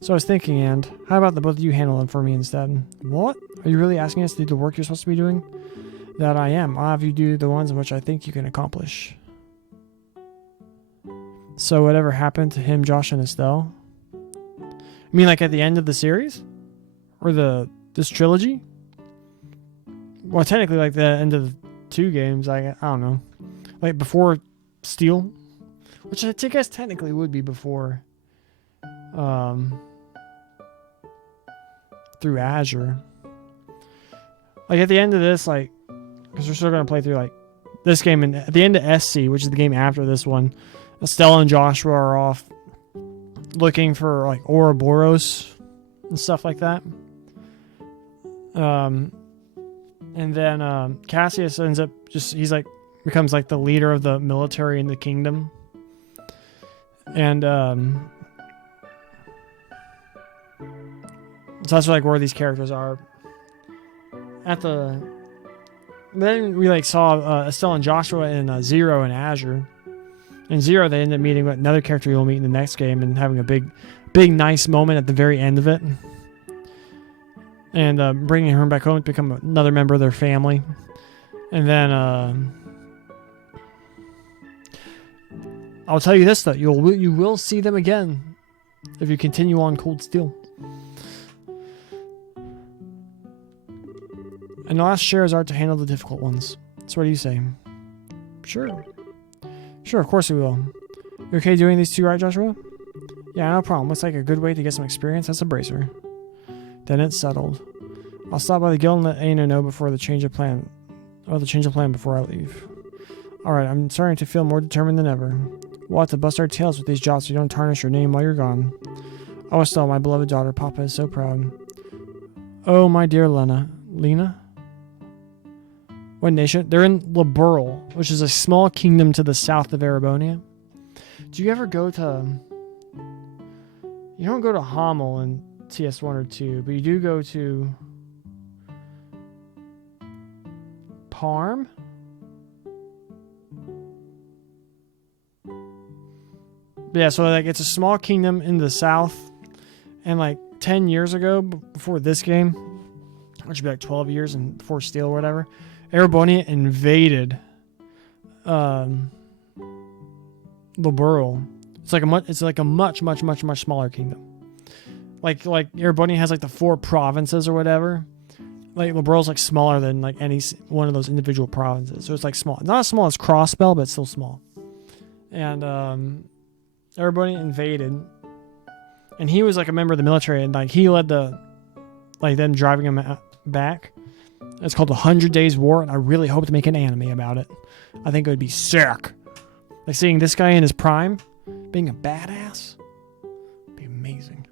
So I was thinking, and how about the both of you handle them for me instead? What? Are you really asking us to do the work you're supposed to be doing? That I am. I'll have you do the ones in which I think you can accomplish. So whatever happened to him, Josh, and Estelle? I mean, like at the end of the series? Or this trilogy? Well, technically, like the end of the 2 games, I don't know. Like before Steel? Which I guess technically would be before through Azure. Like at the end of this, like, because we're still going to play through like this game, and at the end of SC, which is the game after this one, Estelle and Joshua are off looking for like Ouroboros and stuff like that. And then Cassius ends up he's like becomes like the leader of the military in the kingdom. And so that's like where these characters are. Then we like saw Estelle and Joshua in Zero and Azure. In Zero, they end up meeting another character you'll meet in the next game and having a big, nice moment at the very end of it. And bringing her back home to become another member of their family. And then I'll tell you this though, you will see them again if you continue on Cold Steel. And I'll ask Sherazard to handle the difficult ones. So what do you say? Sure, of course we will. You okay doing these 2, right, Joshua? Yeah, no problem. Looks like a good way to get some experience as a bracer. Then it's settled. I'll stop by the guild and let Aina know before the change of plan. Before I leave. Alright, I'm starting to feel more determined than ever. We'll have to bust our tails with these jobs so you don't tarnish your name while you're gone. Oh, Estelle, my beloved daughter, Papa is so proud. Oh, my dear Lena? What nation? They're in Liberl, which is a small kingdom to the south of Erebonia. Do you ever go to... You don't go to Hamel in TS1 or 2, but you do go to... Parm? Yeah, so like it's a small kingdom in the south, and like 10 years ago, before this game, which would be like 12 years and before Steel or whatever, Erebonia invaded Liberl. It's like a much smaller kingdom. Like Erebonia has like the 4 provinces or whatever. Like Liberl's like smaller than like any one of those individual provinces. So it's like small. Not as small as Crossbell, but it's still small. And Erebonia invaded. And he was like a member of the military, and like he led them driving him back. It's called the 100 Days War, and I really hope to make an anime about it. I think it would be sick. Like seeing this guy in his prime, being a badass, would be amazing.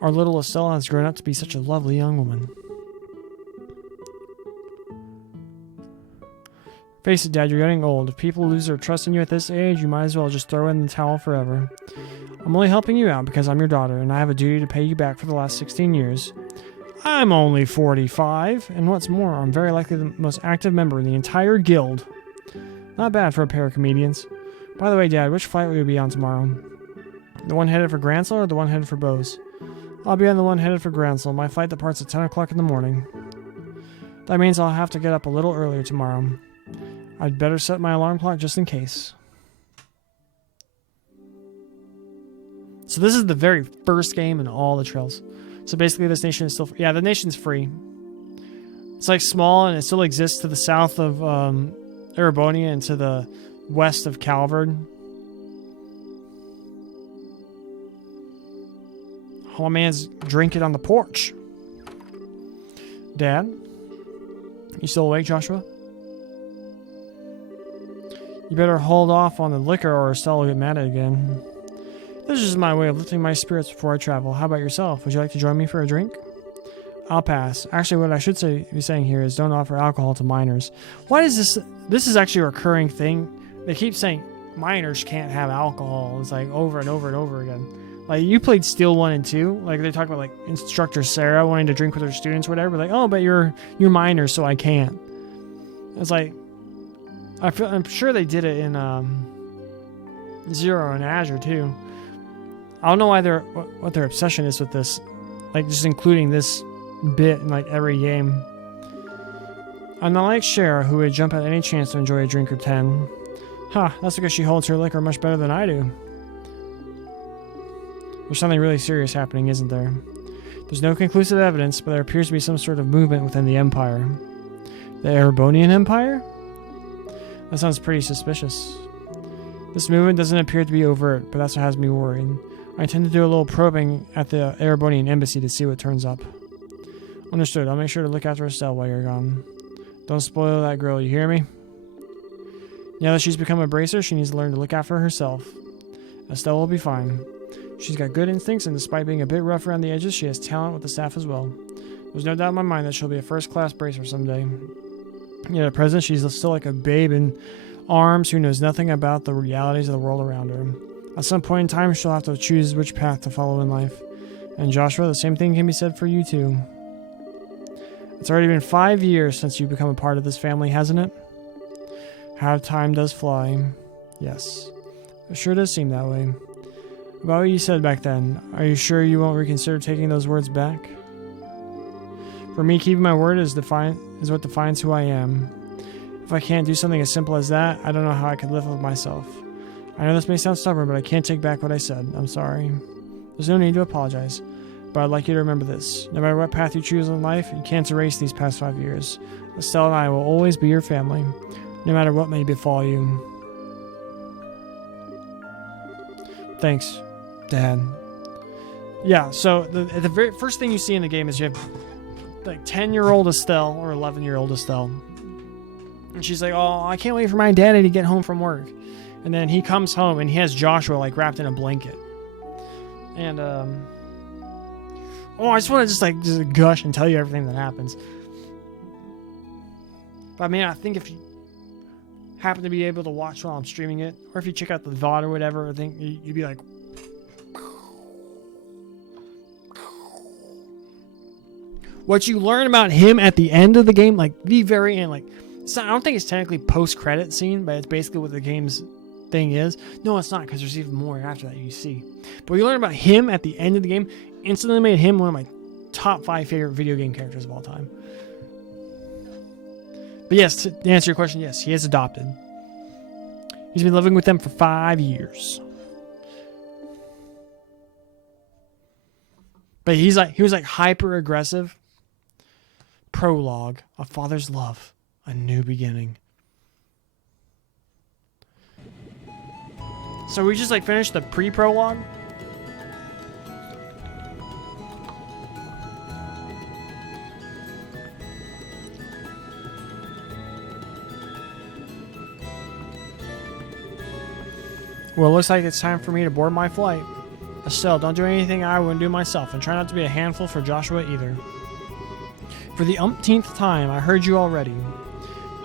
Our little Estelle has grown up to be such a lovely young woman. Face it, Dad, you're getting old. If people lose their trust in you at this age, you might as well just throw in the towel forever. I'm only helping you out because I'm your daughter, and I have a duty to pay you back for the last 16 years. I'm only 45, and what's more, I'm very likely the most active member in the entire guild. Not bad for a pair of comedians. By the way, Dad, which flight will you be on tomorrow? The one headed for Gransel or the one headed for Bose? I'll be on the one headed for Gransel. My flight departs at 10 o'clock in the morning. That means I'll have to get up a little earlier tomorrow. I'd better set my alarm clock just in case. So this is the very first game in all the trails. So basically this nation is still... Yeah, the nation's free. It's like small and it still exists to the south of Erebonia and to the west of Calvard. Oh, my man's drinking on the porch. Dad? You still awake, Joshua? You better hold off on the liquor or Estelle will get mad again. This is just my way of lifting my spirits before I travel. How about yourself? Would you like to join me for a drink? I'll pass. Actually, what I should be saying here is don't offer alcohol to minors. Why is this? This is actually a recurring thing. They keep saying minors can't have alcohol. It's like over and over and over again. Like you played Steel 1 and 2. Like they talk about like instructor Sarah wanting to drink with her students or whatever. Like, oh, but you're minors, so I can't. It's like I'm sure they did it in Zero and Azure too. I don't know why what their obsession is with this, like just including this bit in like every game. I'm not like Cher, who would jump at any chance to enjoy a drink or 10. That's because she holds her liquor much better than I do. There's something really serious happening, isn't there? There's no conclusive evidence, but there appears to be some sort of movement within the Empire. The Erebonian Empire? That sounds pretty suspicious. This movement doesn't appear to be overt, but that's what has me worried. I intend to do a little probing at the Erebonian embassy to see what turns up. Understood. I'll make sure to look after Estelle while you're gone. Don't spoil that girl, you hear me? Now that she's become a bracer, she needs to learn to look after herself. Estelle will be fine. She's got good instincts, and despite being a bit rough around the edges, she has talent with the staff as well. There's no doubt in my mind that she'll be a first-class bracer someday. Yet at present, she's still like a babe in arms who knows nothing about the realities of the world around her. At some point in time, she'll have to choose which path to follow in life. And Joshua, the same thing can be said for you too. It's already been 5 years since you've become a part of this family, hasn't it? How time does fly. Yes. It sure does seem that way. About what you said back then, are you sure you won't reconsider taking those words back? For me, keeping my word is what defines who I am. If I can't do something as simple as that, I don't know how I could live with myself. I know this may sound stubborn, but I can't take back what I said. I'm sorry. There's no need to apologize. But I'd like you to remember this. No matter what path you choose in life, you can't erase these past 5 years. Estelle and I will always be your family, no matter what may befall you. Thanks, Dad. Yeah, so the very first thing you see in the game is you have like 10-year-old Estelle or 11-year-old Estelle. And she's like, oh, I can't wait for my daddy to get home from work. And then he comes home and he has Joshua like wrapped in a blanket. And I just want to just gush and tell you everything that happens. But I mean, I think if you happen to be able to watch while I'm streaming it, or if you check out the VOD or whatever, I think you'd be like, what you learn about him at the end of the game, like the very end, like it's not, I don't think it's technically post-credit scene, but it's basically what the game's thing is. No, it's not, because there's even more after that you see. But you learn about him at the end of the game, instantly made him one of my top 5 favorite video game characters of all time. But yes, to answer your question, yes, he is adopted. He's been living with them for 5 years. But he was like hyper aggressive. Prologue, A Father's Love, A New Beginning. So we just like finished the pre-prologue. Well, it looks like it's time for me to board my flight. Estelle, don't do anything I wouldn't do myself, and try not to be a handful for Joshua either. For the umpteenth time, I heard you already.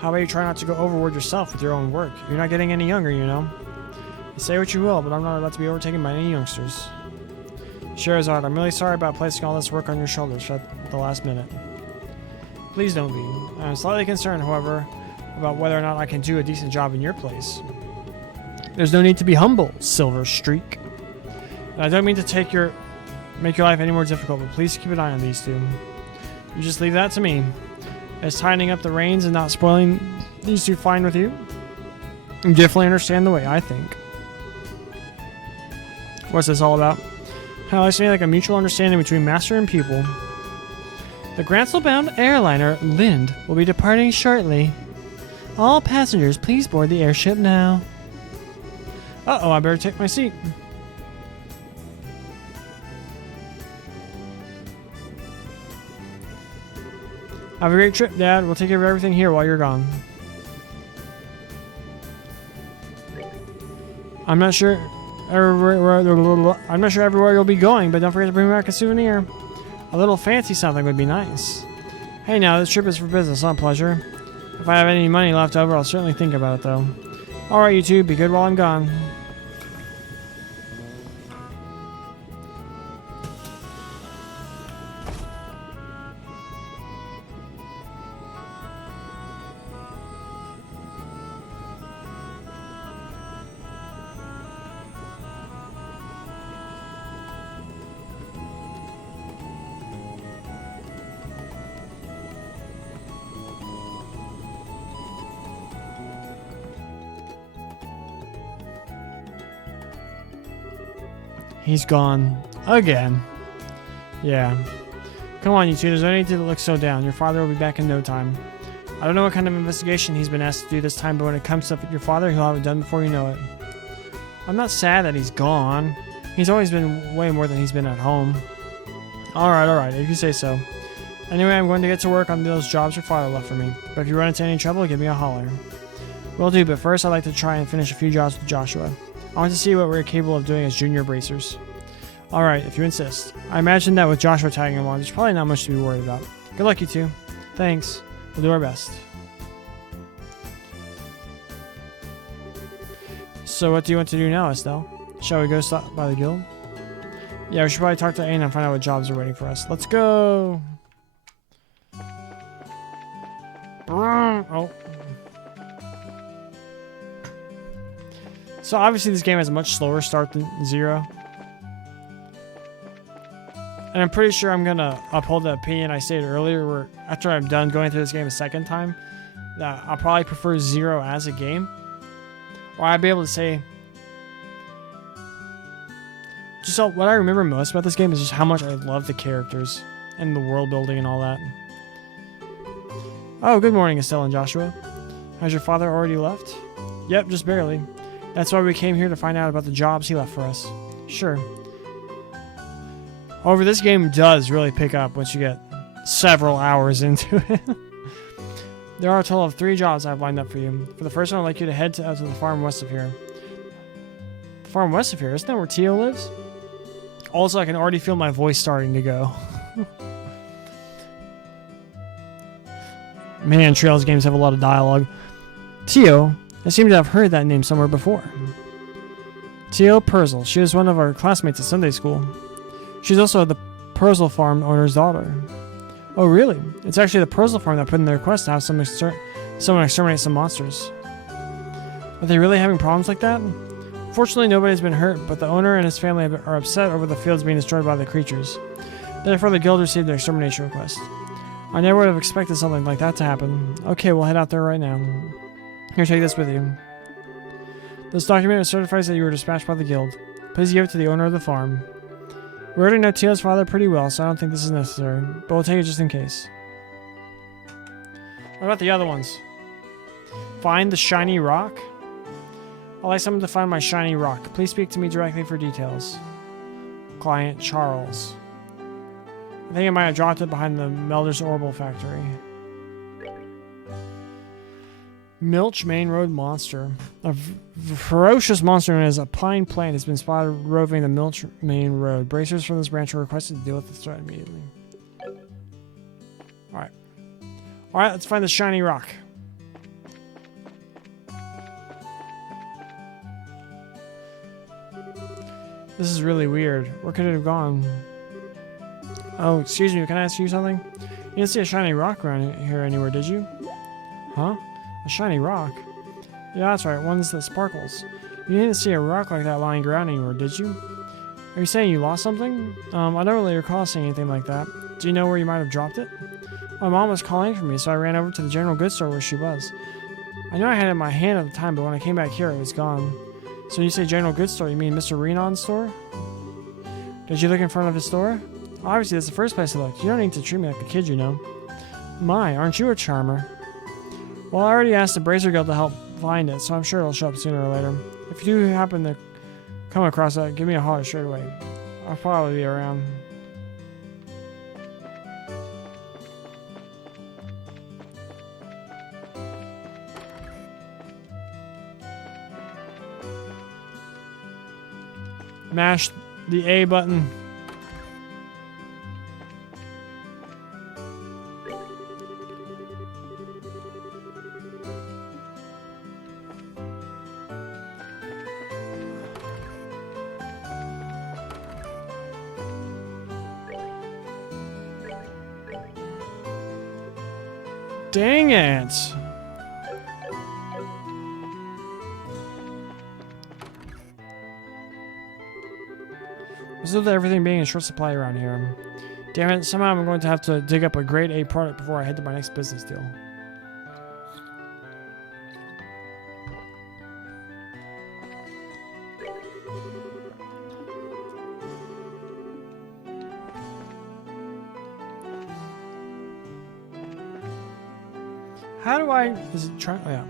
How about you try not to go overboard yourself with your own work? You're not getting any younger, you know. Say what you will, but I'm not about to be overtaken by any youngsters. Scheherazade, I'm really sorry about placing all this work on your shoulders at the last minute. Please don't be. I'm slightly concerned, however, about whether or not I can do a decent job in your place. There's no need to be humble, Silver Streak. And I don't mean to make your life any more difficult, but please keep an eye on these two. You just leave that to me. Is tightening up the reins and not spoiling these two fine with you? You definitely understand the way I think. What's this all about? How I seem like a mutual understanding between master and pupil. The Grantsville-bound airliner Lind will be departing shortly. All passengers, please board the airship now. Uh-oh, I better take my seat. Have a great trip, Dad. We'll take care of everything here while you're gone. I'm not sure everywhere you'll be going, but don't forget to bring back a souvenir. A little fancy something would be nice. Hey now, this trip is for business, not pleasure. If I have any money left over, I'll certainly think about it though. Alright you two, be good while I'm gone. He's gone. Again. Yeah. Come on, you two. There's no need to look so down. Your father will be back in no time. I don't know what kind of investigation he's been asked to do this time, but when it comes to your father, he'll have it done before you know it. I'm not sad that he's gone. He's always been way more than he's been at home. Alright, if you say so. Anyway, I'm going to get to work on those jobs your father left for me. But if you run into any trouble, give me a holler. Will do, but first I'd like to try and finish a few jobs with Joshua. I want to see what we're capable of doing as junior bracers. Alright, if you insist. I imagine that with Joshua tagging along, there's probably not much to be worried about. Good luck, you two. Thanks. We'll do our best. So what do you want to do now, Estelle? Shall we go stop by the guild? Yeah, we should probably talk to Aina and find out what jobs are waiting for us. Let's go! Oh. So obviously this game has a much slower start than Zero. And I'm pretty sure I'm going to uphold the opinion I stated earlier where after I'm done going through this game a second time, that I'll probably prefer Zero as a game. Or I'd be able to say... Just what I remember most about this game is just how much I love the characters and the world building and all that. Oh, good morning, Estelle and Joshua. Has your father already left? Yep, just barely. That's why we came here to find out about the jobs he left for us. Sure. However, this game does really pick up once you get several hours into it. There are a total of 3 jobs I've lined up for you. For the first one, I'd like you to head out to the farm west of here. The farm west of here? Isn't that where Tio lives? Also, I can already feel my voice starting to go. Man, Trails games have a lot of dialogue. Tio, I seem to have heard that name somewhere before. Tio Purzel. She was one of our classmates at Sunday school. She's also the Purzel farm owner's daughter. Oh, really? It's actually the Purzel farm that put in the request to have someone exterminate some monsters. Are they really having problems like that? Fortunately, nobody's been hurt, but the owner and his family are upset over the fields being destroyed by the creatures. Therefore, the guild received an extermination request. I never would have expected something like that to happen. Okay, we'll head out there right now. Here, take this with you. This document certifies that you were dispatched by the guild. Please give it to the owner of the farm. We already know Tio's father pretty well, so I don't think this is necessary, but we'll take it just in case. What about the other ones? Find the shiny rock? I'd like someone to find my shiny rock. Please speak to me directly for details. Client Charles. I think I might have dropped it behind the Melder's Orbital Factory. Milch Main Road Monster. A ferocious monster known as a pine plant has been spotted roving the Milch Main Road. Bracers from this branch are requested to deal with the threat immediately. Alright. Alright, let's find the shiny rock. This is really weird. Where could it have gone? Oh, excuse me, can I ask you something? You didn't see a shiny rock around here anywhere, did you? Huh? A A shiny rock? Yeah, that's right, one that sparkles. You didn't see a rock like that lying around anywhere, did you? Are you saying you lost something? I don't really recall seeing anything like that. Do you know where you might have dropped it? My mom was calling for me, so I ran over to the general goods store where she was. I know I had it in my hand at the time, but when I came back here, it was gone. So when you say general goods store, you mean Mr. Renon's store? Did you look in front of his store? Obviously, that's the first place I looked. You don't need to treat me like a kid, you know. My, aren't you a charmer? Well, I already asked the Bracer Guild to help find it, so I'm sure it'll show up sooner or later. If you do happen to come across that, give me a holler straight away. I'll probably be around. Mash the A button. Dang it! Result of everything being in short supply around here. Damn it, somehow I'm going to have to dig up a grade A product before I head to my next business deal. How do I... Is it try... Oh, yeah.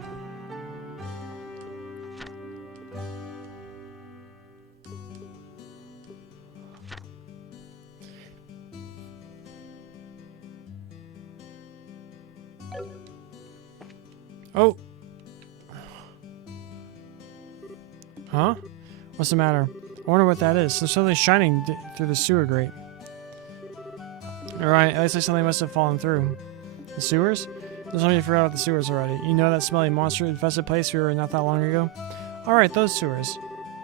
Oh. Huh? What's the matter? I wonder what that is. There's something shining through the sewer grate. Alright, at least like something must have fallen through. The sewers? There's something you forgot about the sewers already. You know that smelly monster-infested place we were in not that long ago? Alright, those sewers.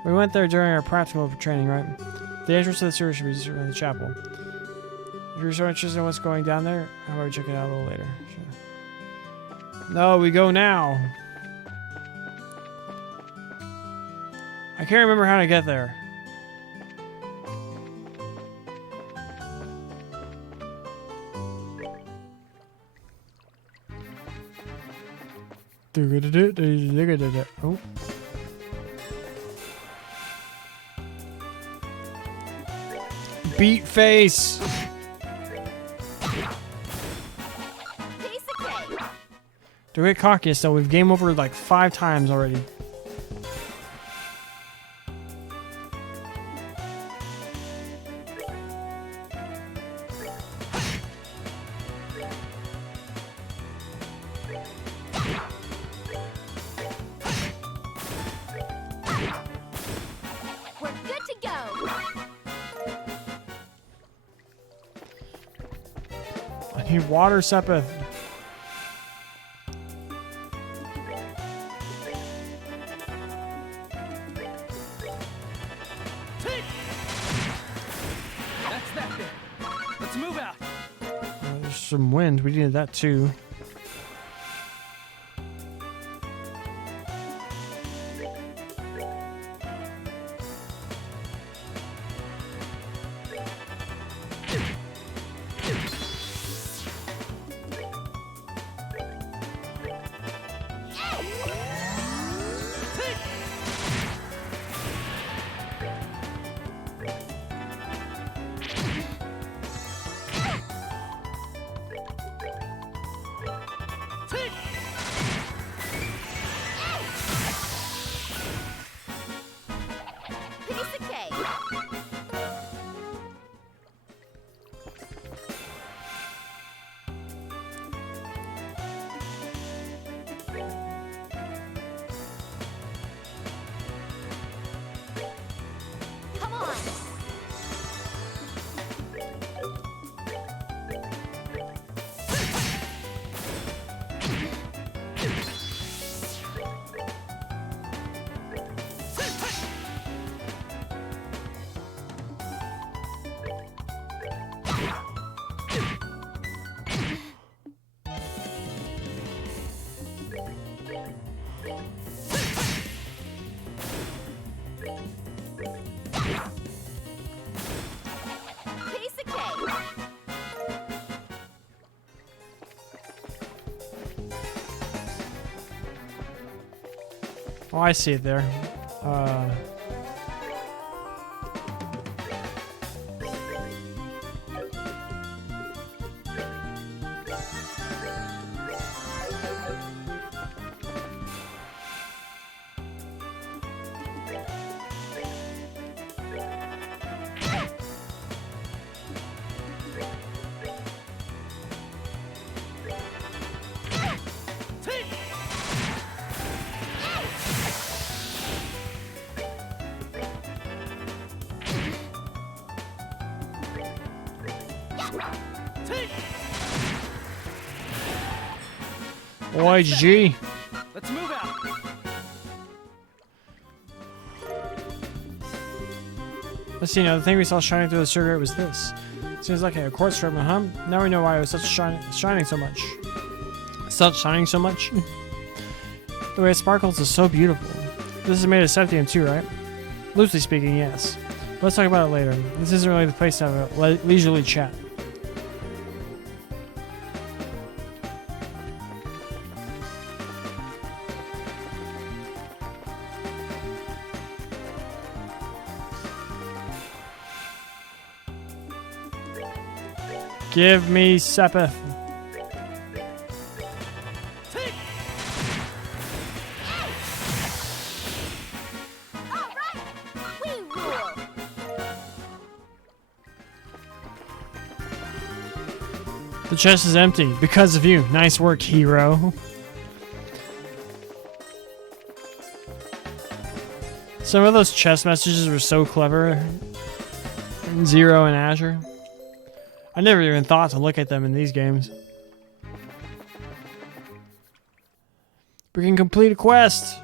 We went there during our practical training, right? The entrance to the sewers should be in the chapel. If you're so interested in what's going down there, how about we check it out a little later? Sure. No, we go now. I can't remember how to get there. Oh. Beat face. Piece of cake. Don't get cocky, so we've game over like 5 times already. We're good to go. I need water, Sepith. That's that then. Let's move out. There's some wind. We needed that too. Oh, I see it there. OIG. Let's move out. Let's see now. The thing we saw shining through the cigarette was this. Seems like a quartz fragment, huh? Now we know why it was such shining so much. Shining so much. The way it sparkles is so beautiful. This is made of septium too, right? Loosely speaking, yes. But let's talk about it later. This isn't really the place to have a leisurely chat. Give me Sepith. Alright! We rule! The chest is empty because of you. Nice work, hero. Some of those chest messages were so clever. Zero and Azure. I never even thought to look at them in these games. We can complete a quest.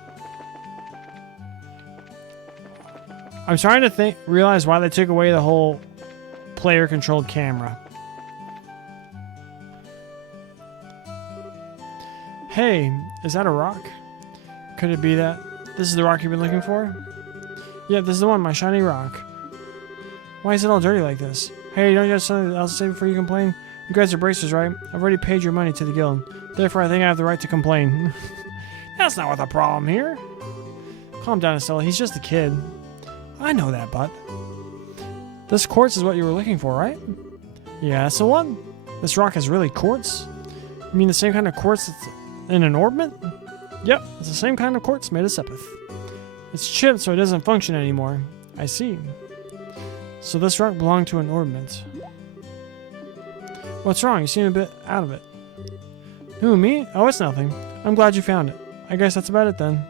I'm trying to realize why they took away the whole player-controlled camera. Hey, is that a rock? Could it be that this is the rock you've been looking for? Yeah, this is the one, my shiny rock. Why is it all dirty like this? Hey, don't you have something else to say before you complain? You guys are bracers, right? I've already paid your money to the guild. Therefore, I think I have the right to complain. That's not what the problem here. Calm down, Estella. He's just a kid. I know that, bud. This quartz is what you were looking for, right? Yeah, that's the one. This rock is really quartz? You mean the same kind of quartz that's in an orbment? Yep, it's the same kind of quartz made of Sepith. It's chipped so it doesn't function anymore. I see. So this rock belonged to an orbment. What's wrong? You seem a bit out of it. Who, me? Oh, it's nothing. I'm glad you found it. I guess that's about it then.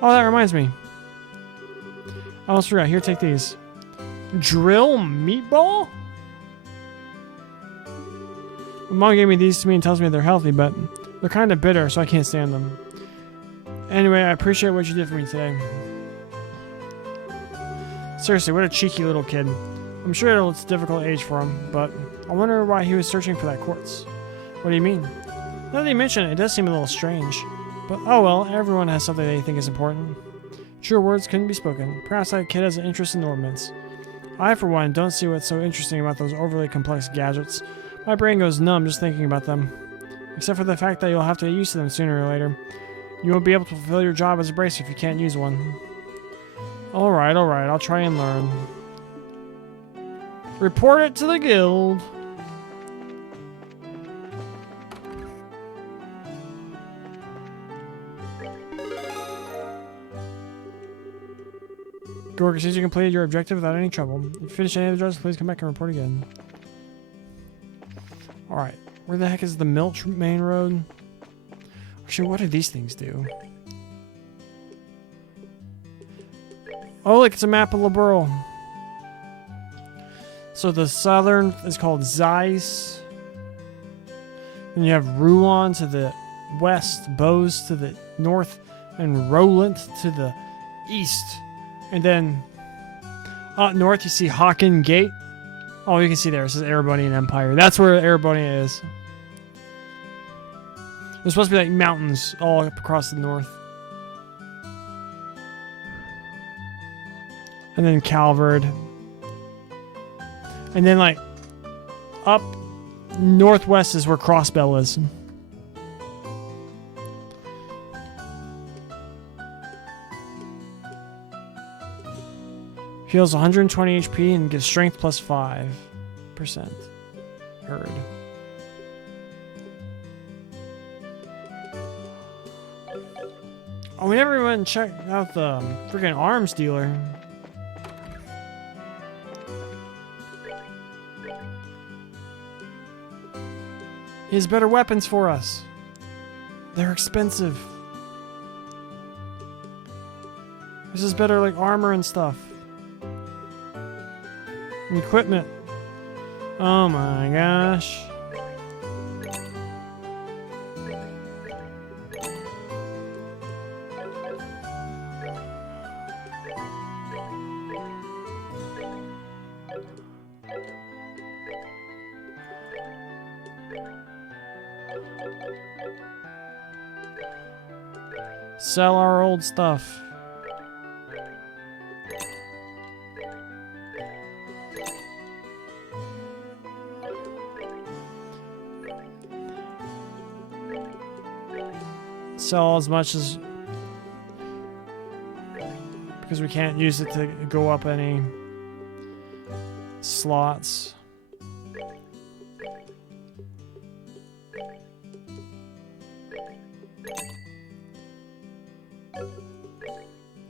Oh, that reminds me. I almost forgot. Here, take these. Drill meatball? My mom gave me these to me and tells me they're healthy, but they're kind of bitter, so I can't stand them. Anyway, I appreciate what you did for me today. Seriously, what a cheeky little kid. I'm sure it's a difficult age for him, but I wonder why he was searching for that quartz. What do you mean? Now that you mention it, it does seem a little strange. But oh well, everyone has something they think is important. True words couldn't be spoken. Perhaps that kid has an interest in ornaments. I, for one, don't see what's so interesting about those overly complex gadgets. My brain goes numb just thinking about them. Except for the fact that you'll have to get used to them sooner or later. You won't be able to fulfill your job as a bracer if you can't use one. Alright, I'll try and learn. Report it to the guild. Gorg, since you completed your objective without any trouble. If you finish any of the jobs, please come back and report again. Alright, where the heck is the Milch main road? Actually, what do these things do? Oh, look, it's a map of Liberl. So the southern is called Zeiss. Then you have Ruan to the west, Bose to the north, and Roland to the east. And then up north you see Hawken Gate. Oh, you can see there, it says Erebonian Empire. That's where Erebonia is. There's supposed to be like mountains all up across the north. And then Calvard. And then like up northwest is where Crossbell is. Heals 120 HP and gives strength plus 5%. Heard. Oh, we never went and checked out the freaking arms dealer. He has better weapons for us. They're expensive. This is better, like armor and stuff. And equipment. Oh my gosh. Sell our old stuff. Sell as much as, because we can't use it to go up any slots.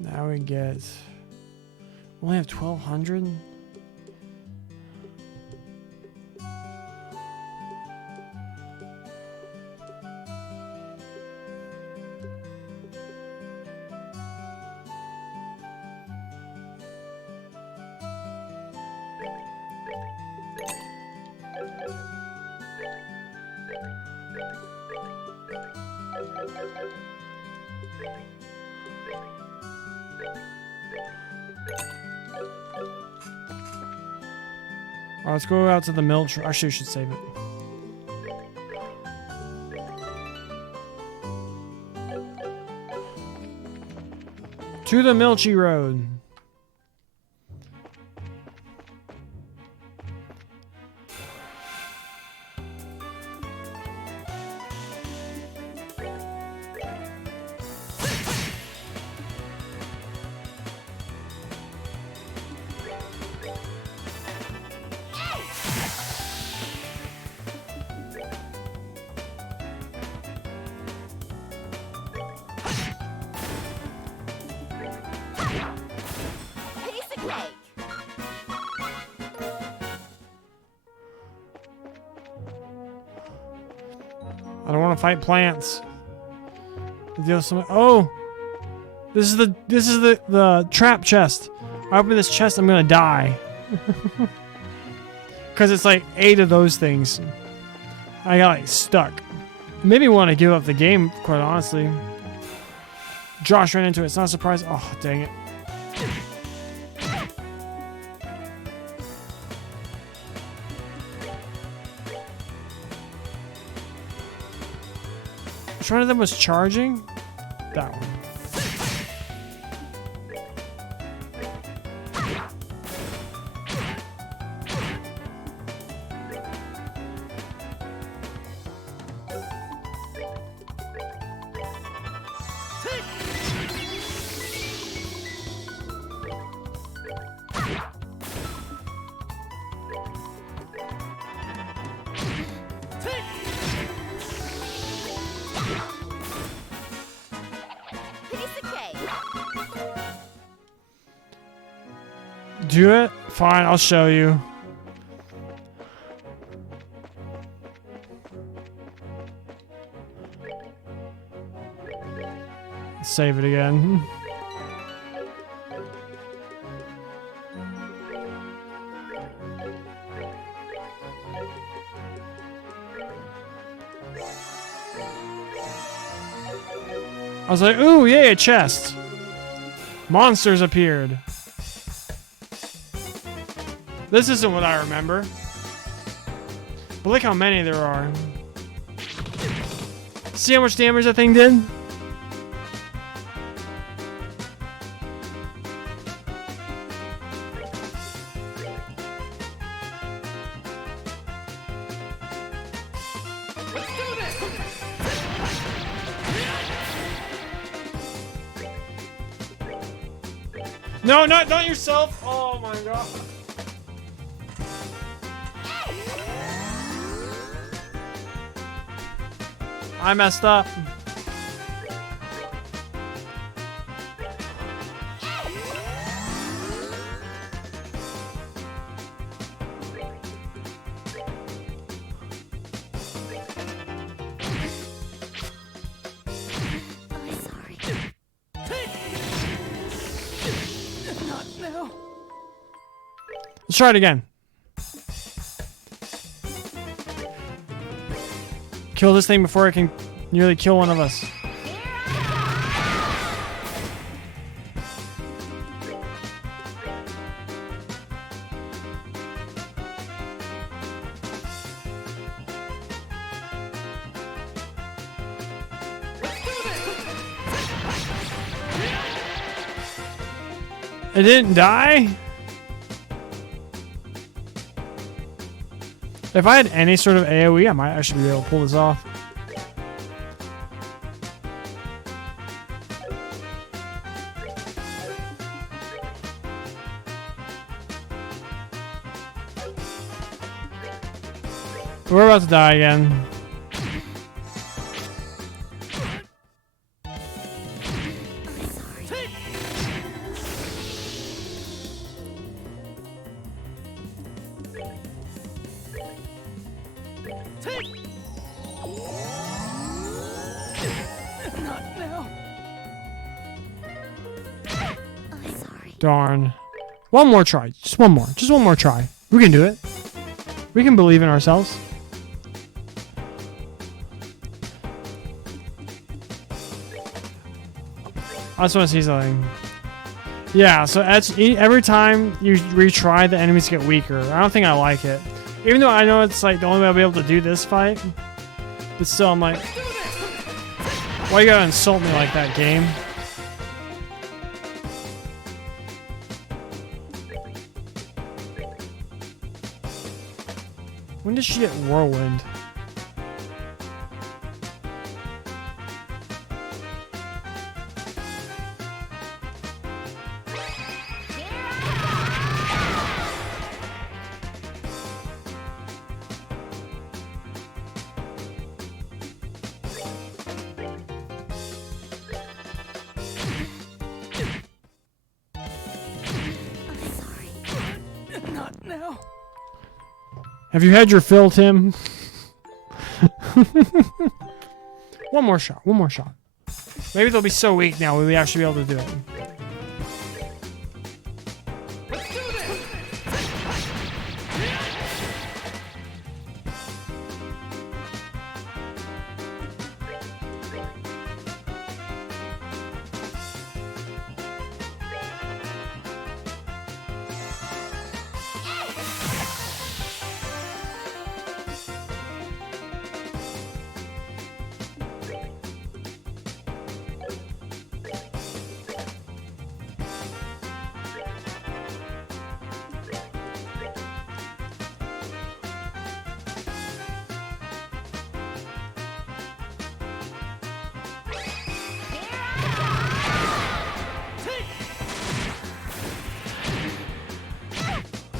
Now we get, we only have 1,200. Alright, let's go out to the mill. Actually, we should save it. To the Milchy Road. Piece of cake. I don't want to fight plants. Deal some. Oh, this is the trap chest. I open this chest, I'm gonna die. Cause it's like 8 of those things. I got like stuck. Made me want to give up the game, quite honestly. Josh ran into it. It's not a surprise. Oh, dang it. Which one of them was charging? That one. Piece of cake. Do it? Fine, I'll show you. Save it again. I was like, ooh, yay, a chest. Monsters appeared. This isn't what I remember. But look how many there are. See how much damage that thing did? No, not yourself. Oh my god. I messed up. I'm sorry. Not now. Let's try it again. Kill this thing before it can nearly kill one of us. It didn't die? If I had any sort of AoE, I might actually be able to pull this off. We're about to die again. I'm sorry. Not now. I'm sorry. Darn. One more try. Just one more. Just one more try. We can do it. We can believe in ourselves. I just want to see something. Yeah, so every time you retry, the enemies get weaker. I don't think I like it. Even though I know it's like the only way I'll be able to do this fight. But still, I'm like, why you gotta insult me like that, game? When did she get Whirlwind? I'm sorry. Not now. Have you had your fill, Tim? One more shot. One more shot. Maybe they'll be so weak now we'll actually be able to do it. Let's do this.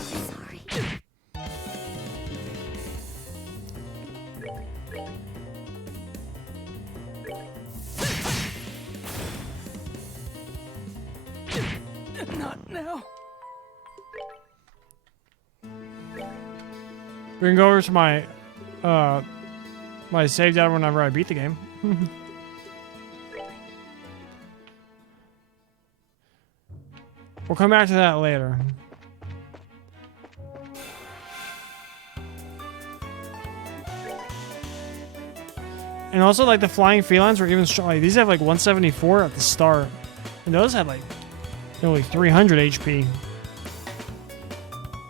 I'm sorry. Not now. We can go over to my my save data whenever I beat the game. We'll come back to that later. And also, like, the flying felines were even strong. Like, these have like 174 at the start, and those had like nearly 300 HP.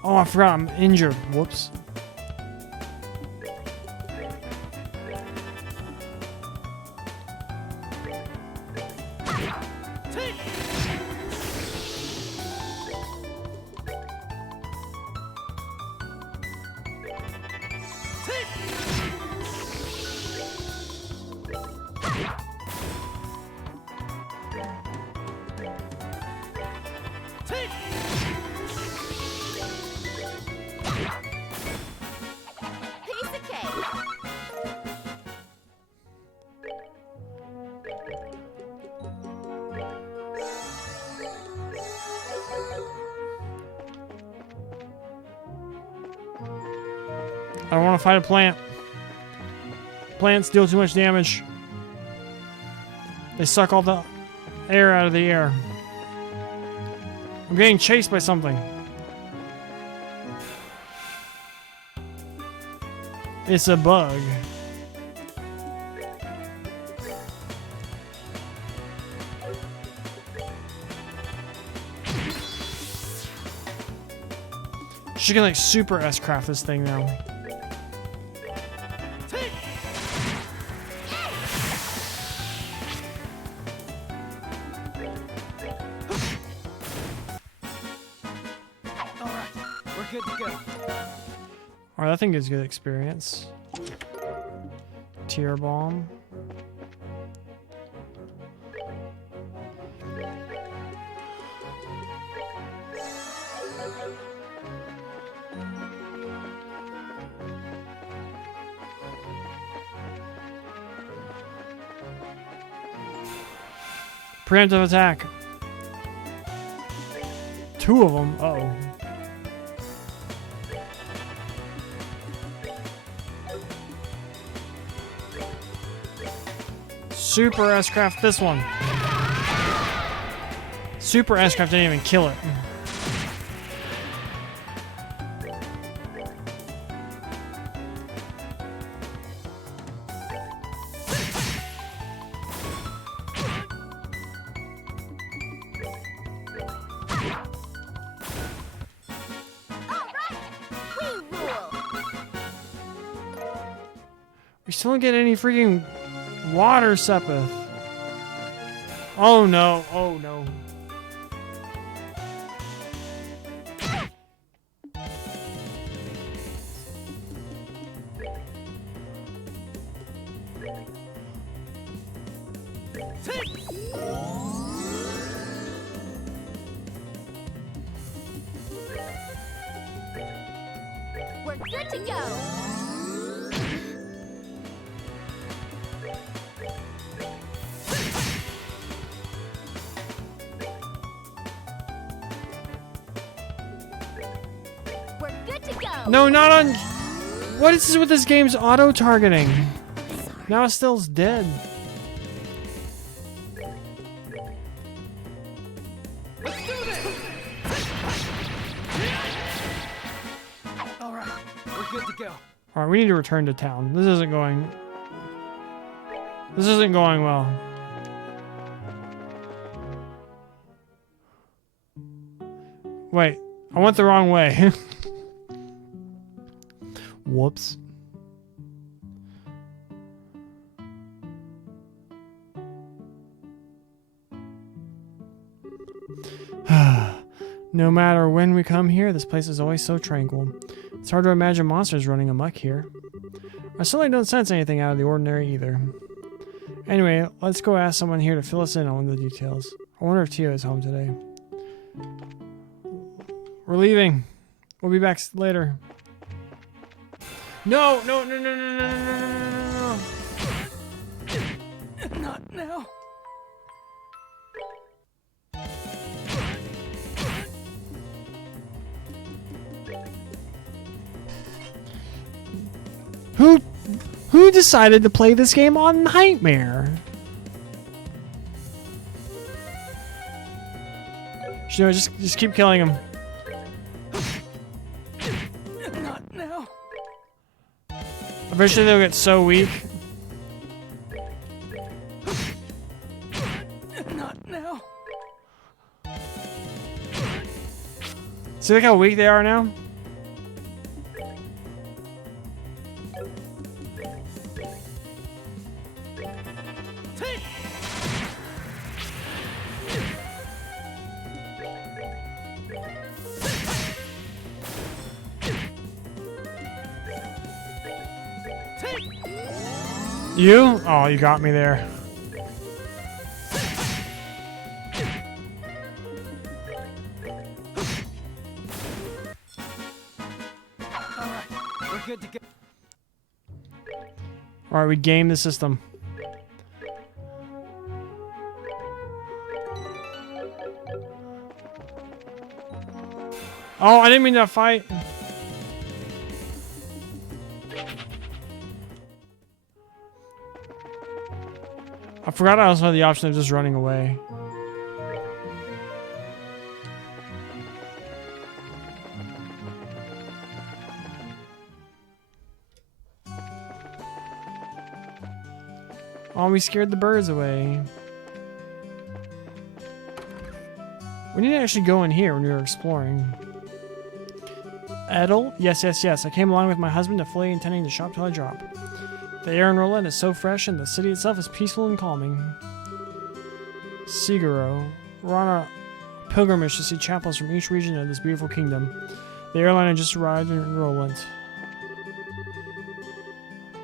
Oh, I forgot I'm injured. Whoops. I don't want to fight a plant. Plants deal too much damage. They suck all the air out of the air. I'm getting chased by something. It's a bug. She can like super S-craft this thing now. Alright, we're good to go. Alright, that thing gives good experience. Tear bomb. Preemptive attack. 2 of them. Uh-oh. Super S-craft this one. Super S-craft didn't even kill it. We rule. We still don't get any freaking water Sepith. Oh no, oh no. We're good to go. We're good to go. No, not on. What is this with this game's auto targeting? Now Estelle's dead. Let's do this! Alright, we're good to go. Alright, we need to return to town. This isn't going. This isn't going well. Wait, I went the wrong way. Whoops. No matter when we come here, this place is always so tranquil. It's hard to imagine monsters running amok here. I certainly don't sense anything out of the ordinary either. Anyway, let's go ask someone here to fill us in on the details. I wonder if Tio is home today. We're leaving. We'll be back later. No, no, no, no, no, no, no, no, no, no. Not now. Who decided to play this game on Nightmare? You know, just keep killing him. Not now. Eventually they'll get so weak. Not now. See, look how weak they are now? You? Oh, you got me there. Alright, we're good to go. Alright, we game the system. Oh, I didn't mean to fight. forgot I also had the option of just running away. Oh, we scared the birds away. We need to actually go in here when we were exploring. Edel? Yes, yes, yes. I came along with my husband to fully intending to shop till I drop. The air in Roland is so fresh and the city itself is peaceful and calming. Siguro. We're on a pilgrimage to see chapels from each region of this beautiful kingdom. The airliner just arrived in Roland.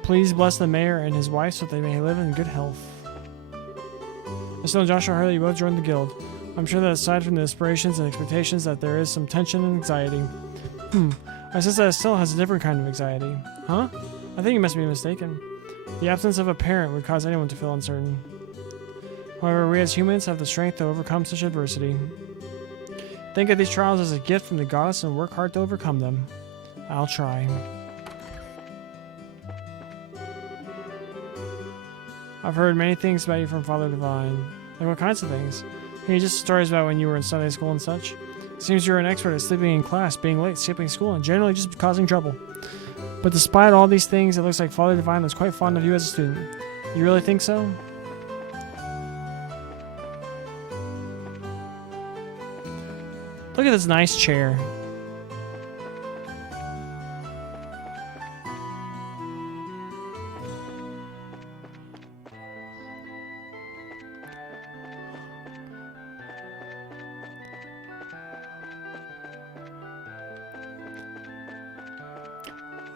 Please bless the mayor and his wife so they may live in good health. Estelle and Joshua Hurley, you both joined the guild. I'm sure that aside from the aspirations and expectations that there is some tension and anxiety. I sense that Estelle has a different kind of anxiety. Huh? I think you must be mistaken. The absence of a parent would cause anyone to feel uncertain. However, we as humans have the strength to overcome such adversity. Think of these trials as a gift from the goddess and work hard to overcome them. I'll try. I've heard many things about you from Father Divine. Like what kinds of things? Can you just stories about when you were in Sunday school and such? It seems you're an expert at sleeping in class, being late, skipping school, and generally just causing trouble. But despite all these things, it looks like Father Divine was quite fond of you as a student. You really think so? Look at this nice chair.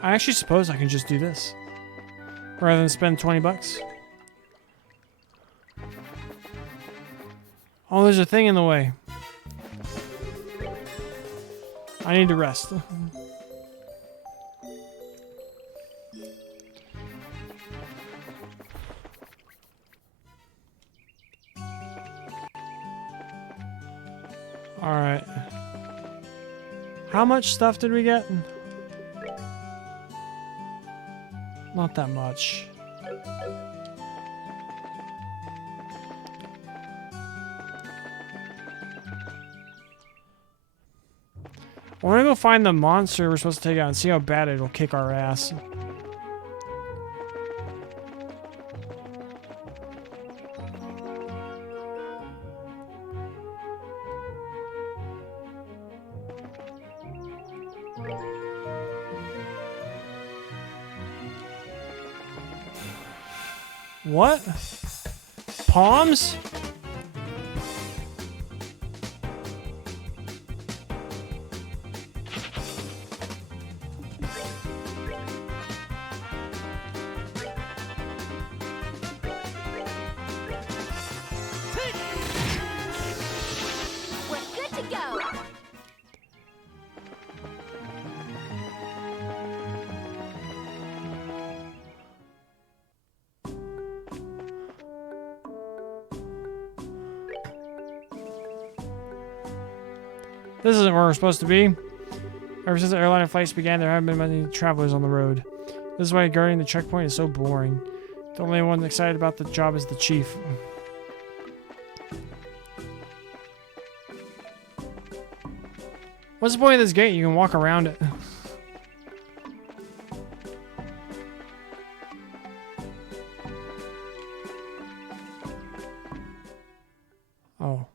I actually suppose I can just do this rather than spend 20 bucks. Oh, there's a thing in the way. I need to rest. Alright. How much stuff did we get? Not that much. I want to go find the monster we're supposed to take out and see how bad it'll kick our ass. What? Palms? We're good to go. This isn't where we're supposed to be. Ever since the airline flights began, there haven't been many travelers on the road. This is why guarding the checkpoint is so boring. The only one excited about the job is the chief. What's the point of this gate? You can walk around it. Oh.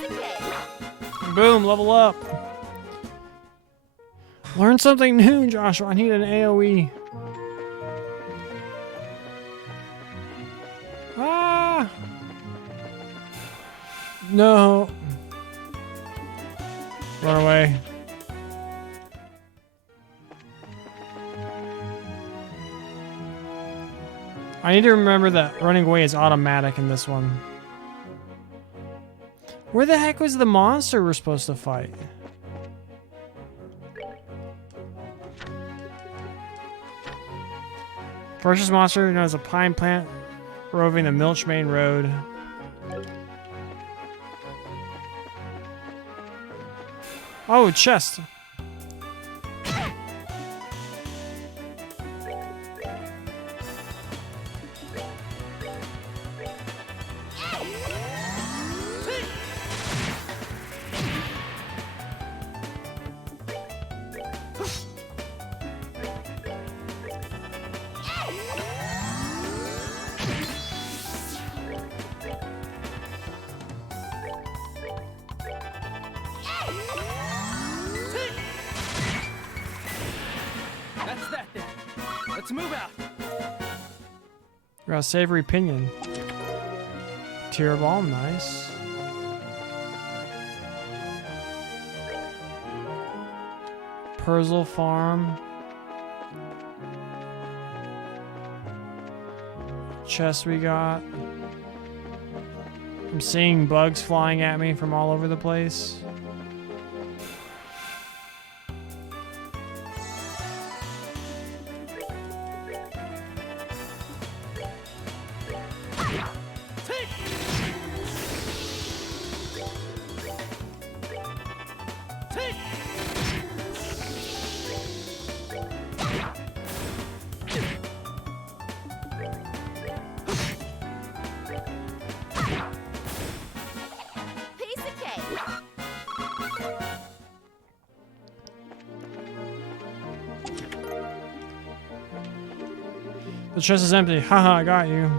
Piece of cake. Boom, level up. Learn something new, Joshua. I need an AoE. Ah! No. Run away. I need to remember that running away is automatic in this one. Where the heck was the monster we're supposed to fight? First monster known as a pine plant roving the Milchmain Road. Oh, chest. That's that then. Let's move out. We got a savory pinion. Tear bomb, nice. Perzel farm. Chest we got. I'm seeing bugs flying at me from all over the place. Piece of cake. The chest is empty. Haha, I got you.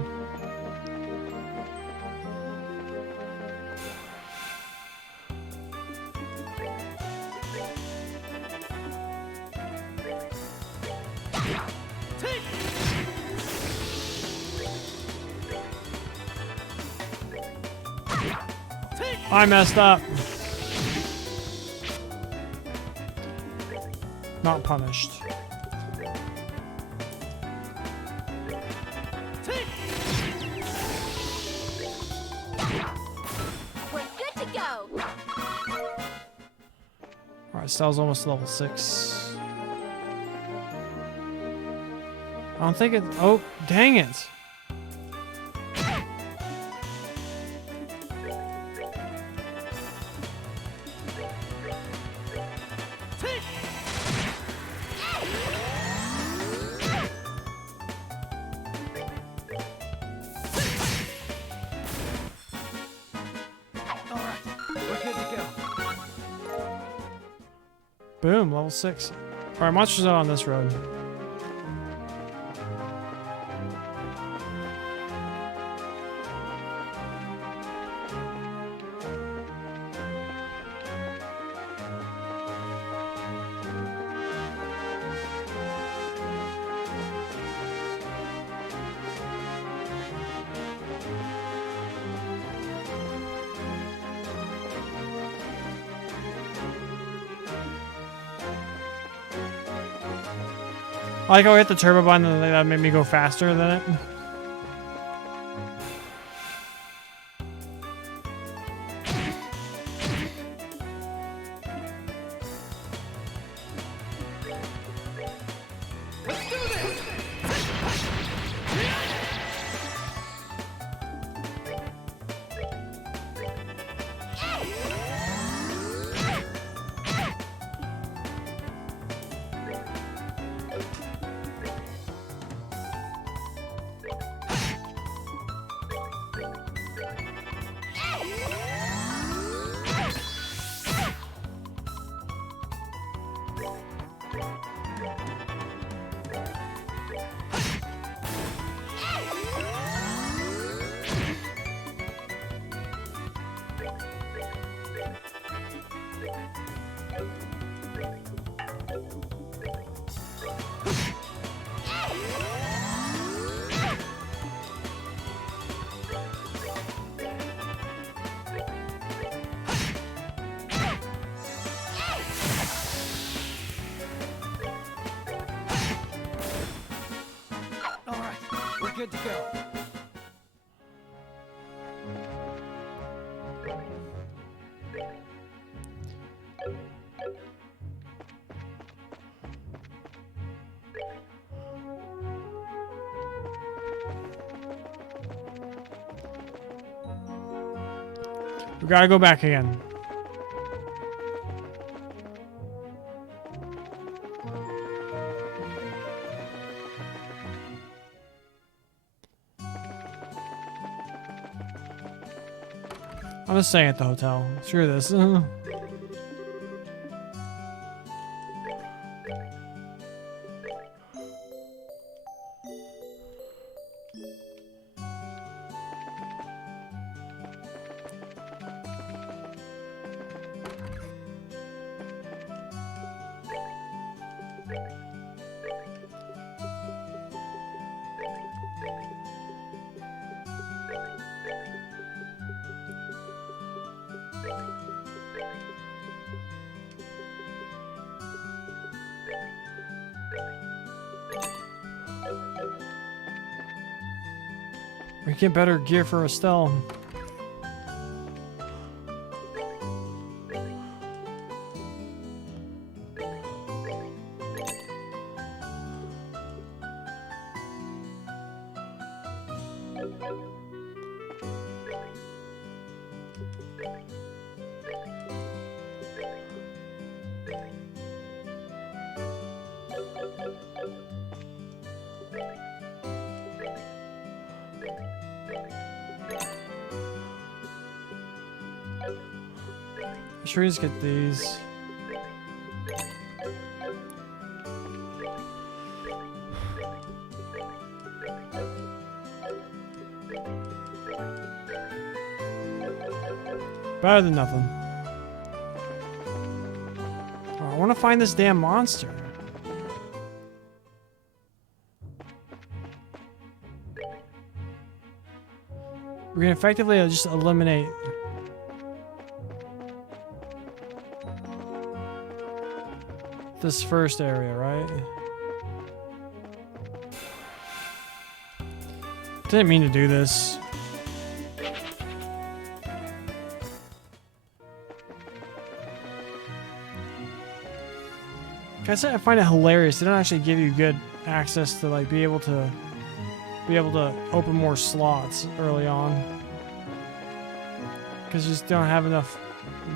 I messed up. Not punished. We're good to go. Alright, Stell's almost level 6. I don't think it. Oh, dang it. Alright, we're good to go. Boom, level 6. Alright, monsters out on this road. I like how I hit the turbo button and that made me go faster than it. Let's do this! All right, we're good to go. We gotta go back again. I'm just staying at the hotel. Screw this. We get better gear for Estelle. Sure, just get these. Better than nothing. Oh, I want to find this damn monster. We can effectively just eliminate this first area, right? Didn't mean to do this. I find it hilarious. They don't actually give you good access to like be able to open more slots early on, because you just don't have enough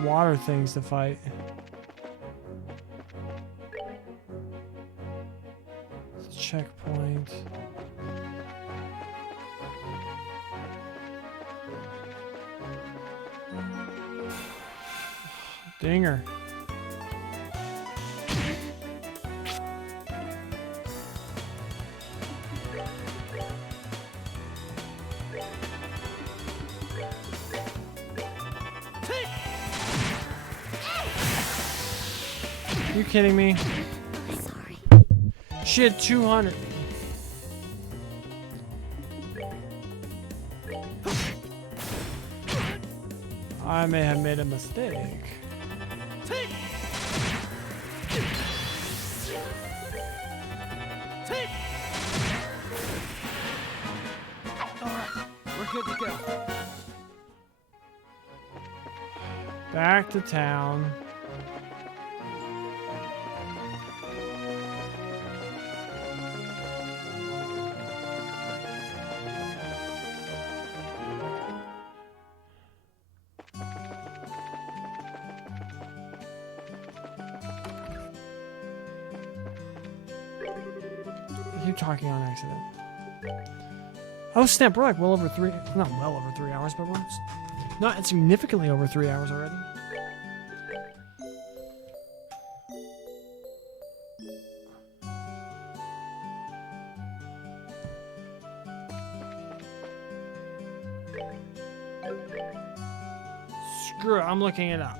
water things to fight. Checkpoint. Dinger. You kidding me? Sorry. She had 200. I may have made a mistake. All right, we're good to go. Back to town. I keep talking on accident. Oh snap, we're like well over 3, not well over 3 hours, but we're not significantly over 3 hours already. Screw it, I'm looking it up.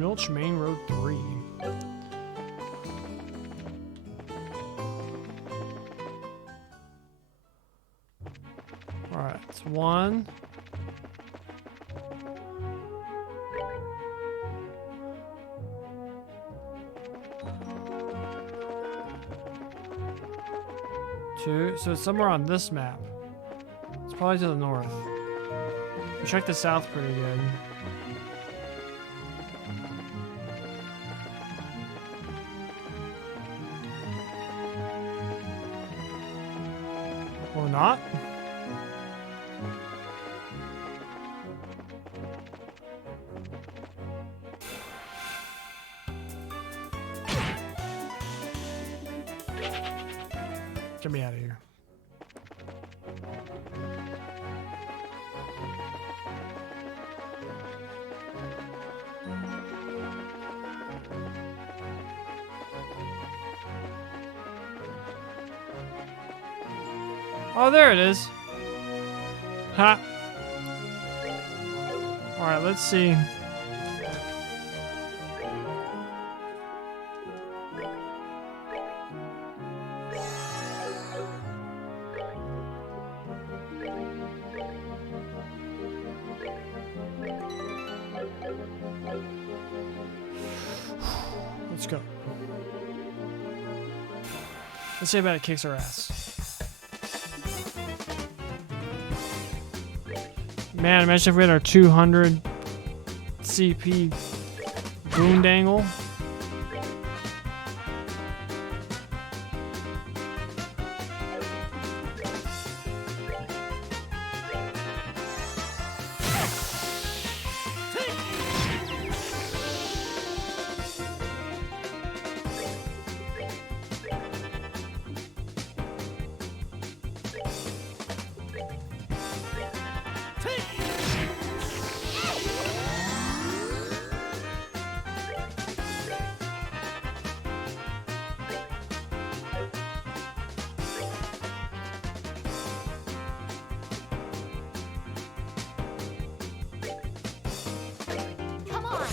Milch Main Road 3. Alright, it's 1. Two. So it's somewhere on this map. It's probably to the north. We checked the south pretty good. Or not? Get me out of here. Oh, there it is. Ha. All right, let's see. Let's go. Let's see about it kicks our ass. Man, imagine if we had our 200 CP boondangle. Come on.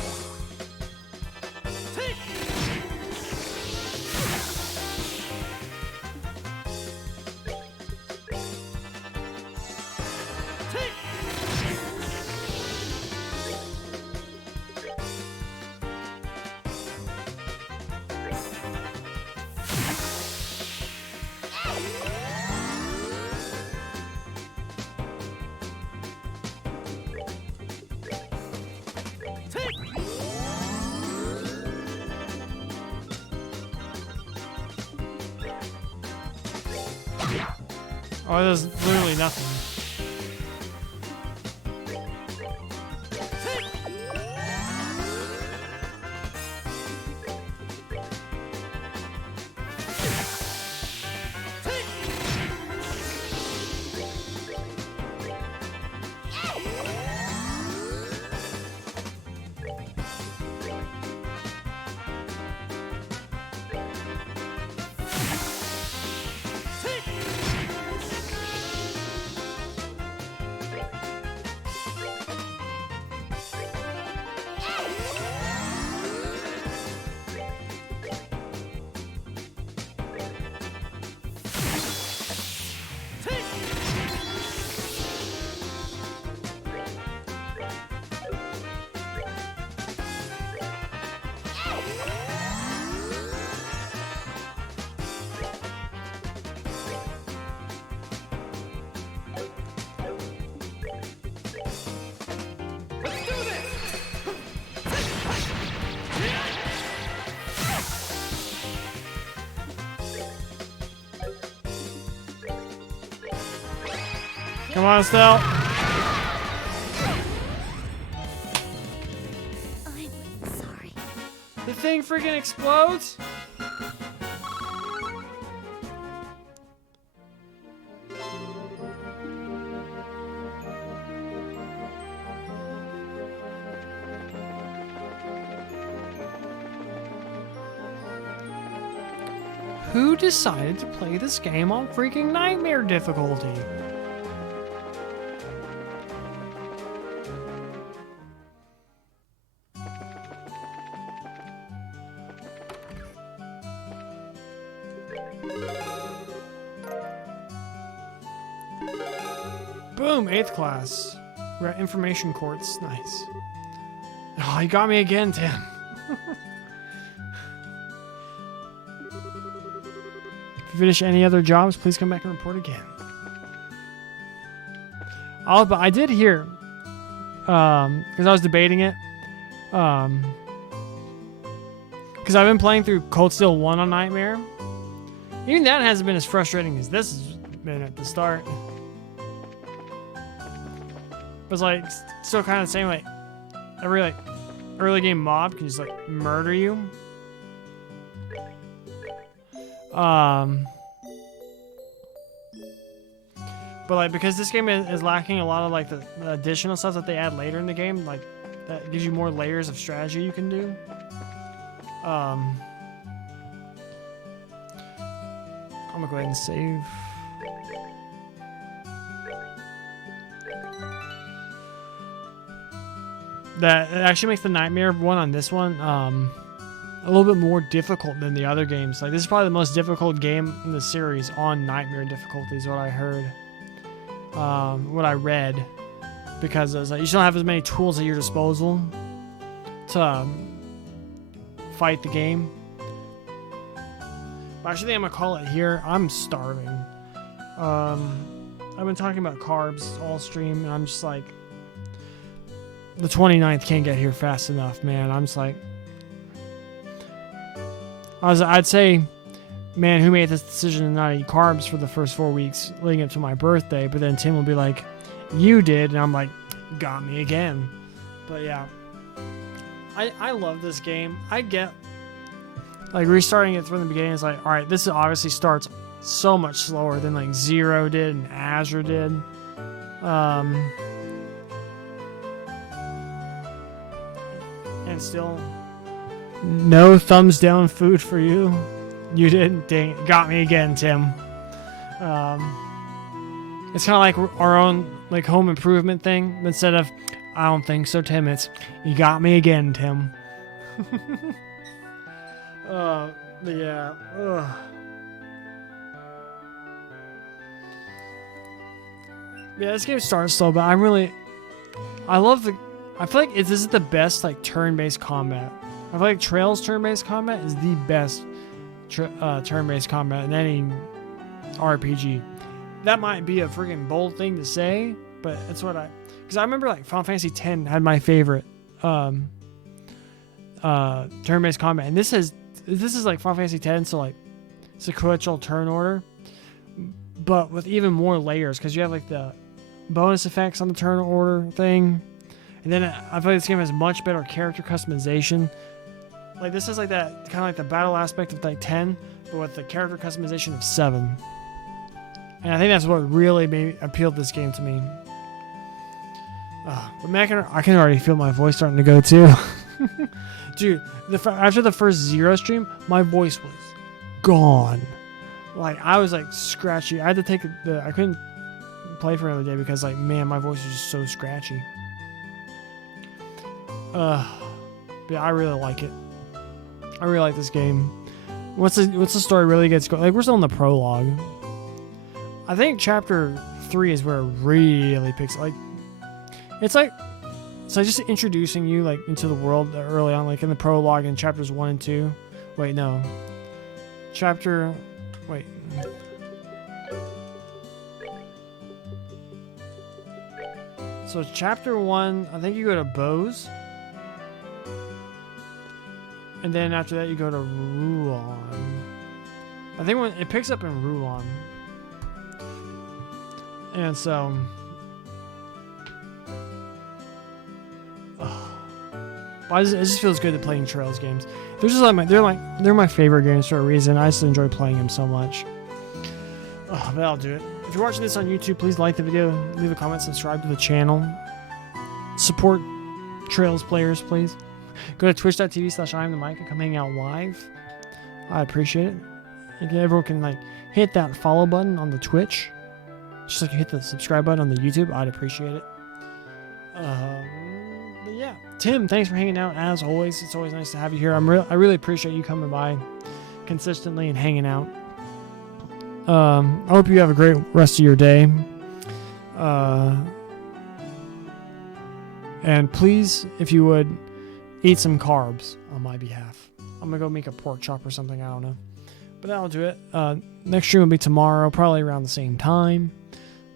Oh, there's literally nothing. Come on, Estelle. I'm sorry. The thing freaking explodes? Who decided to play this game on freaking nightmare difficulty? Boom, 8th class. We're at information courts. Nice. Oh, you got me again, Tim. If you finish any other jobs, please come back and report again. But I did hear, because I was debating it, because I've been playing through Cold Steel 1 on Nightmare. Even that hasn't been as frustrating as this has been at the start. But it's like still kind of the same, like every like early game mob can just like murder you. But like because this game is lacking a lot of like the additional stuff that they add later in the game, like that gives you more layers of strategy you can do. I'm gonna go ahead and save. That it actually makes the Nightmare one on this one a little bit more difficult than the other games. Like this is probably the most difficult game in the series on Nightmare difficulty is what I heard. What I read, because it was like you just don't have as many tools at your disposal to fight the game. But I actually think I'm gonna call it here. I'm starving. I've been talking about carbs all stream, and I'm just like, the 29th can't get here fast enough, man. I'm just like, I'd say, man, who made this decision to not eat carbs for the first 4 weeks leading up to my birthday? But then Tim will be like, you did. And I'm like, got me again. But yeah, I love this game. I get, like, restarting it from the beginning is like, all right, this obviously starts so much slower than like Zero did and Azure did. And still, no thumbs down food for you. You didn't. Dang, got me again, Tim. It's kind of like our own like home improvement thing. Instead of, I don't think so, Tim. It's, you got me again, Tim. But yeah. Ugh. Yeah, this game starts slow, but I love the. I feel like this is the best like turn-based combat. I feel like Trails turn-based combat is the best turn-based combat in any RPG. That might be a freaking bold thing to say, but it's what because I remember like Final Fantasy X had my favorite turn-based combat, and this is like Final Fantasy X, so like sequential turn order, but with even more layers because you have like the bonus effects on the turn order thing. And then I feel like this game has much better character customization. Like this is like that kind of like the battle aspect of like 10, but with the character customization of 7. And I think that's what really appealed this game to me. But man, I can already feel my voice starting to go too. Dude, after the first Zero stream, my voice was gone. Like I was like scratchy. I had to take I couldn't play for another day because like, man, my voice was just so scratchy. Yeah, I really like it. I really like this game. Once the story really gets going, like we're still in the prologue. I think chapter 3 is where it really picks. Like, it's like just introducing you like into the world early on, like in the prologue in chapters 1 and 2. Wait, no. Wait. So chapter 1, I think you go to Bose. And then after that, you go to Ruan. I think when it picks up in Ruan. And so, it just feels good to playing Trails games. They're just like they're my favorite games for a reason. I just enjoy playing them so much. But I'll do it. If you're watching this on YouTube, please like the video, leave a comment, subscribe to the channel, support Trails players, please. Go to twitch.tv/IamTheMike and come hang out live. I appreciate it. If everyone can like hit that follow button on the Twitch, just like you hit the subscribe button on the YouTube, I'd appreciate it. But yeah, Tim, thanks for hanging out as always. It's always nice to have you here. I really appreciate you coming by consistently and hanging out. I hope you have a great rest of your day. And please, if you would, eat some carbs on my behalf. I'm gonna go make a pork chop or something, I don't know. But that'll do it. Next stream will be tomorrow, probably around the same time.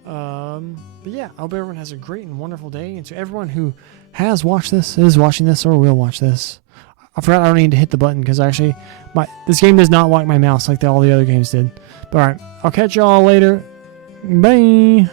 But yeah, I hope everyone has a great and wonderful day. And to everyone who has watched this, is watching this, or will watch this, I forgot I don't need to hit the button because actually, this game does not like my mouse like all the other games did. But alright, I'll catch y'all later. Bye.